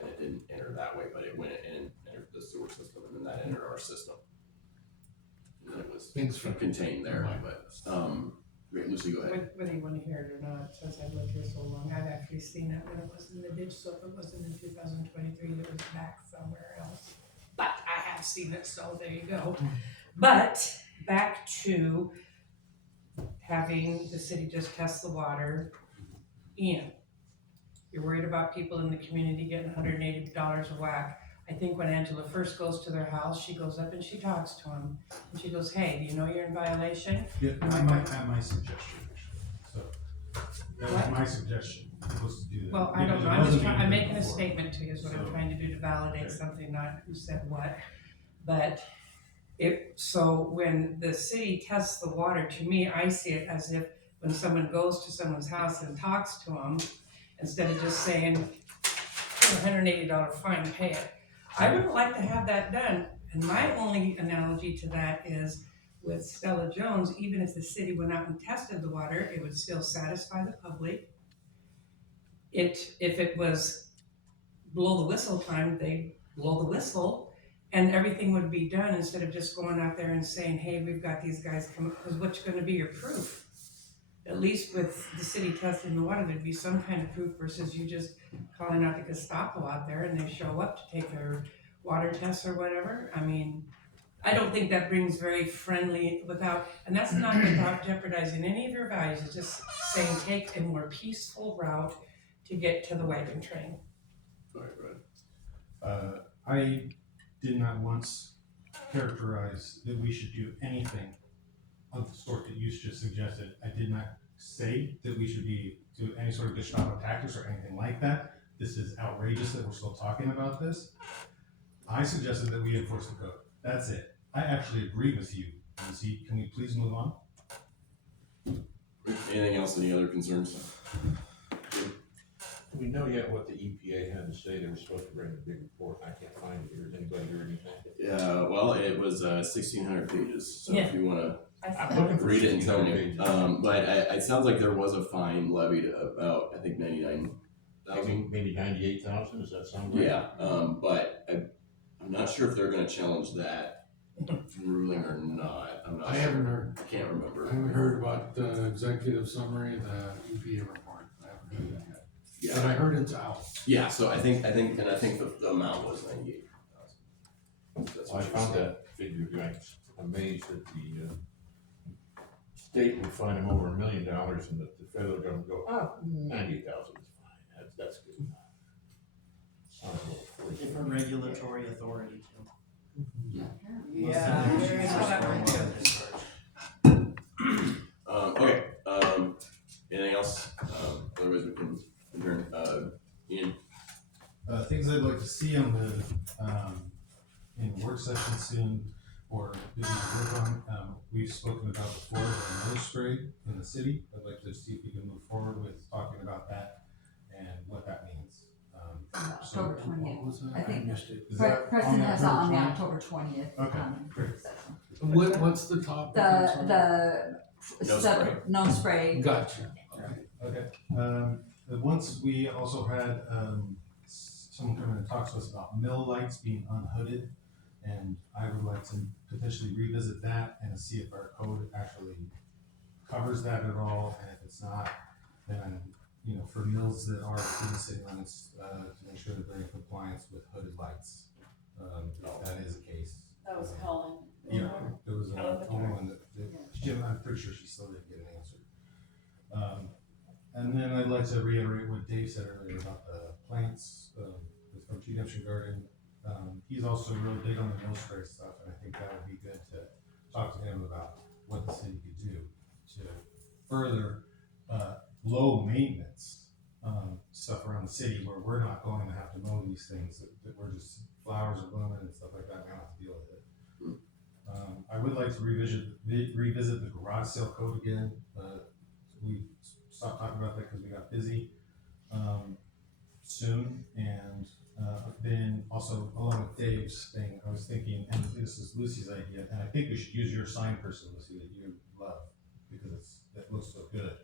And it didn't enter that way, but it went and entered the sewer system, and then that entered our system. And then it was Thanks for contained there, but, great, Lucy, go ahead. Whether you wanna hear it or not, since I've lived here so long, I've actually seen it when it was in the ditch, so if it wasn't in 2023, it was back somewhere else. But I have seen it, so there you go. But back to having the city just test the water. Ian, you're worried about people in the community getting $180 a whack. I think when Angela first goes to their house, she goes up and she talks to them. And she goes, hey, do you know you're in violation? Yeah, I might have my suggestion, actually, so, that was my suggestion, was to do that. Well, I don't Because know, it I'm wasn't I'm even making a before. statement to you is what I'm So- trying to do to validate Okay. something, not who said what. But so when the city tests the water, to me, I see it as if when someone goes to someone's house and talks to them, instead of just saying, $180 fine, pay it. I would like to have that done, and my only analogy to that is with Stella Jones, even if the city went out and tested the water, it would still satisfy the public. If it was blow the whistle time, they'd blow the whistle and everything would be done instead of just going out there and saying, hey, we've got these guys coming, because what's gonna be your proof? At least with the city testing the water, there'd be some kind of proof versus you just calling out the Gestapo out there and they show up to take their water tests or whatever. I mean, I don't think that brings very friendly and that's not without jeopardizing any of your values, it's just saying take a more peaceful route to get to the wagon train. All right, go ahead. I did not once characterize that we should do anything of the sort that you just suggested. I did not say that we should be do any sort of Gestapo tactics or anything like that. This is outrageous that we're still talking about this. I suggested that we enforce the code. That's it. I actually agree with you. Lucy, can we please move on? Anything else, any other concerns? Do we know yet what the EPA had to say? They were supposed to bring a big report. I can't find it here. Has anybody heard anything? Yeah, well, it was 1,600 pages, so if you wanna I'm looking for read it and tell me. 1,600 pages. But it sounds like there was a fine levied about, I think, 99,000. Maybe 98,000, does that sound right? Yeah, but I'm not sure if they're gonna challenge that ruling or not. I'm not I sure. haven't heard. I can't remember. I haven't heard about the executive summary, the EPA report. I haven't heard that yet. Yeah. But I heard it's out. Yeah, so I think the amount was 98,000. That's Well, I what she found said. that figure, I'm amazed that the state would fine them over $1 million and that the federal government go, 98,000 is fine, that's good. Sounds a little foolish. Different regulatory authority too. Yeah. Okay, anything else? Otherwise we can adjourn. Ian? Things I'd like to see on the session soon, or that we can work on. We've spoken about before the nose spray in the city. I'd like to see if we can move forward with talking about that and what that means. October What 20th. was that? I think Is Pre- that President on has it on the October October 20th. Okay, great. Session. What's the topic? I'm sorry? The no spray. Gotcha, okay. Okay. Once we also had, someone come in and talk to us about mill lights being unhooded. And I would like to potentially revisit that and see if our code actually covers that at all. And if it's not, then, you know, for mills that are in the city limits, to make sure that they're in compliance with hooded lights. If that is the case. That was Helen. Yeah, there was a Helen. woman that, Jim, I'm pretty sure she still didn't get an answer. And then I'd like to reiterate what Dave said earlier about the plants, from Tree Demption Garden. He's also really big on the mill spray stuff, and I think that would be good to talk to him about what the city could do to further, low maintenance, stuff around the city where we're not going to have to mow these things, that we're just, flowers are blooming and stuff like that, we don't have to deal with it. I would like to revisit the garage sale code again. We stopped talking about that because we got busy, soon, and then also along with Dave's thing, I was thinking, and this is Lucy's idea, and I think we should use your sign person, Lucy, that you love, because that looks so good.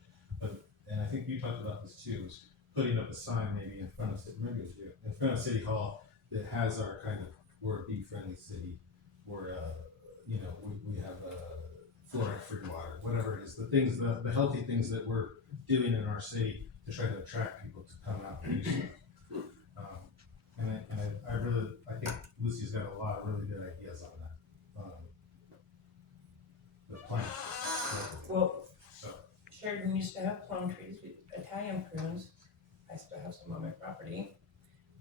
And I think you talked about this too, is putting up a sign maybe in front of, maybe it was you, in front of City Hall that has our kind of, we're a bee-friendly city, we're, you know, we have fluoride-free water, whatever it is, the things, the healthy things that we're doing in our city to try to attract people to come out and do stuff. I think Lucy's got a lot of really good ideas on that. The plants. Well, So, Sheridan used to have plum trees, Italian prunes, I still have some on my property.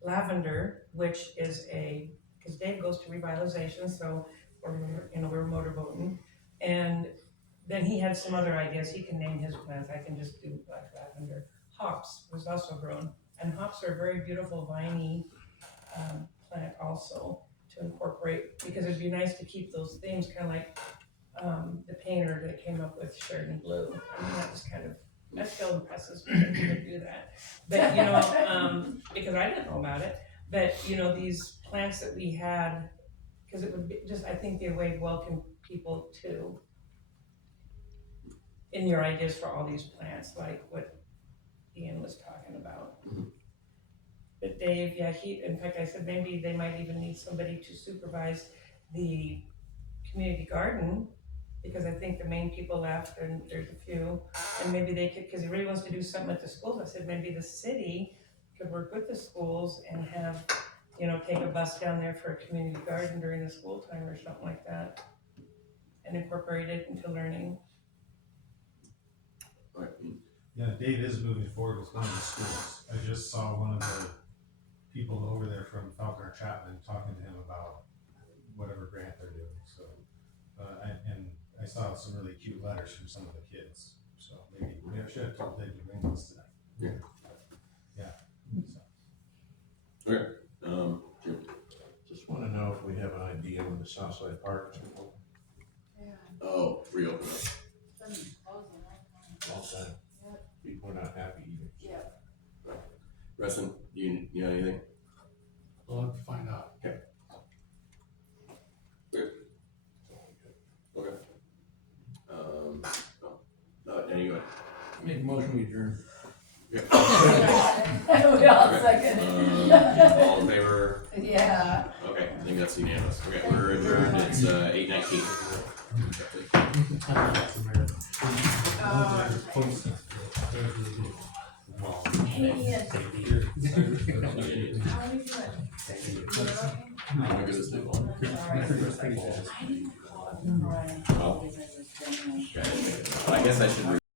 Lavender, which is because Dave goes to revitalization, so we're motorboating. And then he had some other ideas, he can name his plants, I can just do black lavender. Hops was also grown, and hops are a very beautiful viney plant also to incorporate, because it'd be nice to keep those themes, kind of like the painter that came up with Sheridan Blue. I mean, that still impresses me that he would do that. But, you know, because I didn't know about it, but, you know, these plants that we had, because it would be just, I think they would welcome people to, in your ideas for all these plants, like what Ian was talking about. But Dave, yeah, in fact, I said maybe they might even need somebody to supervise the community garden, because I think the main people left and there's a few, and maybe they could, because he really wants to do something at the schools. I said maybe the city could work with the schools and have, you know, take a bus down there for a community garden during the school time or something like that, and incorporate it into learning. Right. yeah, Dave is moving forward with one of the schools. I just saw one of the people over there from Falconer Chapman talking to him about whatever grant they're doing, so. And I saw some really cute letters from some of the kids, so maybe I should have told Dave to bring this tonight. Yeah. So. Okay, Jim. Just wanna know if we have an idea when the Southside Park is gonna open. Yeah, Oh, reopen it. it's been closing all the time. All time. Yep. People are not happy either. Yeah. Preston, you know anything? We'll have to find out. Okay. Anyway. Make a motion, we adjourn. Yeah. We all second. All in favor? Yeah. Okay, I think that's unanimous. Okay, we're adjourned. It's 8:19. Hey, Ian. How are you doing? I'm gonna get this thing on. I didn't call him, right? Oh. Okay. Well, I guess I should.